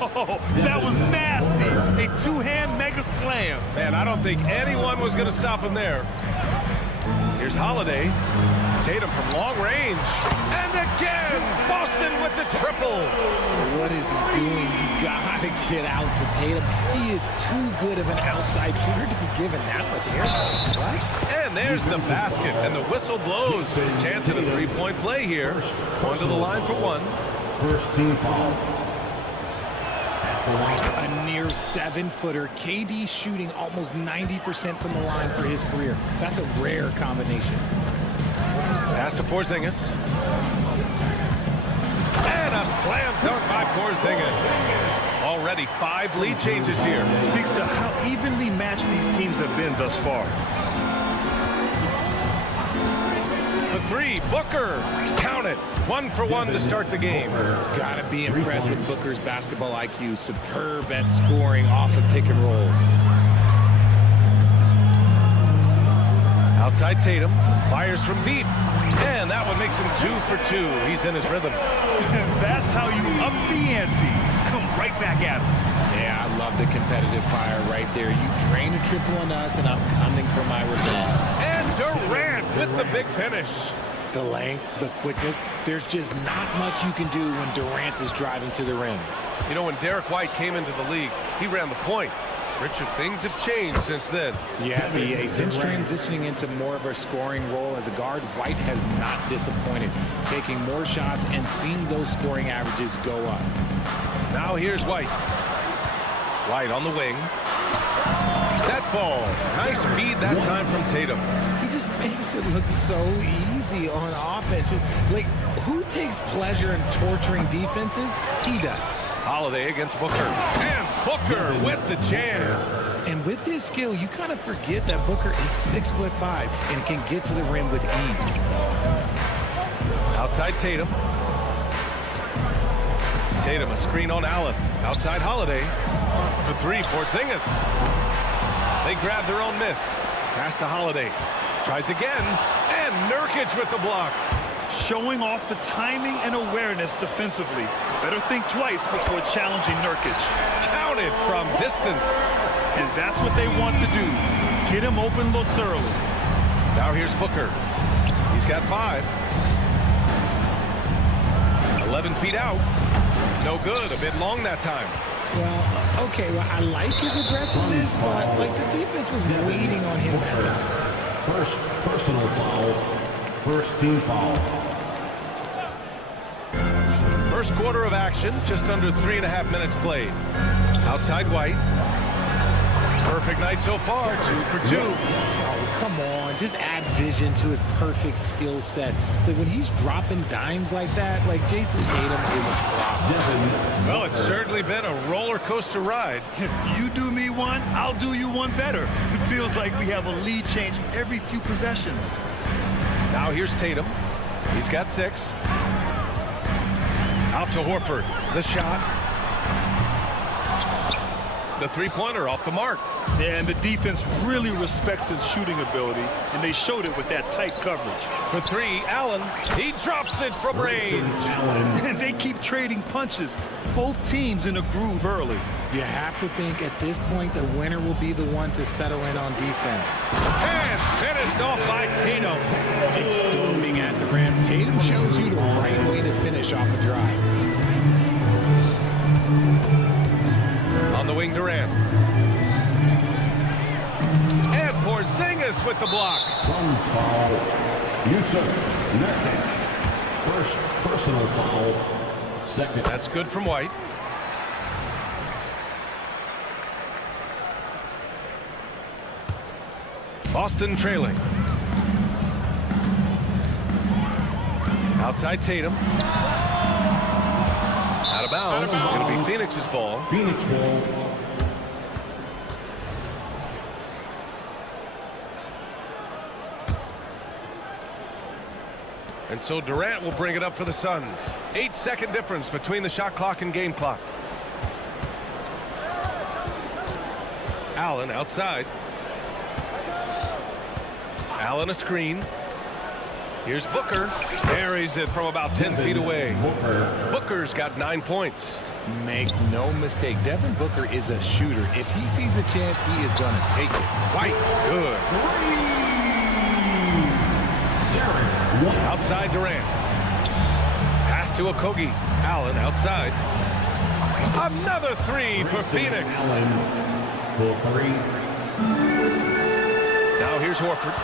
Oh, that was nasty. A two-hand mega slam. Man, I don't think anyone was going to stop him there. Here's Holiday. Tatum from long range. And again, Boston with the triple. What is he doing? You gotta get out to Tatum. He is too good of an outside shooter to be given that much airspace. What? And there's the basket, and the whistle blows. Chance at a three-point play here. One to the line for one. First team foul. A near 7-footer. KD shooting almost 90% from the line for his career. That's a rare combination. Pass to Porzingis. And a slam dunk by Porzingis. Already 5 lead changes here. Speaks to how evenly matched these teams have been thus far. For 3, Booker. Count it. 1 for 1 to start the game. Gotta be impressed with Booker's basketball IQ. Superb at scoring off of pick and rolls. Outside Tatum. Fires from deep. And that one makes him 2 for 2. He's in his rhythm. That's how you up the ante. Come right back at him. Yeah, I love the competitive fire right there. You drain a triple on us, and I'm coming for my revenge. And Durant with the big finish. The length, the quickness, there's just not much you can do when Durant is driving to the rim. You know, when Derek White came into the league, he ran the point. Richard, things have changed since then. Yeah, BA. Since transitioning into more of a scoring role as a guard, White has not disappointed, taking more shots and seeing those scoring averages go up. Now here's White. White on the wing. That falls. Nice feed that time from Tatum. He just makes it look so easy on offense. Like, who takes pleasure in torturing defenses? He does. Holiday against Booker. And Booker with the jam. And with his skill, you kind of forget that Booker is 6'5" and can get to the rim with ease. Outside Tatum. Tatum, a screen on Allen. Outside Holiday. For 3, Porzingis. They grab their own miss. Pass to Holiday. Tries again. And Nurkic with the block. Showing off the timing and awareness defensively. Better think twice before challenging Nurkic. Counted from distance. And that's what they want to do. Get him open looks early. Now here's Booker. He's got 5. 11 feet out. No good. A bit long that time. Well, okay, well, I like his aggressiveness, but like the defense was waiting on him that time. First personal foul. First team foul. First quarter of action, just under 3.5 minutes played. Outside White. Perfect night so far, 2 for 2. Oh, come on, just add vision to his perfect skill set. Like when he's dropping dimes like that, like Jason Tatum is a problem. Well, it's certainly been a roller coaster ride. You do me one, I'll do you one better. It feels like we have a lead change every few possessions. Now here's Tatum. He's got 6. Out to Horford. The shot. The three-pointer off the mark. Yeah, and the defense really respects his shooting ability, and they showed it with that tight coverage. For 3, Allen. He drops it from range. And they keep trading punches. Both teams in a groove early. You have to think at this point the winner will be the one to settle in on defense. And finished off by Tatum. Exploding at the rim. Tatum shows you the right way to finish off a drive. On the wing, Durant. And Porzingis with the block. Suns foul. Yusuf Nurkic. First Personal foul. Second. That's good from White. Boston trailing. Outside Tatum. Out of bounds. It'll be Phoenix's ball. Phoenix ball. And so Durant will bring it up for the Suns. 8-second difference between the shot clock and game clock. Allen outside. Allen a screen. Here's Booker. Buries it from about 10 feet away. Booker's got 9 points. Make no mistake, Devin Booker is a shooter. If he sees a chance, he is going to take it. White, good. Outside Durant. Pass to Okogie. Allen outside. Another three for Phoenix. Allen for three. Now here's Horford.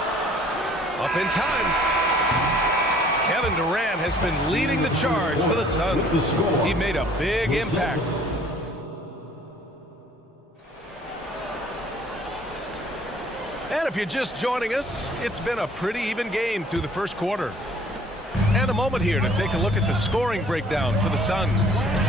Up in time. Kevin Durant has been leading the charge for the Suns. He made a big impact. And if you're just joining us, it's been a pretty even game through the first quarter. And a moment here to take a look at the scoring breakdown for the Suns.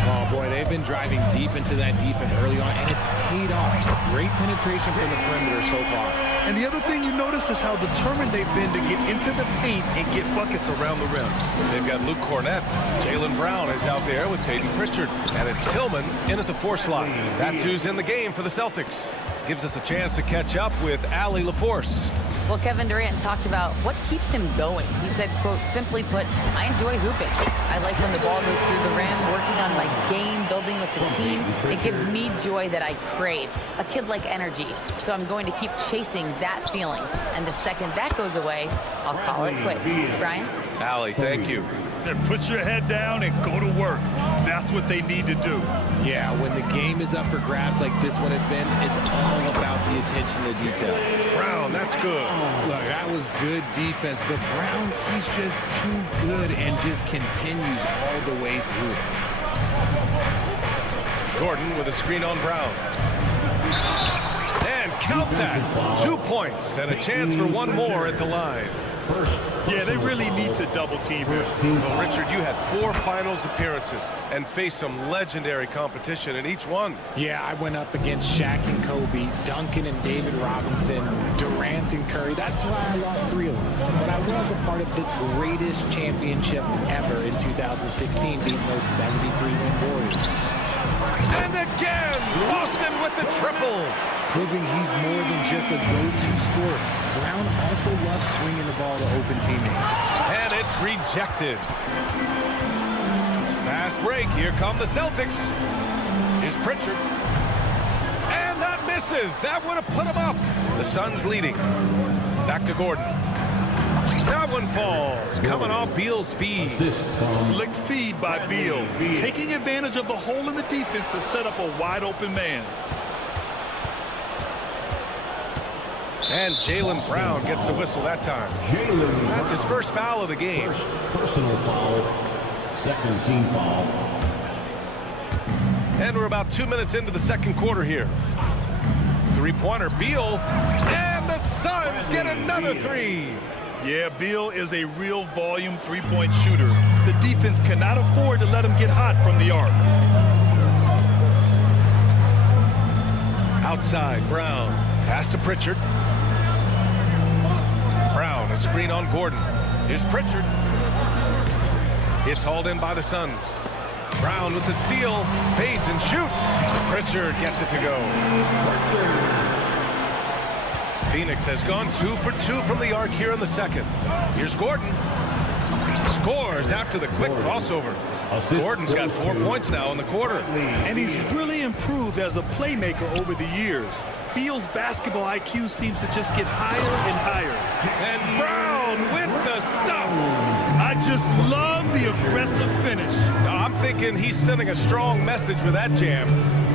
Oh, boy, they've been driving deep into that defense early on, and it's paid off. Great penetration from the perimeter so far. And the other thing you notice is how determined they've been to get into the paint and get buckets around the rim. They've got Luke Cornett. Jalen Brown is out there with Peyton Pritchard. And it's Tillman in at the 4 slot. That's who's in the game for the Celtics. Gives us a chance to catch up with Allie LaForce. Well, Kevin Durant talked about what keeps him going. He said, quote, simply put, I enjoy hooping. I like when the ball goes through the rim, working on my game, building with the team. It gives me joy that I crave, a kid-like energy. So I'm going to keep chasing that feeling. And the second that goes away, I'll call it quits. Brian? Allie, thank you. Then put your head down and go to work. That's what they need to do. Yeah, when the game is up for grabs like this one has been, it's all about the attention to detail. Brown, that's good. Look, that was good defense, but Brown, he's just too good and just continues all the way through. Gordon with a screen on Brown. And count that. 2 points and a chance for one more at the line. Yeah, they really need to double team him. Well, Richard, you had 4 finals appearances and faced some legendary competition in each one. Yeah, I went up against Shaq and Kobe, Duncan and David Robinson, Durant and Curry. That's why I lost 3 of them. But I was a part of the greatest championship ever in 2016, beating those 73-win Warriors. And again, Boston with the triple. Proving he's more than just a go-to scorer. Brown also loves swinging the ball to open teammates. And it's rejected. Fast break. Here come the Celtics. Here's Pritchard. And that misses. That would have put him up. The Suns leading. Back to Gordon. That one falls. Coming off Beal's feed. Slick feed by Beal. Taking advantage of the hole in the defense to set up a wide-open man. And Jalen Brown gets a whistle that time. That's his first foul of the game. Personal foul. Second team foul. And we're about 2 minutes into the second quarter here. 3-pointer, Beal. And the Suns get another 3. Yeah, Beal is a real volume three-point shooter. The defense cannot afford to let him get hot from the arc. Outside, Brown. Pass to Pritchard. Brown, a screen on Gordon. Here's Pritchard. It's hauled in by the Suns. Brown with the steal. Fades and shoots. Pritchard gets it to go. Phoenix has gone 2 for 2 from the arc here in the second. Here's Gordon. Scores after the quick crossover. Gordon's got 4 points now in the quarter. And he's really improved as a playmaker over the years. Beal's basketball IQ seems to just get higher and higher. And Brown with the stuff. I just love the aggressive finish. I'm thinking thinking he's sending a strong message with that jam.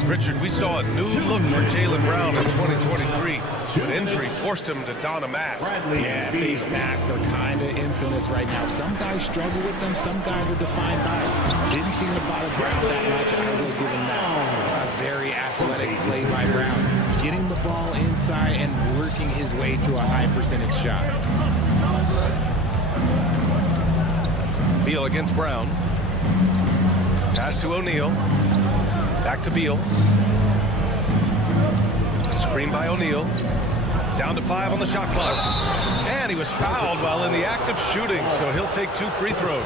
Richard, we saw a new look for Jaylen Brown in 2023. An injury forced him to don a mask. Yeah, face masks are kind of infamous right now. Some guys struggle with them. Some guys are defined by it. Didn't seem to bother Brown that much. I will give him that. A very athletic play by Brown. Getting the ball inside and working his way to a high percentage shot. Beal against Brown. Pass to O'Neal. Back to Beal. Screen by O'Neal. Down to 5 on the shot clock. And he was fouled while in the act of shooting, so he'll take 2 free throws.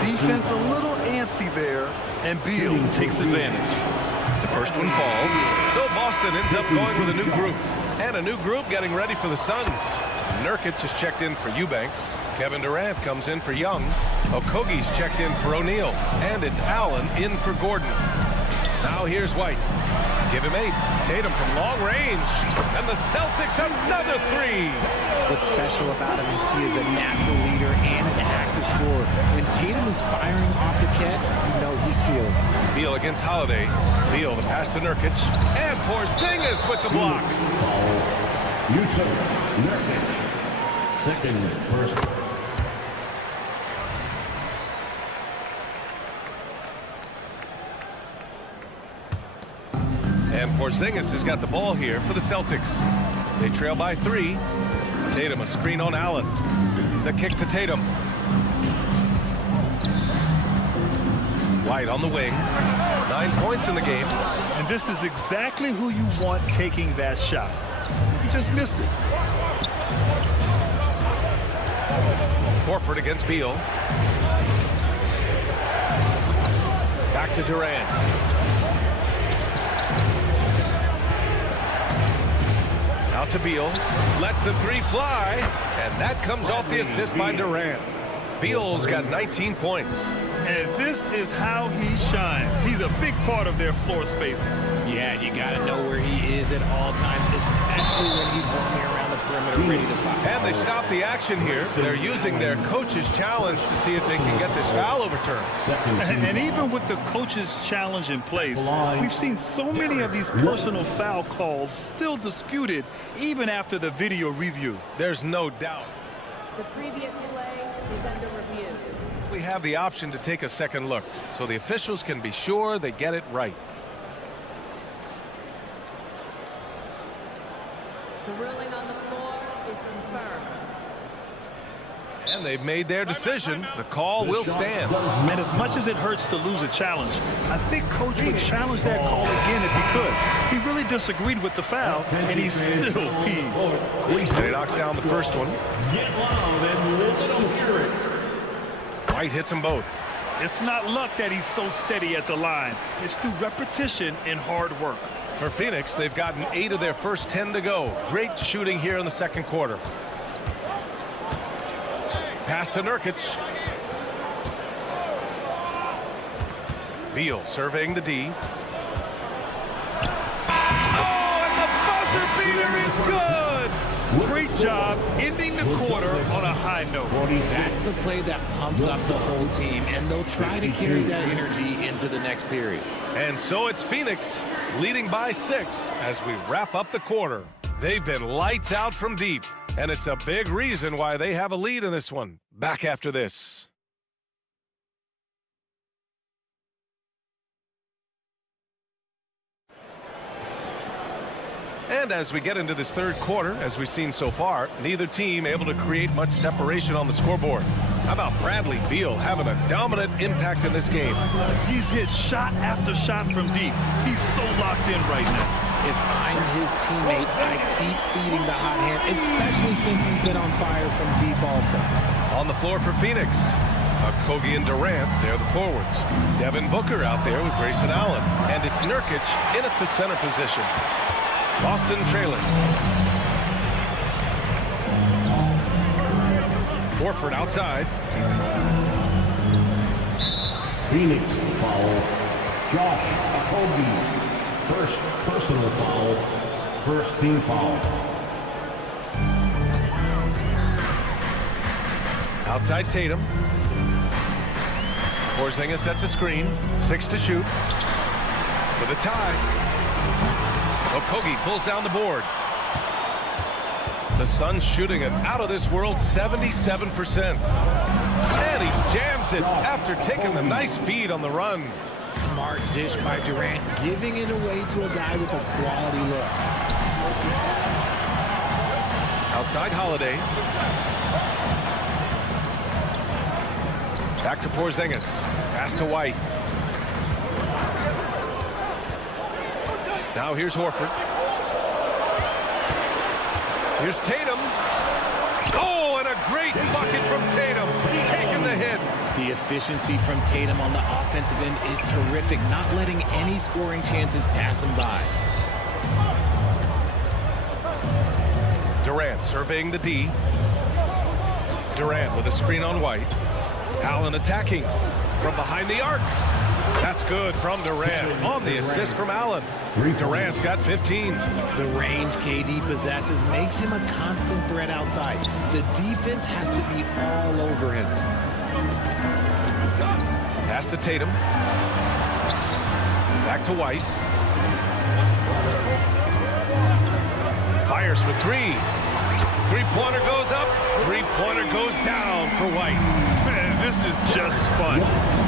Defense a little antsy there, and Beal takes advantage. The first one falls. So Boston ends up going with a new group. And a new group getting ready for the Suns. Nurkic has checked in for Eubanks. Kevin Durant comes in for Young. Okogie's checked in for O'Neal. And it's Allen in for Gordon. Now here's White. Give him 8. Tatum from long range. And the Celtics another 3. What's special about him is he is a natural leader and an active scorer. When Tatum is firing off the catch, you know he's feeling. Beal against Holiday. Beal the pass to Nurkic. And Porzingis with the block. Nurkic. Second person. And Porzingis has got the ball here for the Celtics. They trail by 3. Tatum a screen on Allen. The kick to Tatum. White on the wing. 9 points in the game. And this is exactly who you want taking that shot. He just missed it. Horford against Beal. Back to Durant. Out to Beal. Lets the 3 fly. And that comes off the assist by Durant. Beal's got 19 points. And this is how he shines. He's a big part of their floor spacing. Yeah, you got to know where he is at all times, especially when he's roaming around the perimeter ready to foul. And they stop the action here. They're using their coach's challenge to see if they can get this foul overturned. And even with the coach's challenge in place, we've seen so many of these personal foul calls still disputed even after the video review. There's no doubt. The previous play is under review. We have the option to take a second look, so the officials can be sure they get it right. The ruling on the floor is confirmed. And they've made their decision. The call will stand. And as much as it hurts to lose a challenge, I think Coach would challenge that call again if he could. He really disagreed with the foul, and he's still peeved. And he knocks down the first one. White hits them both. It's not luck that he's so steady at the line. It's through repetition and hard work. For Phoenix, they've gotten 8 of their first 10 to go. Great shooting here in the second quarter. Pass to Nurkic. Beal surveying the D. Oh, and the buzzer beater is good! Great job ending the quarter on a high note. That's the play that pumps up the whole team, and they'll try to carry that energy into the next period. And so it's Phoenix leading by 6 as we wrap up the quarter. They've been lights out from deep, and it's a big reason why they have a lead in this one. Back after this. And as we get into this third quarter, as we've seen so far, neither team able to create much separation on the scoreboard. How about Bradley Beal having a dominant impact in this game? He's hit shot after shot from deep. He's so locked in right now. If I'm his teammate, I keep feeding the hot hand, especially since he's been on fire from deep also. On the floor for Phoenix, Okogie and Durant, they're the forwards. Devin Booker out there with Grayson Allen. And it's Nurkic in at the center position. Boston trailing. Horford outside. Phoenix foul. Josh Okogie. First personal foul. First team foul. Outside Tatum. Porzingis sets a screen. 6 to shoot. For the tie. Okogie pulls down the board. The Suns shooting an out-of-this-world 77%. And he jams it after taking the nice feed on the run. Smart dish by Durant, giving it away to a guy with a quality look. Outside Holiday. Back to Porzingis. Pass to White. Now here's Horford. Here's Tatum. Oh, and a great bucket from Tatum. Taking the hit. The efficiency from Tatum on the offensive end is terrific, not letting any scoring chances pass him by. Durant surveying the D. Durant with a screen on White. Allen attacking from behind the arc. That's good from Durant on the assist from Allen. Durant's got 15. The range KD possesses makes him a constant threat outside. The defense has to be all over him. Pass to Tatum. Back to White. Fires for 3. Three-pointer goes up. Three-pointer goes down for White. Man, this is just fun.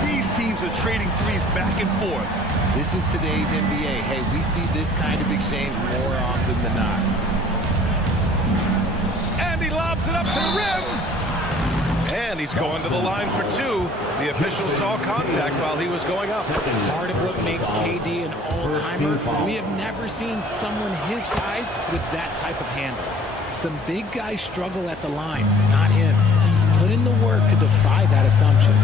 These teams are trading threes back and forth. This is today's NBA. Hey, we see this kind of exchange more often than not. And he lobs it up to the rim. And he's going to the line for 2. The official saw contact while he was going up. Part of what makes KD an all-timer, we have never seen someone his size with that type of handle. Some big guys struggle at the line, not him. He's put in the work to defy that assumption.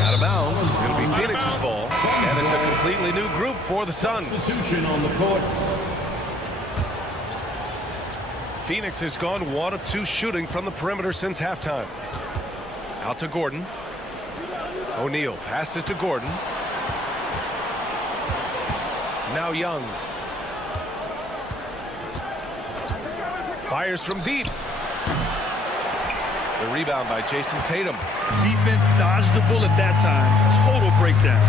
Out of bounds. It'll be Phoenix's ball. And it's a completely new group for the Suns. On the court. Phoenix has gone 1 of 2 shooting from the perimeter since halftime. Out to Gordon. O'Neal passes to Gordon. Now Young. Fires from deep. The rebound by Jason Tatum. Defense dodged the bullet that time. Total breakdown.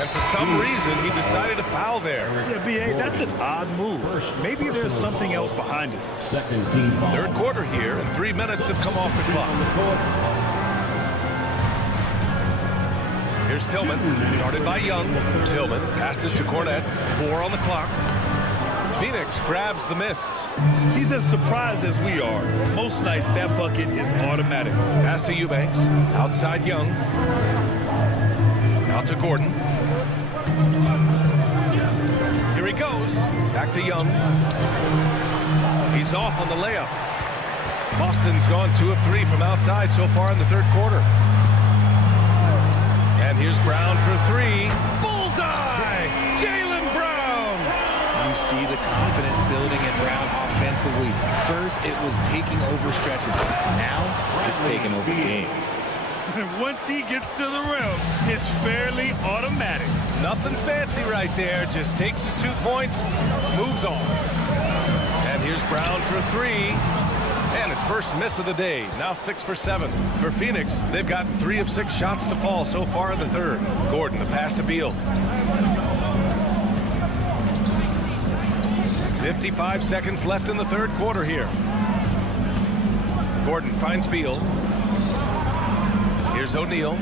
And for some reason, he decided to foul there. Yeah, B.A., that's an odd move. Maybe there's something else behind it. Second team foul. Third quarter here, and 3 minutes have come off the clock. Here's Tillman, guarded by Young. Tillman passes to Cornette. 4 on the clock. Phoenix grabs the miss. He's as surprised as we are. Most nights, that bucket is automatic. Pass to Eubanks. Outside Young. Out to Gordon. Here he goes. Back to Young. He's off on the layup. Boston's gone 2 of 3 from outside so far in the third quarter. And here's Brown for 3. Bullseye! Jaylen Brown! You see the confidence building in Brown offensively. First, it was taking over stretches. Now, it's taking over games. Once he gets to the rim, it's fairly automatic. Nothing fancy right there. Just takes his 2 points, moves on. And here's Brown for 3. And his first miss of the day. Now 6 for 7. For Phoenix, they've gotten 3 of 6 shots to fall so far in the third. Gordon, the pass to Beal. 55 seconds left in the third quarter here. Gordon finds Beal. Here's O'Neal.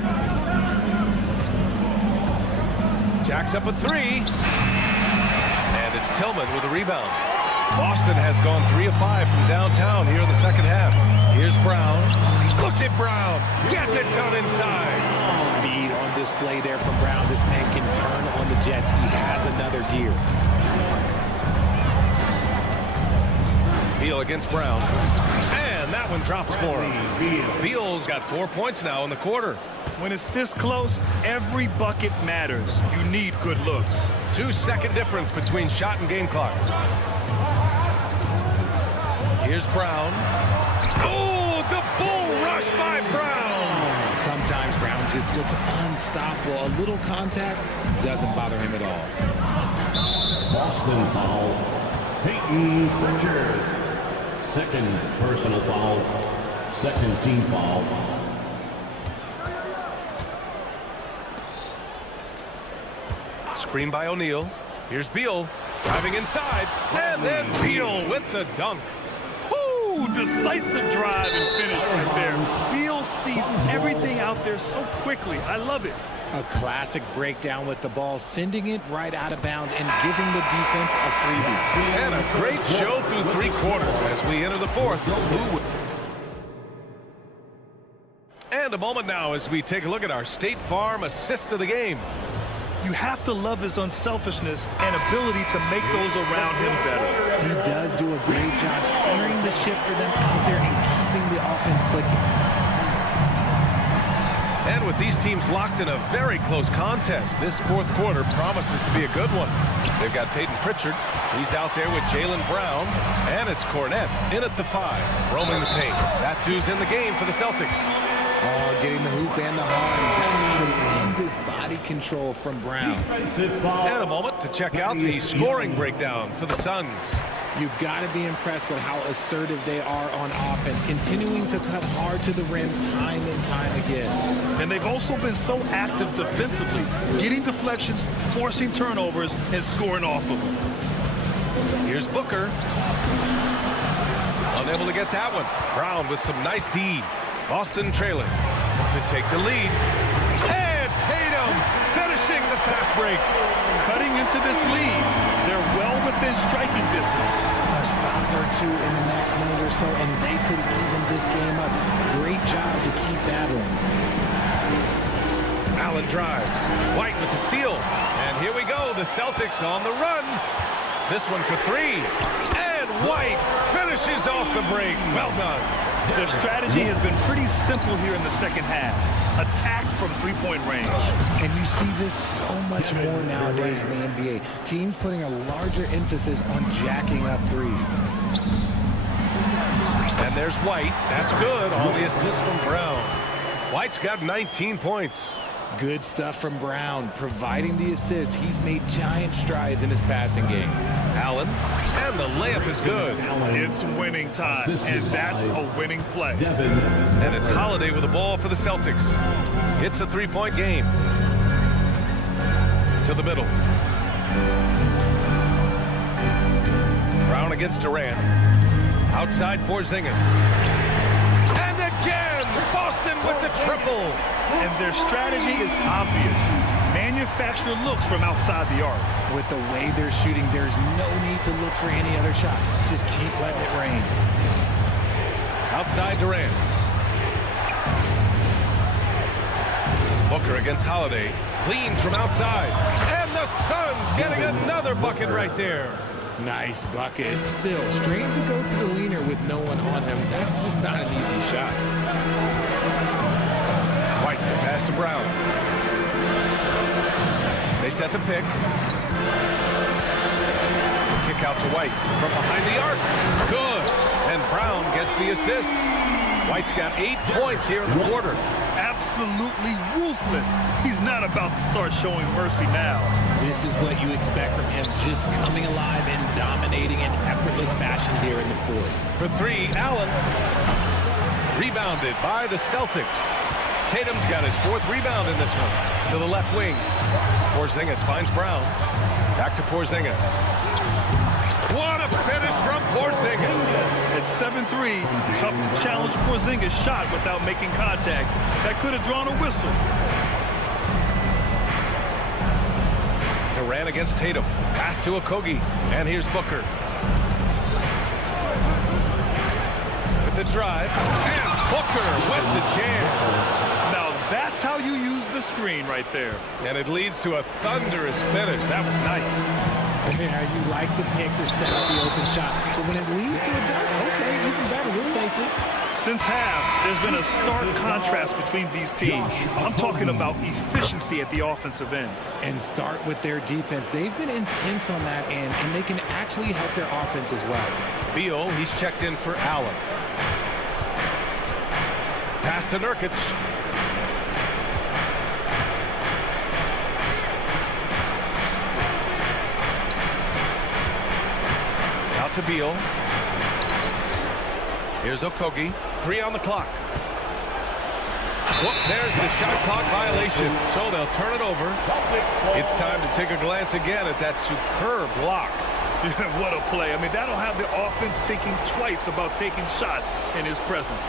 Jacks up a 3. And it's Tillman with a rebound. Boston has gone 3 of 5 from downtown here in the second half. Here's Brown. Look at Brown getting it done inside. Speed on display there from Brown. This man can turn on the Jets. He has another gear. Beal against Brown. And that one drops for him. Beal's got 4 points now in the quarter. When it's this close, every bucket matters. You need good looks. 2-second difference between shot and game clock. Here's Brown. Oh, the bull rush by Brown. Sometimes Brown just looks unstoppable. A little contact doesn't bother him at all. Boston foul. Peyton Pritchard. Second personal foul. Second team foul. Screen by O'Neal. Here's Beal driving inside, and then Beal with the dunk. Woo! Decisive drive and finish right there. Beal sees everything out there so quickly. I love it. A classic breakdown with the ball, sending it right out of bounds and giving the defense a freebie. And a great show through 3 quarters as we enter the 4th. And a moment now as we take a look at our State Farm assist of the game. You have to love his unselfishness and ability to make those around him better. He does do a great job steering the ship for them out there and keeping the offense clicking. And with these teams locked in a very close contest, this 4th quarter promises to be a good one. They've got Peyton Pritchard. He's out there with Jaylen Brown. And it's Cornette in at the 5, roaming the paint. That's who's in the game for the Celtics. Oh, getting the hoop and the horn. That's tremendous body control from Brown. And a moment to check out the scoring breakdown for the Suns. You've got to be impressed with how assertive they are on offense, continuing to cut hard to the rim time and time again. And they've also been so active defensively, getting deflections, forcing turnovers, and scoring off of them. Here's Booker. Unable to get that one. Brown with some nice D. Boston trailing to take the lead. And Tatum finishing the fast break. Cutting into this lead. They're well within striking distance. A stop or two in the next minute or so, and they could even this game up. Great job to keep battling. Allen drives. White with the steal. And here we go. The Celtics on the run. This one for 3. And White finishes off the break. Well done. Their strategy has been pretty simple here in the second half. Attack from 3-point range. And you see this so much more nowadays in the NBA. Teams putting a larger emphasis on jacking up threes. And there's White. That's good. All the assists from Brown. White's got 19 points. Good stuff from Brown, providing the assist. He's made giant strides in his passing game. Allen, and the layup is good. It's winning time, and that's a winning play. And it's Holiday with the ball for the Celtics. It's a 3-point game. To the middle. Brown against Durant. Outside Porzingis. And again, Boston with the triple. And their strategy is obvious. Manufacture looks from outside the arc. With the way they're shooting, there's no need to look for any other shot. Just keep letting it rain. Outside Durant. Booker against Holiday. Leans from outside. And the Suns getting another bucket right there. Nice bucket. Still, strange to go to the leaner with no one on him. That's just not an easy shot. White, pass to Brown. They set the pick. Kick out to White from behind the arc. Good. And Brown gets the assist. White's got 8 points here in the quarter. Absolutely ruthless. He's not about to start showing mercy now. This is what you expect from him, just coming alive and dominating in effortless fashion here in the 4th. For 3, Allen. Rebounded by the Celtics. Tatum's got his 4th rebound in this one. To the left wing. Porzingis finds Brown. Back to Porzingis. What a finish from Porzingis. At 7-3, tough to challenge Porzingis' shot without making contact. That could have drawn a whistle. Durant against Tatum. Pass to Okogie. And here's Booker. With the drive. And Booker with the jam. Now that's how you use the screen right there. And it leads to a thunderous finish. That was nice. Yeah, you like the pick to set up the open shot. But when it leads to a dunk, okay, even better, we'll take it. Since half, there's been a stark contrast between these teams. I'm talking about efficiency at the offensive end. And start with their defense. They've been intense on that end, and they can actually help their offense as well. Beal, he's checked in for Allen. Pass to Nurkic. Out to Beal. Here's Okogie. 3 on the clock. Whoop, there's the shot clock violation. So they'll turn it over. It's time to take a glance again at that superb block. What a play. I mean, that'll have the offense thinking twice about taking shots in his presence.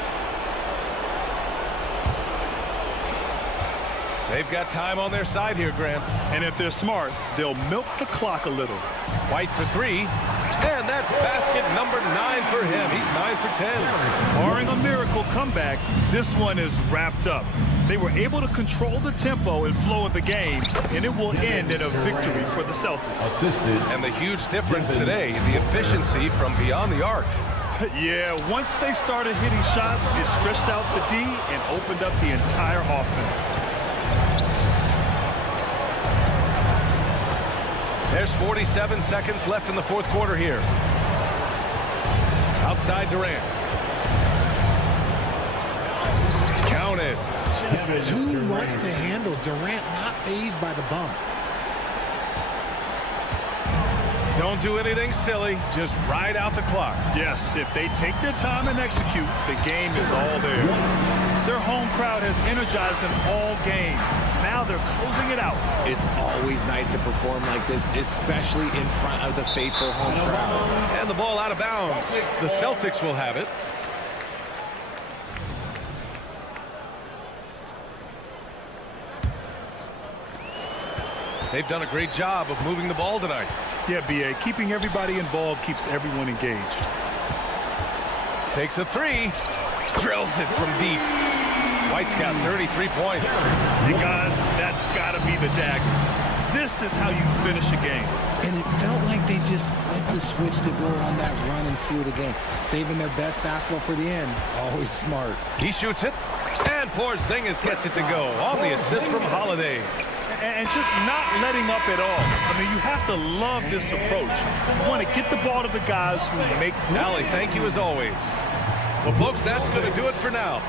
They've got time on their side here, Grant. And if they're smart, they'll milk the clock a little. White for 3. And that's basket number 9 for him. He's 9 for 10. Barring a miracle comeback, this one is wrapped up. They were able to control the tempo and flow of the game, and it will end in a victory for the Celtics. And the huge difference today, the efficiency from beyond the arc. Yeah, once they started hitting shots, it stretched out the D and opened up the entire offense. There's 47 seconds left in the fourth quarter here. Outside Durant. Counted. Just too much to handle. Durant not fazed by the bump. Don't do anything silly. Just ride out the clock. Yes, if they take their time and execute, the game is all theirs. Their home crowd has energized them all game. Now they're closing it out. It's always nice to perform like this, especially in front of the faithful home crowd. And the ball out of bounds. The Celtics will have it. They've done a great job of moving the ball tonight. Yeah, B.A., keeping everybody involved keeps everyone engaged. Takes a 3. Drills it from deep. White's got 33 points. Hey, guys, that's got to be the dagger. This is how you finish a game. And it felt like they just flipped the switch to go on that run and seal the game. Saving their best basketball for the end. Always smart. He shoots it. And Porzingis gets it to go on the assist from Holiday. And just not letting up at all. I mean, you have to love this approach. You want to get the ball to the guys who make... Allie, thank you as always. Well, folks, that's going to do it for now.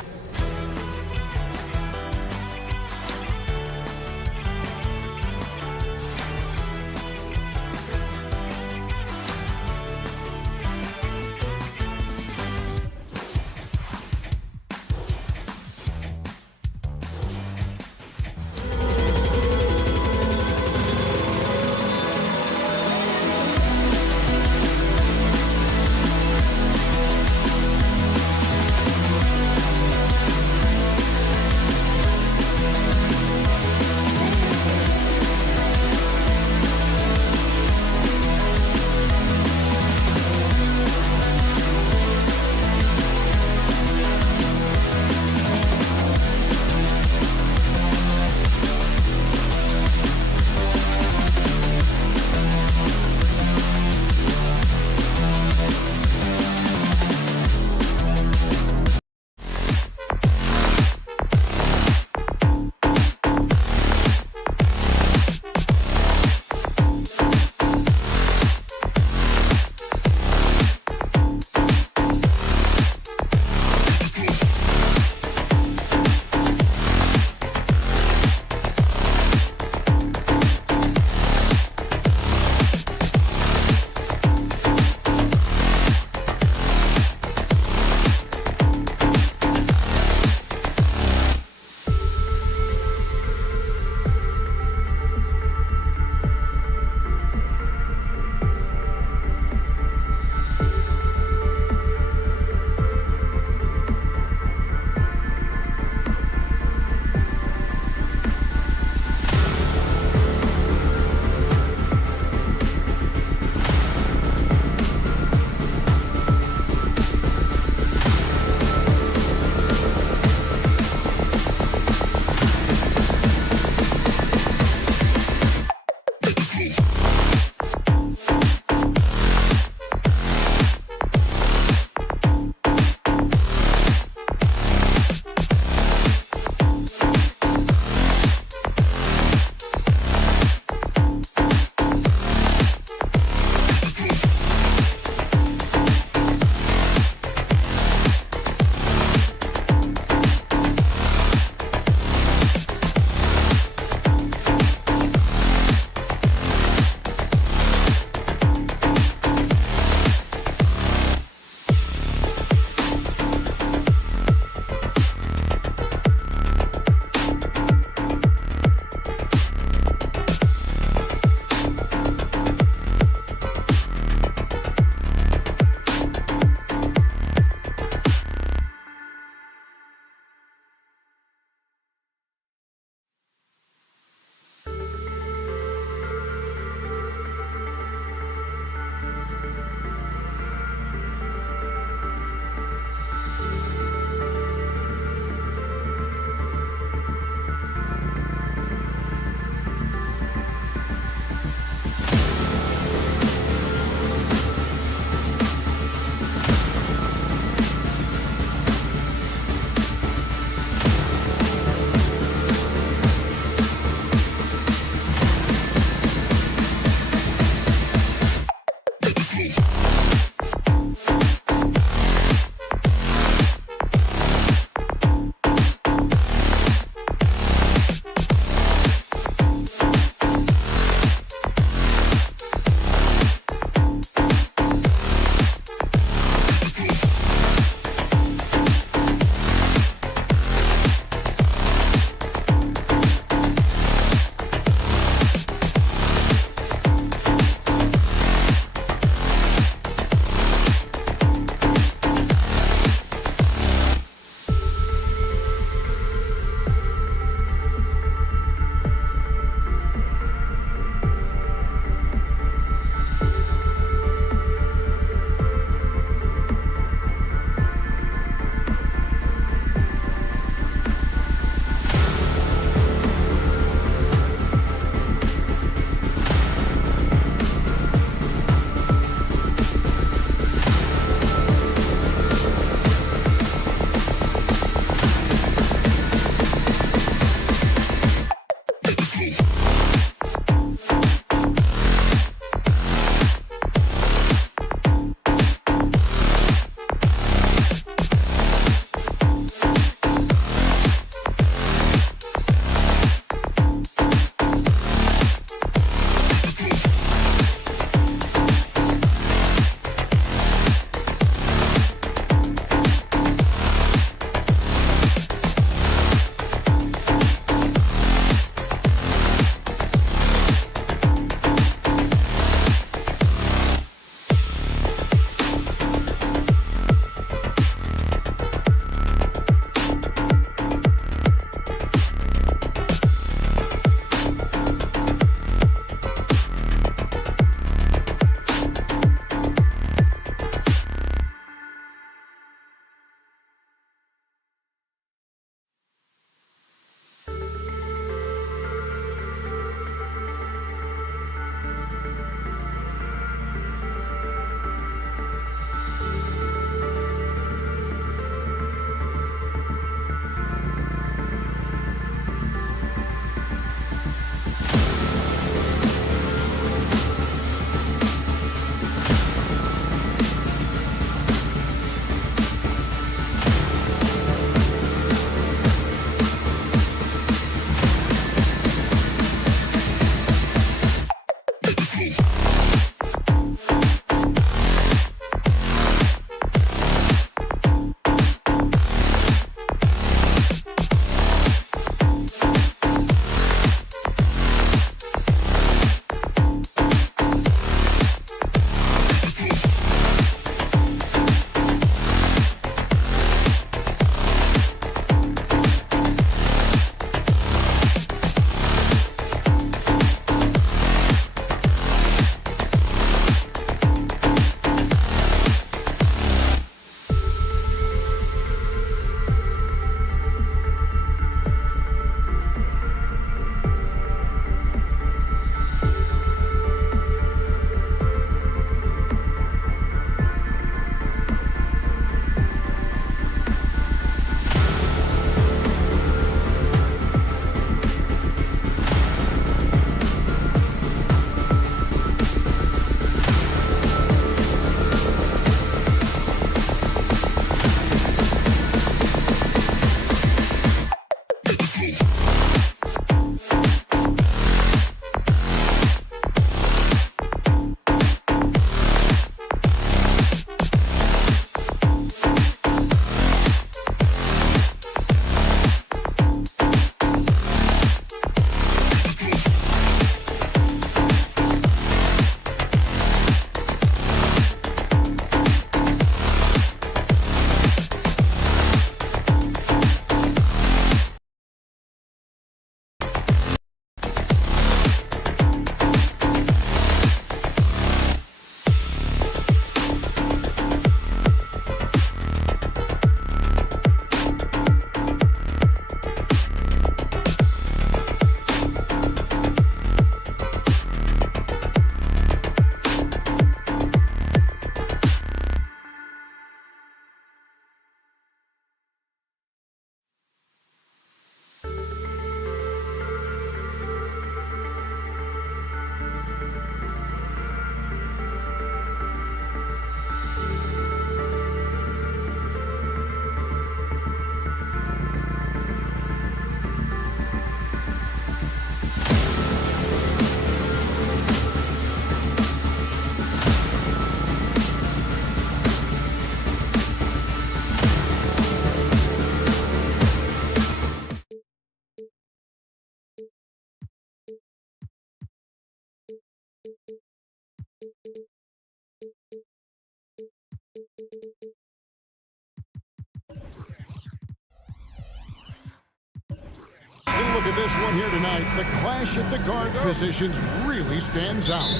look at this one here tonight. The clash at the guard positions really stands out.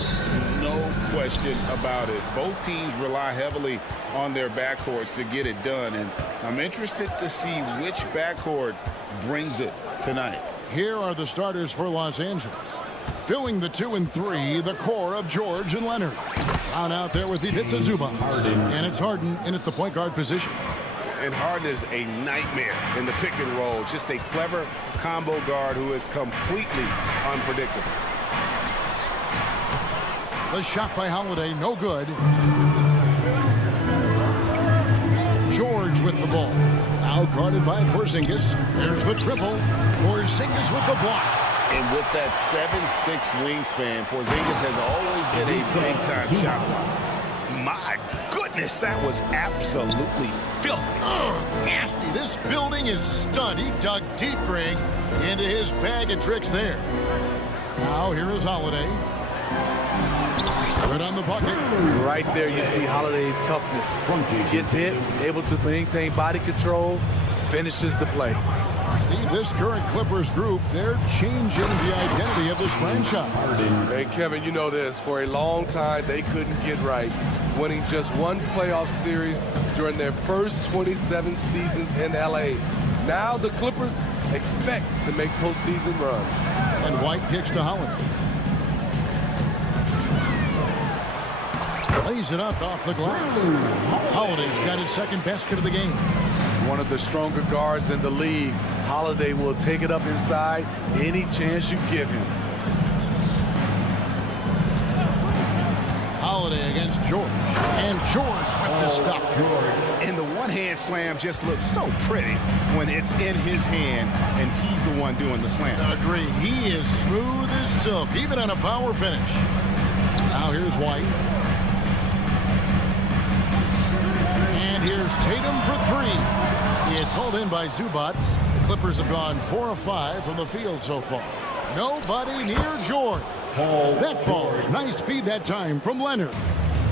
No question about it. Both teams rely heavily on their backcourts to get it done, and I'm interested to see which backcourt brings it tonight. Here are the starters for Los Angeles. Filling the 2 and 3, the core of George and Leonard. On out there with the hits of Zubac. And it's Harden in at the point guard position. And Harden is a nightmare in the pick and roll. Just a clever combo guard who is completely unpredictable. The shot by Holiday, no good. George with the ball. Now guarded by Porzingis. There's the triple. Porzingis with the block. And with that 7'6" wingspan, Porzingis has always been a big-time shot blocker. My goodness, that was absolutely filthy. Nasty. This building is stunned. He dug deep, Greg, into his bag of tricks there. Now here is Holiday. Good on the bucket. Right there you see Holiday's toughness. Gets hit, able to maintain body control, finishes the play. Steve, this current Clippers group, they're changing the identity of this franchise. Hey, Kevin, you know this. For a long time, they couldn't get right, winning just one playoff series during their first 27 seasons in L.A. Now the Clippers expect to make postseason runs. And White kicks to Holiday. Lays it up off the glass. Holiday's got his second basket of the game. One of the stronger guards in the league. Holiday will take it up inside any chance you give him. Holiday against George. And George with the stuff. And the one-hand slam just looks so pretty when it's in his hand and he's the one doing the slam. Agreed. He is smooth as silk, even on a power finish. Now here's White. And here's Tatum for three. It's hauled in by Zubac. The Clippers have gone 4 of 5 from the field so far. Nobody near George. That falls. Nice feed that time from Leonard.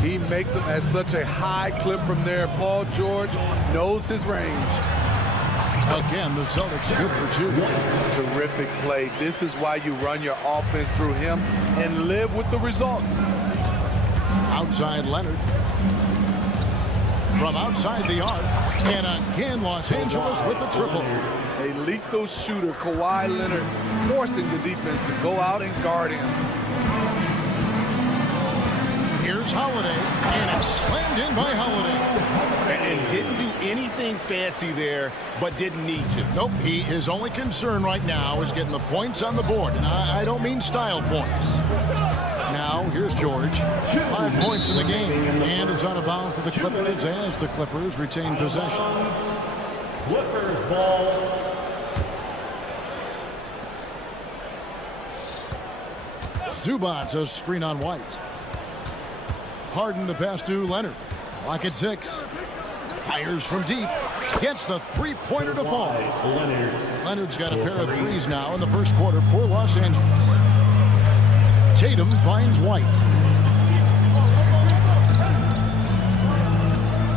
He makes them at such a high clip from there. Paul George knows his range. Again, the Celtics good for 2. Terrific play. This is why you run your offense through him and live with the results. Outside Leonard. From outside the arc. And again, Los Angeles with the triple. A lethal shooter, Kawhi Leonard, forcing the defense to go out and guard him. Here's Holiday, and it's slammed in by Holiday. And didn't do anything fancy there, but didn't need to. Nope, his only concern right now is getting the points on the board, and I don't mean style points. Now, here's George. 5 points in the game, and is out of bounds to the Clippers as the Clippers retain possession. Clippers ball. Zubac, a screen on White. Harden the pass to Leonard. Clock at 6. Fires from deep. Gets the three-pointer to fall. Leonard's got a pair of threes now in the first quarter for Los Angeles. Tatum finds White.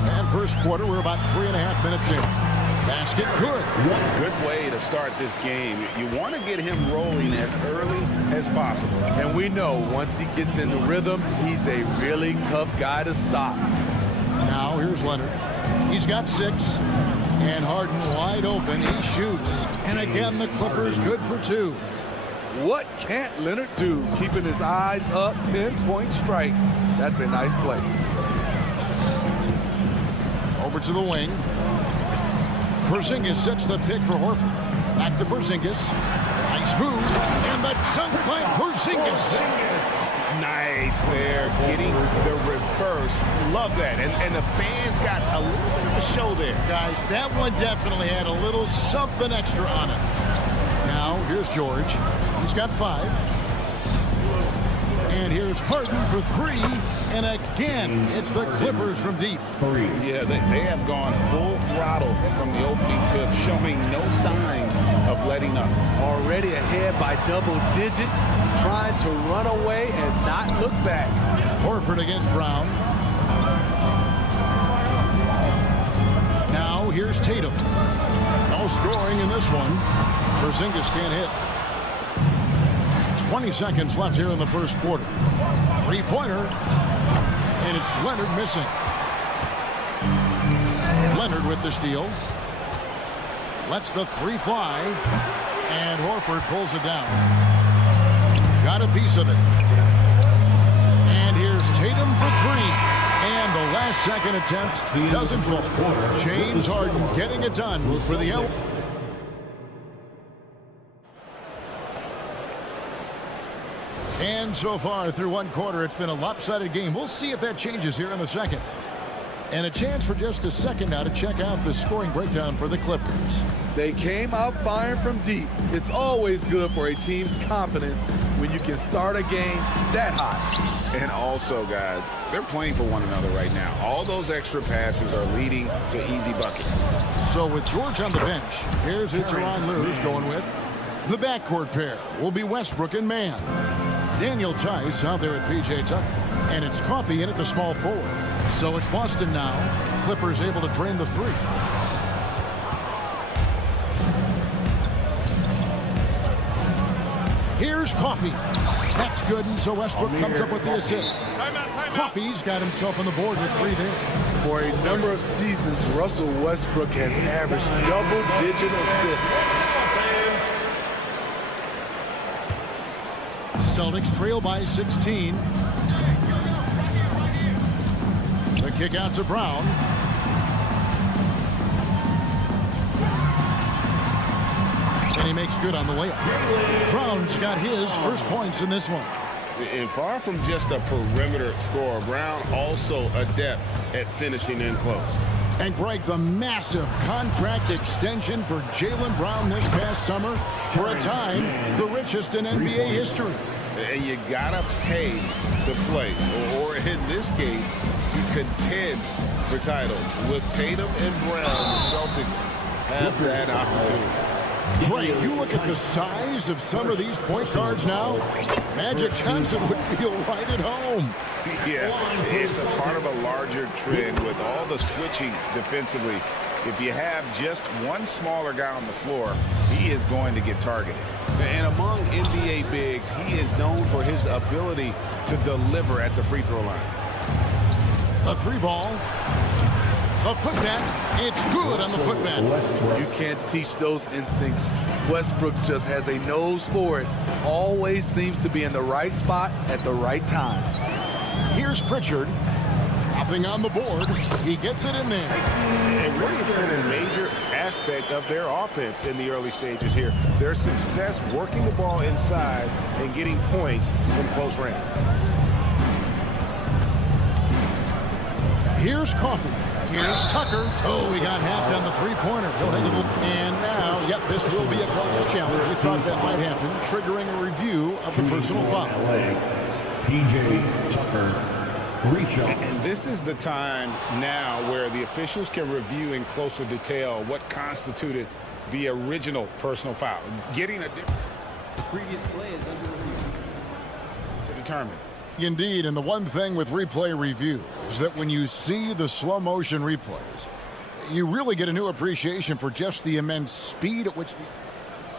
And first quarter, we're about 3.5 minutes in. Basket good. Good way to start this game. You want to get him rolling as early as possible. And we know once he gets in the rhythm, he's a really tough guy to stop. Now here's Leonard. He's got 6. And Harden wide open. He shoots. And again, the Clippers good for 2. What can't Leonard do? Keeping his eyes up, pinpoint strike. That's a nice play. Over to the wing. Porzingis sets the pick for Horford. Back to Porzingis. Nice move. And the dunk by Porzingis. Nice there, getting the reverse. Love that. And the fans got a little bit of a show there. Guys, that one definitely had a little something extra on it. Now, here's George. He's got 5. And here's Harden for 3. And again, it's the Clippers from deep. Yeah, they have gone full throttle from the opening tip, showing no signs of letting up. Already ahead by double digits, trying to run away and not look back. Horford against Brown. Now here's Tatum. No scoring in this one. Porzingis can't hit. 20 seconds left here in the first quarter. Three-pointer. And it's Leonard missing. Leonard with the steal. Lets the three fly. And Horford pulls it down. Got a piece of it. And here's Tatum for three. And the last second attempt doesn't fall. James Harden getting it done for the L. And so far through one quarter, it's been a lopsided game. We'll see if that changes here in the second. And a chance for just a second now to check out the scoring breakdown for the Clippers. They came out firing from deep. It's always good for a team's confidence when you can start a game that hot. And also, guys, they're playing for one another right now. All those extra passes are leading to easy buckets. So with George on the bench, here's who Tyronn Lue's going with. The backcourt pair will be Westbrook and Mann. Daniel Tice out there at P.J. Tucker. And it's Coffey in at the small forward. So it's Boston now. Clippers able to drain the three. Here's Coffey. That's good, and so Westbrook comes up with the assist. Coffey's got himself on the board with three there. For a number of seasons, Russell Westbrook has averaged double-digit assists. Celtics trail by 16. The kick out to Brown. And he makes good on the layup. Brown's got his first points in this one. And far from just a perimeter scorer, Brown also adept at finishing in close. And Greg, the massive contract extension for Jaylen Brown this past summer, for a time, the richest in NBA history. And you gotta pay to play, or in this case, to contend for titles. With Tatum and Brown, the Celtics have that opportunity. Greg, you look at the size of some of these point guards now, Magic Johnson would feel right at home. Yeah, it's a part of a larger trend with all the switching defensively. If you have just one smaller guy on the floor, he is going to get targeted. And among NBA bigs, he is known for his ability to deliver at the free throw line. A three ball. A putback. It's good on the putback. You can't teach those instincts. Westbrook just has a nose for it. Always seems to be in the right spot at the right time. Here's Pritchard. Nothing on the board. He gets it in there. And really, it's been a major aspect of their offense in the early stages here. Their success working the ball inside and getting points from close range. Here's Coffey. Here's Tucker. Oh, he got hacked on the three-pointer. And now, yep, this will be a coach's challenge. We thought that might happen, triggering a review of the personal foul. P.J. Tucker. And this is the time now where the officials can review in closer detail what constituted the original personal foul. Getting a different... The previous play is under review. To determine. Indeed, and the one thing with replay review is that when you see the slow motion replays, you really get a new appreciation for just the immense speed at which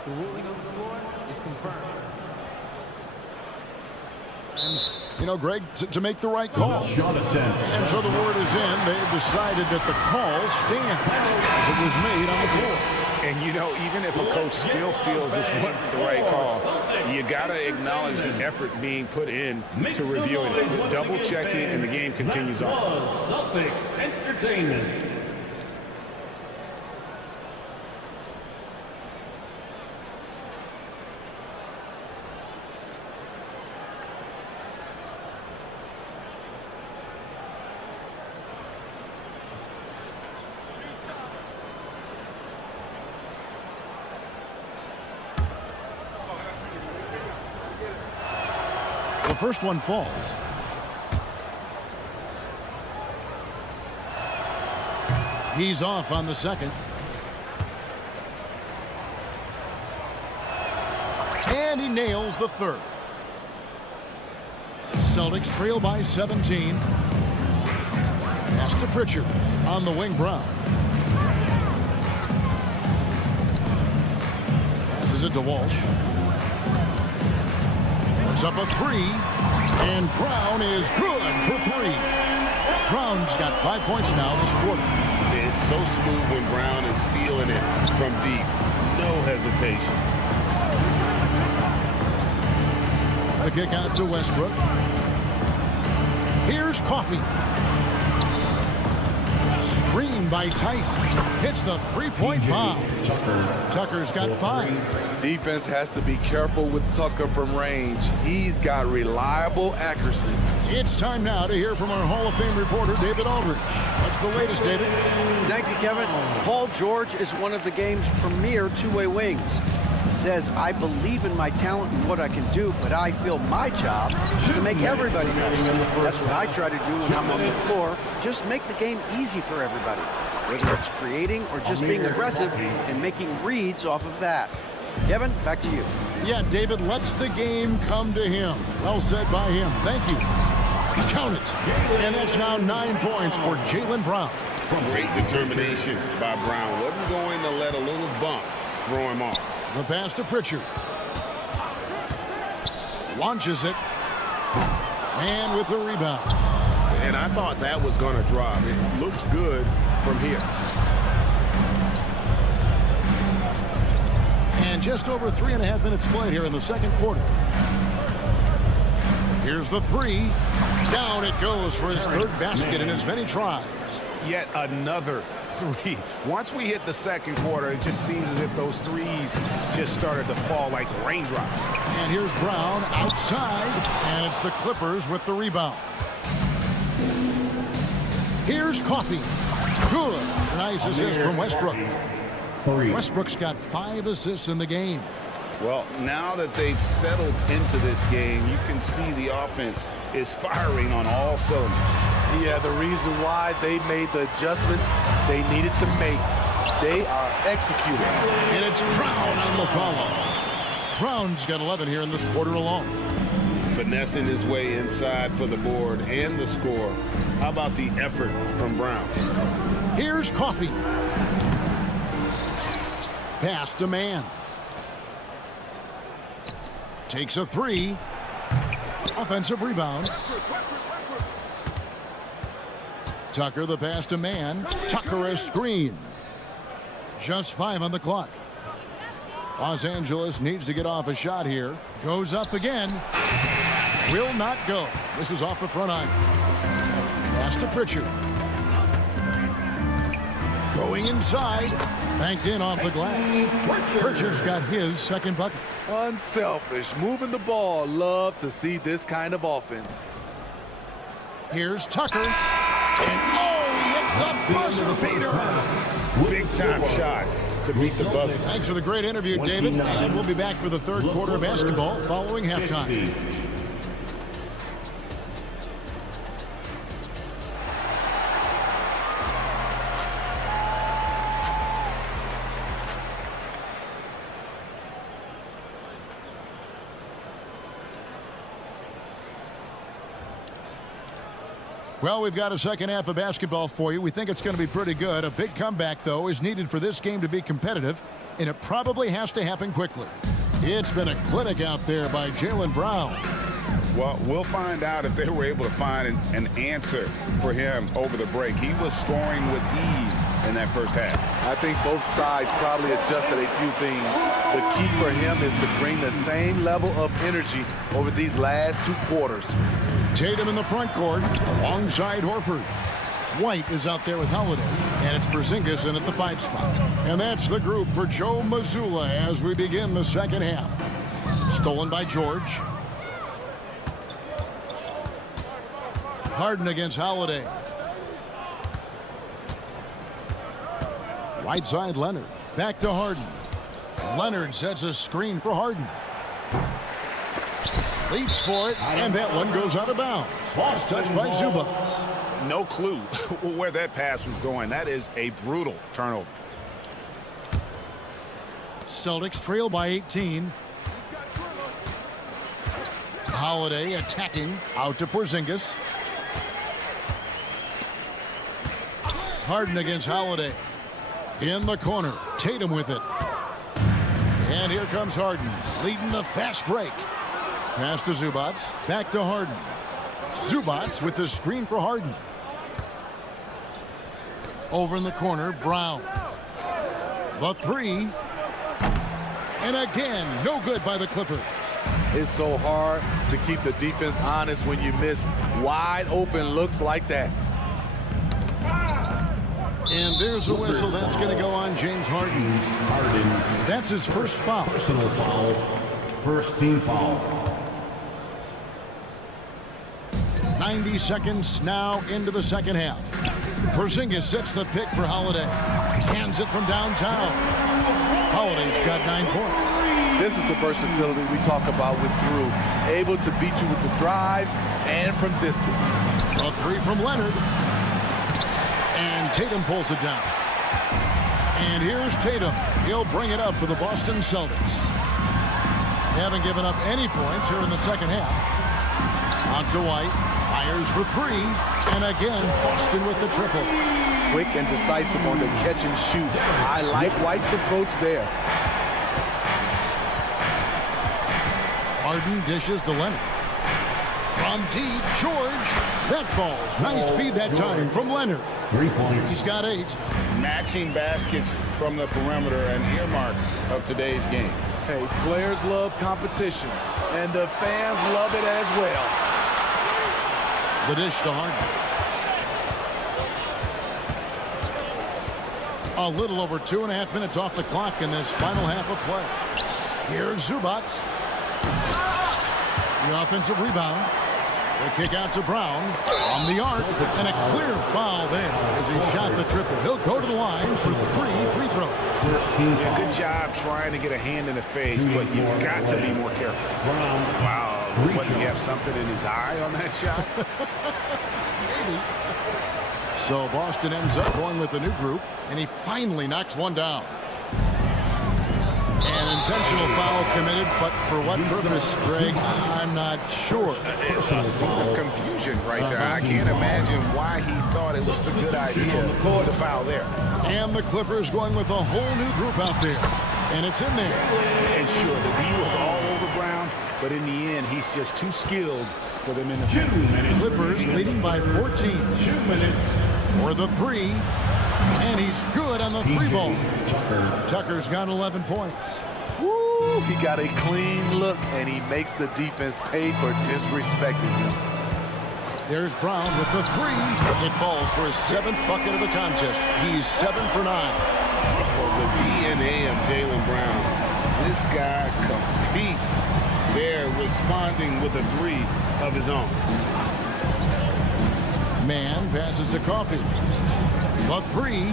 The ruling on the floor is confirmed. you know, Greg, to make the right call. And so the word is in. They have decided that the call stands as it was made on the floor. And, you know, even if a coach still feels this wasn't the right call, you got to acknowledge the effort being put in to reviewing it. Double-checking, and the game continues on. Celtics Entertainment. The first one falls. He's off on the second. And he nails the third. Celtics trail by 17. Pass to Pritchard on the wing. Brown. passes it to Walsh. Puts up a three, and Brown is good for three. Brown's got 5 points now this quarter. It's so smooth when Brown is feeling it from deep. No hesitation. The kick out to Westbrook. Here's Coffey. Screen by Tice. Hits the three-point bomb. Tucker's got 5. Defense has to be careful with Tucker from range. He's got reliable accuracy. It's time now to hear from our Hall of Fame reporter, David Aldridge. What's the latest, David? Thank you, Kevin. Paul George is one of the game's premier two-way wings. He says, I believe in my talent and what I can do, but I feel my job is to make everybody better. That's what I try to do when I'm on the floor. Just make the game easy for everybody, whether it's creating or just being aggressive and making reads off of that. Kevin, back to you. Yeah, David lets the game come to him. Well said by him. Thank you. Count it. And that's now 9 points for Jaylen Brown. Great determination by Brown. Wasn't going to let a little bump throw him off. The pass to Pritchard. Launches it. And with the rebound. And I thought that was going to drop. It looked good from here. And just over 3.5 minutes played here in the second quarter. Here's the three. Down it goes for his third basket in as many tries. Yet another three. Once we hit the second quarter, it just seems as if those threes just started to fall like raindrops. And here's Brown outside, and it's the Clippers with the rebound. Here's Coffey. Good. Nice assist from Westbrook. Westbrook's got 5 assists in the game. Well, now that they've settled into this game, you can see the offense is firing on all cylinders. Yeah, the reason why they made the adjustments they needed to make. They are executing. And it's Brown on the follow. Brown's got 11 here in this quarter alone. Finessing his way inside for the board and the score. How about the effort from Brown? Here's Coffey. Pass to man. Takes a three. Offensive rebound. Tucker the pass to man. Tucker a screen. Just 5 on the clock. Los Angeles needs to get off a shot here. Goes up again. Will not go. This is off the front iron. Pass to Pritchard. Going inside. Banked in off the glass. Pritchard's got his second bucket. Unselfish. Moving the ball. Love to see this kind of offense. Here's Tucker. And he hits the buzzer beater. Big time shot to beat the buzzer. Thanks for the great interview, David. And we'll be back for the third quarter of basketball following halftime. Well, we've got a second half of basketball for you. We think it's going to be pretty good. A big comeback, though, is needed for this game to be competitive, and it probably has to happen quickly. It's been a clinic out there by Jaylen Brown. Well, we'll find out if they were able to find an answer for him over the break. He was scoring with ease in that first half. I think both sides probably adjusted a few things. The key for him is to bring the same level of energy over these last 2 quarters. Tatum in the front court alongside Horford. White is out there with Holiday, and it's Porzingis in at the 5 spot. And that's the group for Joe Mazzulla as we begin the second half. Stolen by George. Harden against Holiday. Right side Leonard. Back to Harden. Leonard sets a screen for Harden. Leaps for it, and that one goes out of bounds. Lost touch by Zubac. No clue where that pass was going. That is a brutal turnover. Celtics trail by 18. Holiday attacking out to Porzingis. Harden against Holiday. In the corner. Tatum with it. And And here comes Harden, leading the fast break. Pass to Zubats, back to Harden. Zubats with the screen for Harden. Over in the corner, Brown. The three. And again, no good by the Clippers. It's so hard to keep the defense honest when you miss wide open looks like that. And there's a whistle. That's going to go on James Harden. That's his first foul. Personal foul. First team foul. 90 seconds now into the second half. Porzingis sets the pick for Holiday. Hands it from downtown. Holiday's got 9 points. This is the versatility we talk about with Drew. Able to beat you with the drives and from distance. A three from Leonard. And Tatum pulls it down. And here's Tatum. He'll bring it up for the Boston Celtics. They haven't given up any points here in the second half. On to White. Fires for three. And again, Boston with the triple. Quick and decisive on the catch and shoot. I like White's approach there. Harden dishes to Leonard. From deep, George. That falls. Nice feed that time from Leonard. 3 points. He's got 8. Matching baskets from the perimeter, an earmark of today's game. Hey, players love competition, and the fans love it as well. The dish to Harden. A little over 2.5 minutes off the clock in this final half of play. Here's Zubats. The offensive rebound. The kick out to Brown from the arc, and a clear foul there as he shot the triple. He'll go to the line for 3 free throws. Yeah, good job trying to get a hand in the face, but you've got to be more careful. Wow. What, he have something in his eye on that shot? Maybe. So Boston ends up going with a new group, and he finally knocks one down. An intentional foul committed, but for what purpose, Greg, I'm not sure. A scene of confusion right there. I can't imagine why he thought it was a good idea to foul there. And the Clippers going with a whole new group out there. And it's in there. And sure, the D was all over Brown, but in the end, he's just too skilled for them in the paint. Clippers leading by 14. 2 minutes. For the three. And he's good on the three ball. Tucker's got 11 points. Woo, he got a clean look, and he makes the defense pay for disrespecting him. There's Brown with the three. It falls for his 7th bucket of the contest. He's 7 for 9. Oh, the DNA of Jaylen Brown. This guy competes. They're responding with a three of his own. Man passes to Coffee. The three.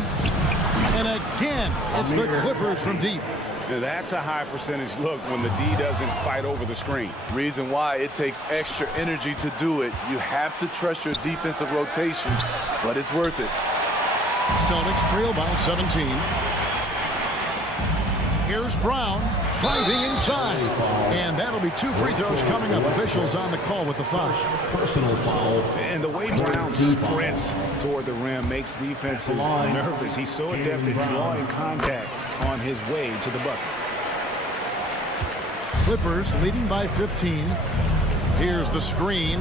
And again, it's the Clippers from deep. Now that's a high percentage look when the D doesn't fight over the screen. Reason why it takes extra energy to do it. You have to trust your defensive rotations, but it's worth it. Celtics trail by 17. Here's Brown driving inside. And that'll be 2 free throws coming up. Officials on the call with the foul. Personal foul. And the way Brown sprints toward the rim makes defenses nervous. He's so adept at drawing contact on his way to the bucket. Clippers leading by 15. Here's the screen.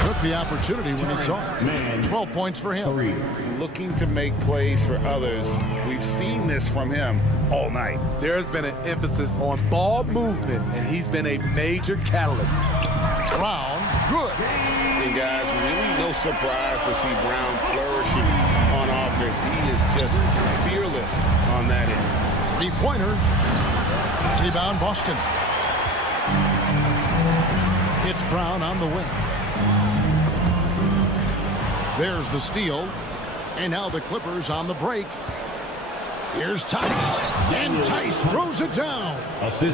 Took the opportunity when he saw it. 12 points for him. Looking to make plays for others. We've seen this from him all night. There's been an emphasis on ball movement, and he's been a major catalyst. Brown, good. And guys, really no surprise to see Brown flourishing on offense. He is just fearless on that end. 3-pointer. Rebound, Boston. It's Brown on the wing. There's the steal. And now the Clippers on the break. Here's Tice. And Tice throws it down.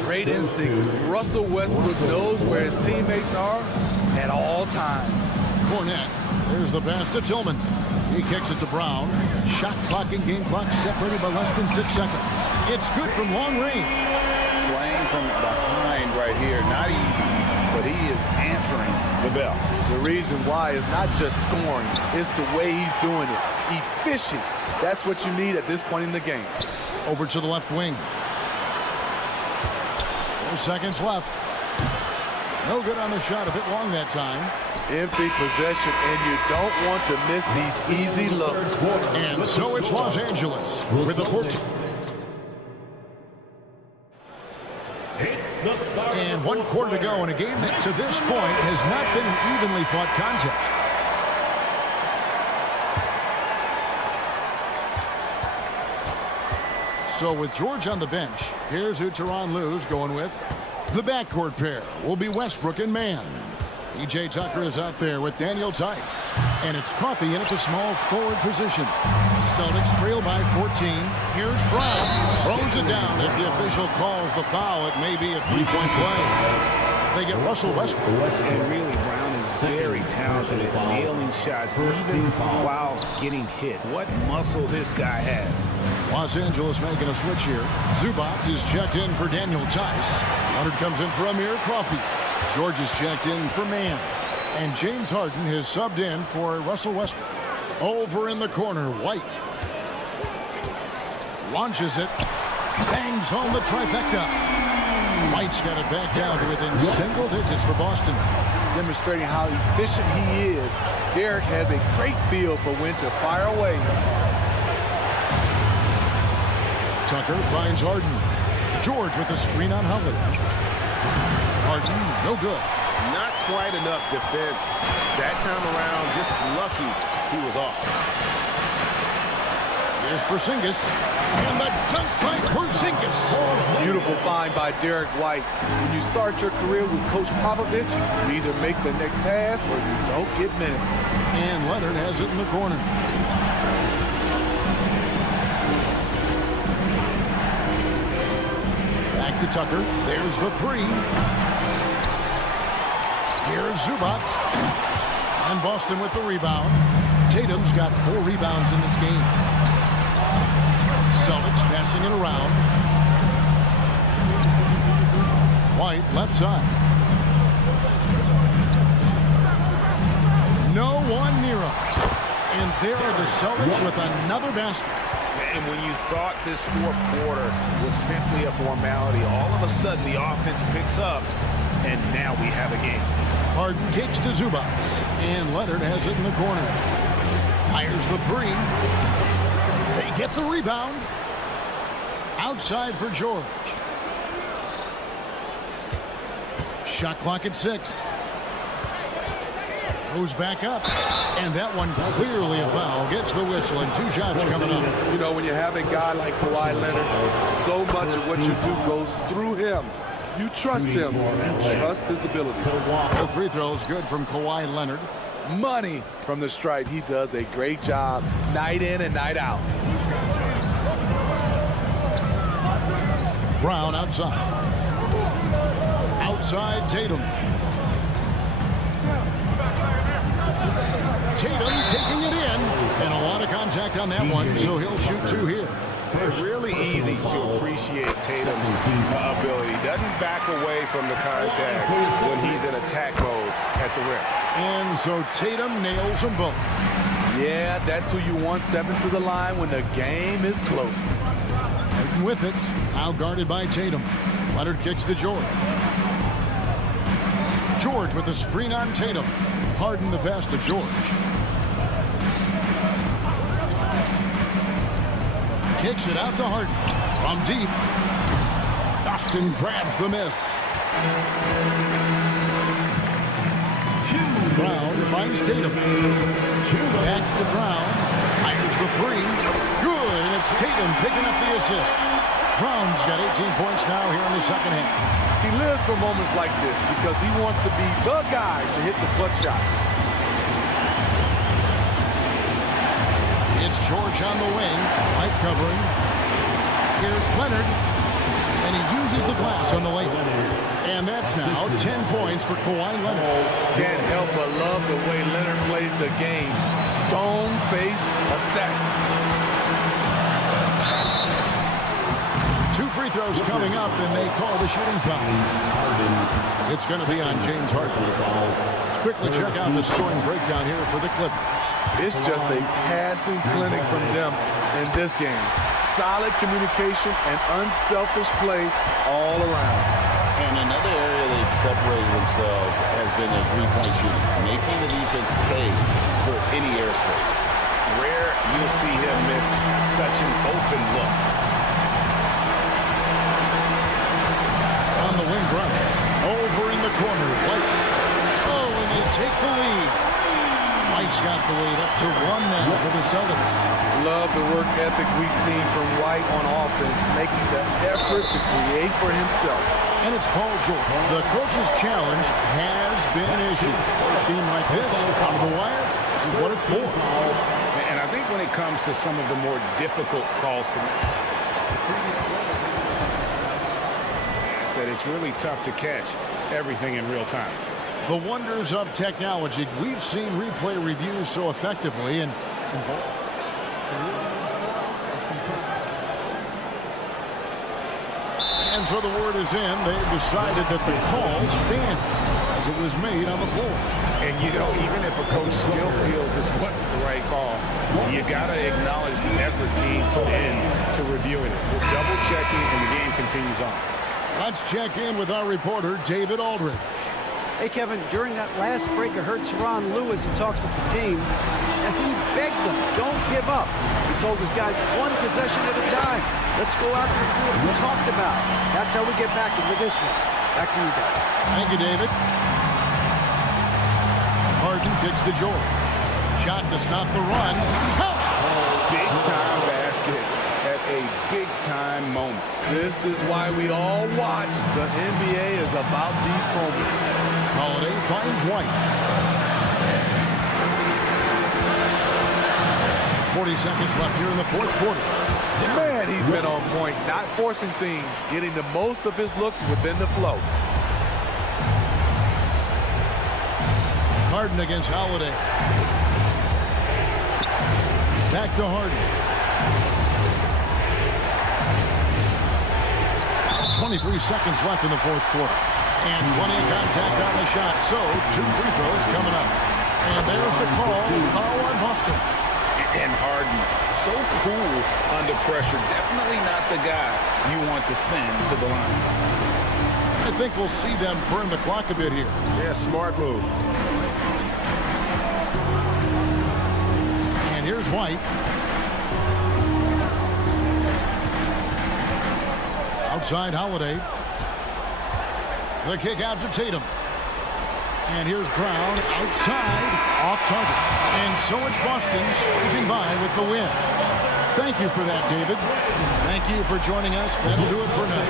Great instincts. Russell Westbrook knows where his teammates are at all times. Cornette. There's the pass to Tillman. He kicks it to Brown. Shot clock and game clock separated by less than 6 seconds. It's good from long range. Playing from behind right here. Not easy, but he is answering the bell. The reason why is not just scoring. It's the way he's doing it. Efficient. That's what you need at this point in the game. Over to the left wing. 4 seconds left. No good on the shot, a bit long that time. Empty possession, and you don't want to miss these easy looks. And so it's Los Angeles with the 14. And 1 quarter to go in a game that to this point has not been an evenly fought contest. So with George on the bench, here's who Tyronn Lue's going with. The backcourt pair will be Westbrook and Mann. P.J. Tucker is out there with Daniel Tice. And it's Coffey in at the small forward position. Celtics trail by 14. Here's Brown. Throws it down as the official calls the foul. It may be a three-point play. They get Russell Westbrook. And really, Brown is very talented at nailing shots, even while getting hit. What muscle this guy has. Los Angeles making a switch here. Zubac is checked in for Daniel Tice. Leonard comes in for Amir Coffey. George is checked in for Mann. And James Harden has subbed in for Russell Westbrook. Over in the corner, White. Launches it. Bangs home the trifecta. White's got it back down to within single digits for Boston. Demonstrating how efficient he is. Derek has a great feel for when to fire away. Tucker finds Harden. George with the screen on Holiday. Harden, no good. Not quite enough defense. That time around, just lucky he was off. Here's Porzingis. And the dunk by Porzingis. Beautiful find by Derek White. When you start your career with Coach Popovich, you either make the next pass or you don't get minutes. And Leonard has it in the corner. Back to Tucker. There's the three. Here's Zubac. And Boston with the rebound. Tatum's got 4 rebounds in this game. Celtics passing it around. White left side. No one near him. And there are the Celtics with another basket. And when you thought this fourth quarter was simply a formality, all of a sudden the offense picks up, and now we have a game. Harden kicks to Zubac. And Leonard has it in the corner. Fires the three. They get the rebound. Outside for George. Shot clock at 6. Goes back up. And that one clearly a foul. Gets the whistle and 2 shots coming up. You know, when you have a guy like Kawhi Leonard, so much of what you do goes through him. You trust him. You trust his abilities. Both free throws good from Kawhi Leonard. Money from the stripe. He does a great job night in and night out. Brown outside. Outside Tatum. Tatum taking it in. And a lot of contact on that one, so he'll shoot 2 here. It's really easy to appreciate Tatum's ability. Doesn't back away from the contact when he's in attack mode at the rim. And so Tatum nails them both. Yeah, that's who you want stepping to the line when the game is close. Harden with it. Now guarded by Tatum. Leonard kicks to George. George with the screen on Tatum. Harden the pass to George. Kicks it out to Harden. From deep. Boston grabs the miss. Brown finds Tatum. Back to Brown. Fires the three. Good, and it's Tatum picking up the assist. Brown's got 18 points now here in the second half. He lives for moments like this because he wants to be the guy to hit the clutch shot. It's George on the wing. Light covering. Here's Leonard. And he uses the glass on the layup. And that's now 10 points for Kawhi Leonard. Can't help but love the way Leonard plays the game. Stone-faced assassin. 2 free throws coming up, and they call the shooting foul. It's going to be on James Harden. Let's quickly check out the scoring breakdown here for the Clippers. It's just a passing clinic from them in this game. Solid communication and unselfish play all around. And separated themselves has been their three-point shooting, making the defense pay for any airspace. Rare you'll see him miss such an open look. On the wing run. Over in the corner. White. Oh, and they take the lead. White's got the lead up to 1 now for the Celtics. Love the work ethic we've seen from White on offense, making the effort to create for himself. And it's Paul George. The coach's challenge has been issued. First game like this, out of the wire, this is what it's for. And I think when it comes to some of the more difficult calls to make, is that it's really tough to catch everything in real time. The wonders of technology. We've seen replay reviews so effectively and involved. And so the word is in. They've decided that the call stands as it was made on the floor. And, you know, even if a coach still feels this wasn't the right call, you got to acknowledge the effort being put in to reviewing it. We're double-checking, and the game continues on. Let's check in with our reporter, David Aldridge. Hey, Kevin, during that last break, I heard Teron Lewis, he talked with the team, and he begged them, don't give up. He told his guys, one possession at a time. Let's go out there and do what we talked about. That's how we get back into this one. Back to you guys. Thank you, David. Harden kicks to George. Shot to stop the run. Big-time basket at a big-time moment. This is why we all watch. The NBA is about these moments. Holiday finds White. 40 seconds left here in the fourth quarter. Man, he's been on point, not forcing things, getting the most of his looks within the flow. Harden against Holiday. Back to Harden. 23 seconds left in the fourth quarter. And plenty of contact on the shot. So, 2 free throws coming up. And there's the call. Foul on Boston. And Harden, so cool under pressure. Definitely not the guy you want to send to the line. I think we'll see them burn the clock a bit here. Yeah, smart move. And here's White. Outside Holiday. The kick out to Tatum. And here's Brown outside, off target. And so it's Boston scraping by with the win. Thank you for that, David. Thank you for joining us. That'll do it for now.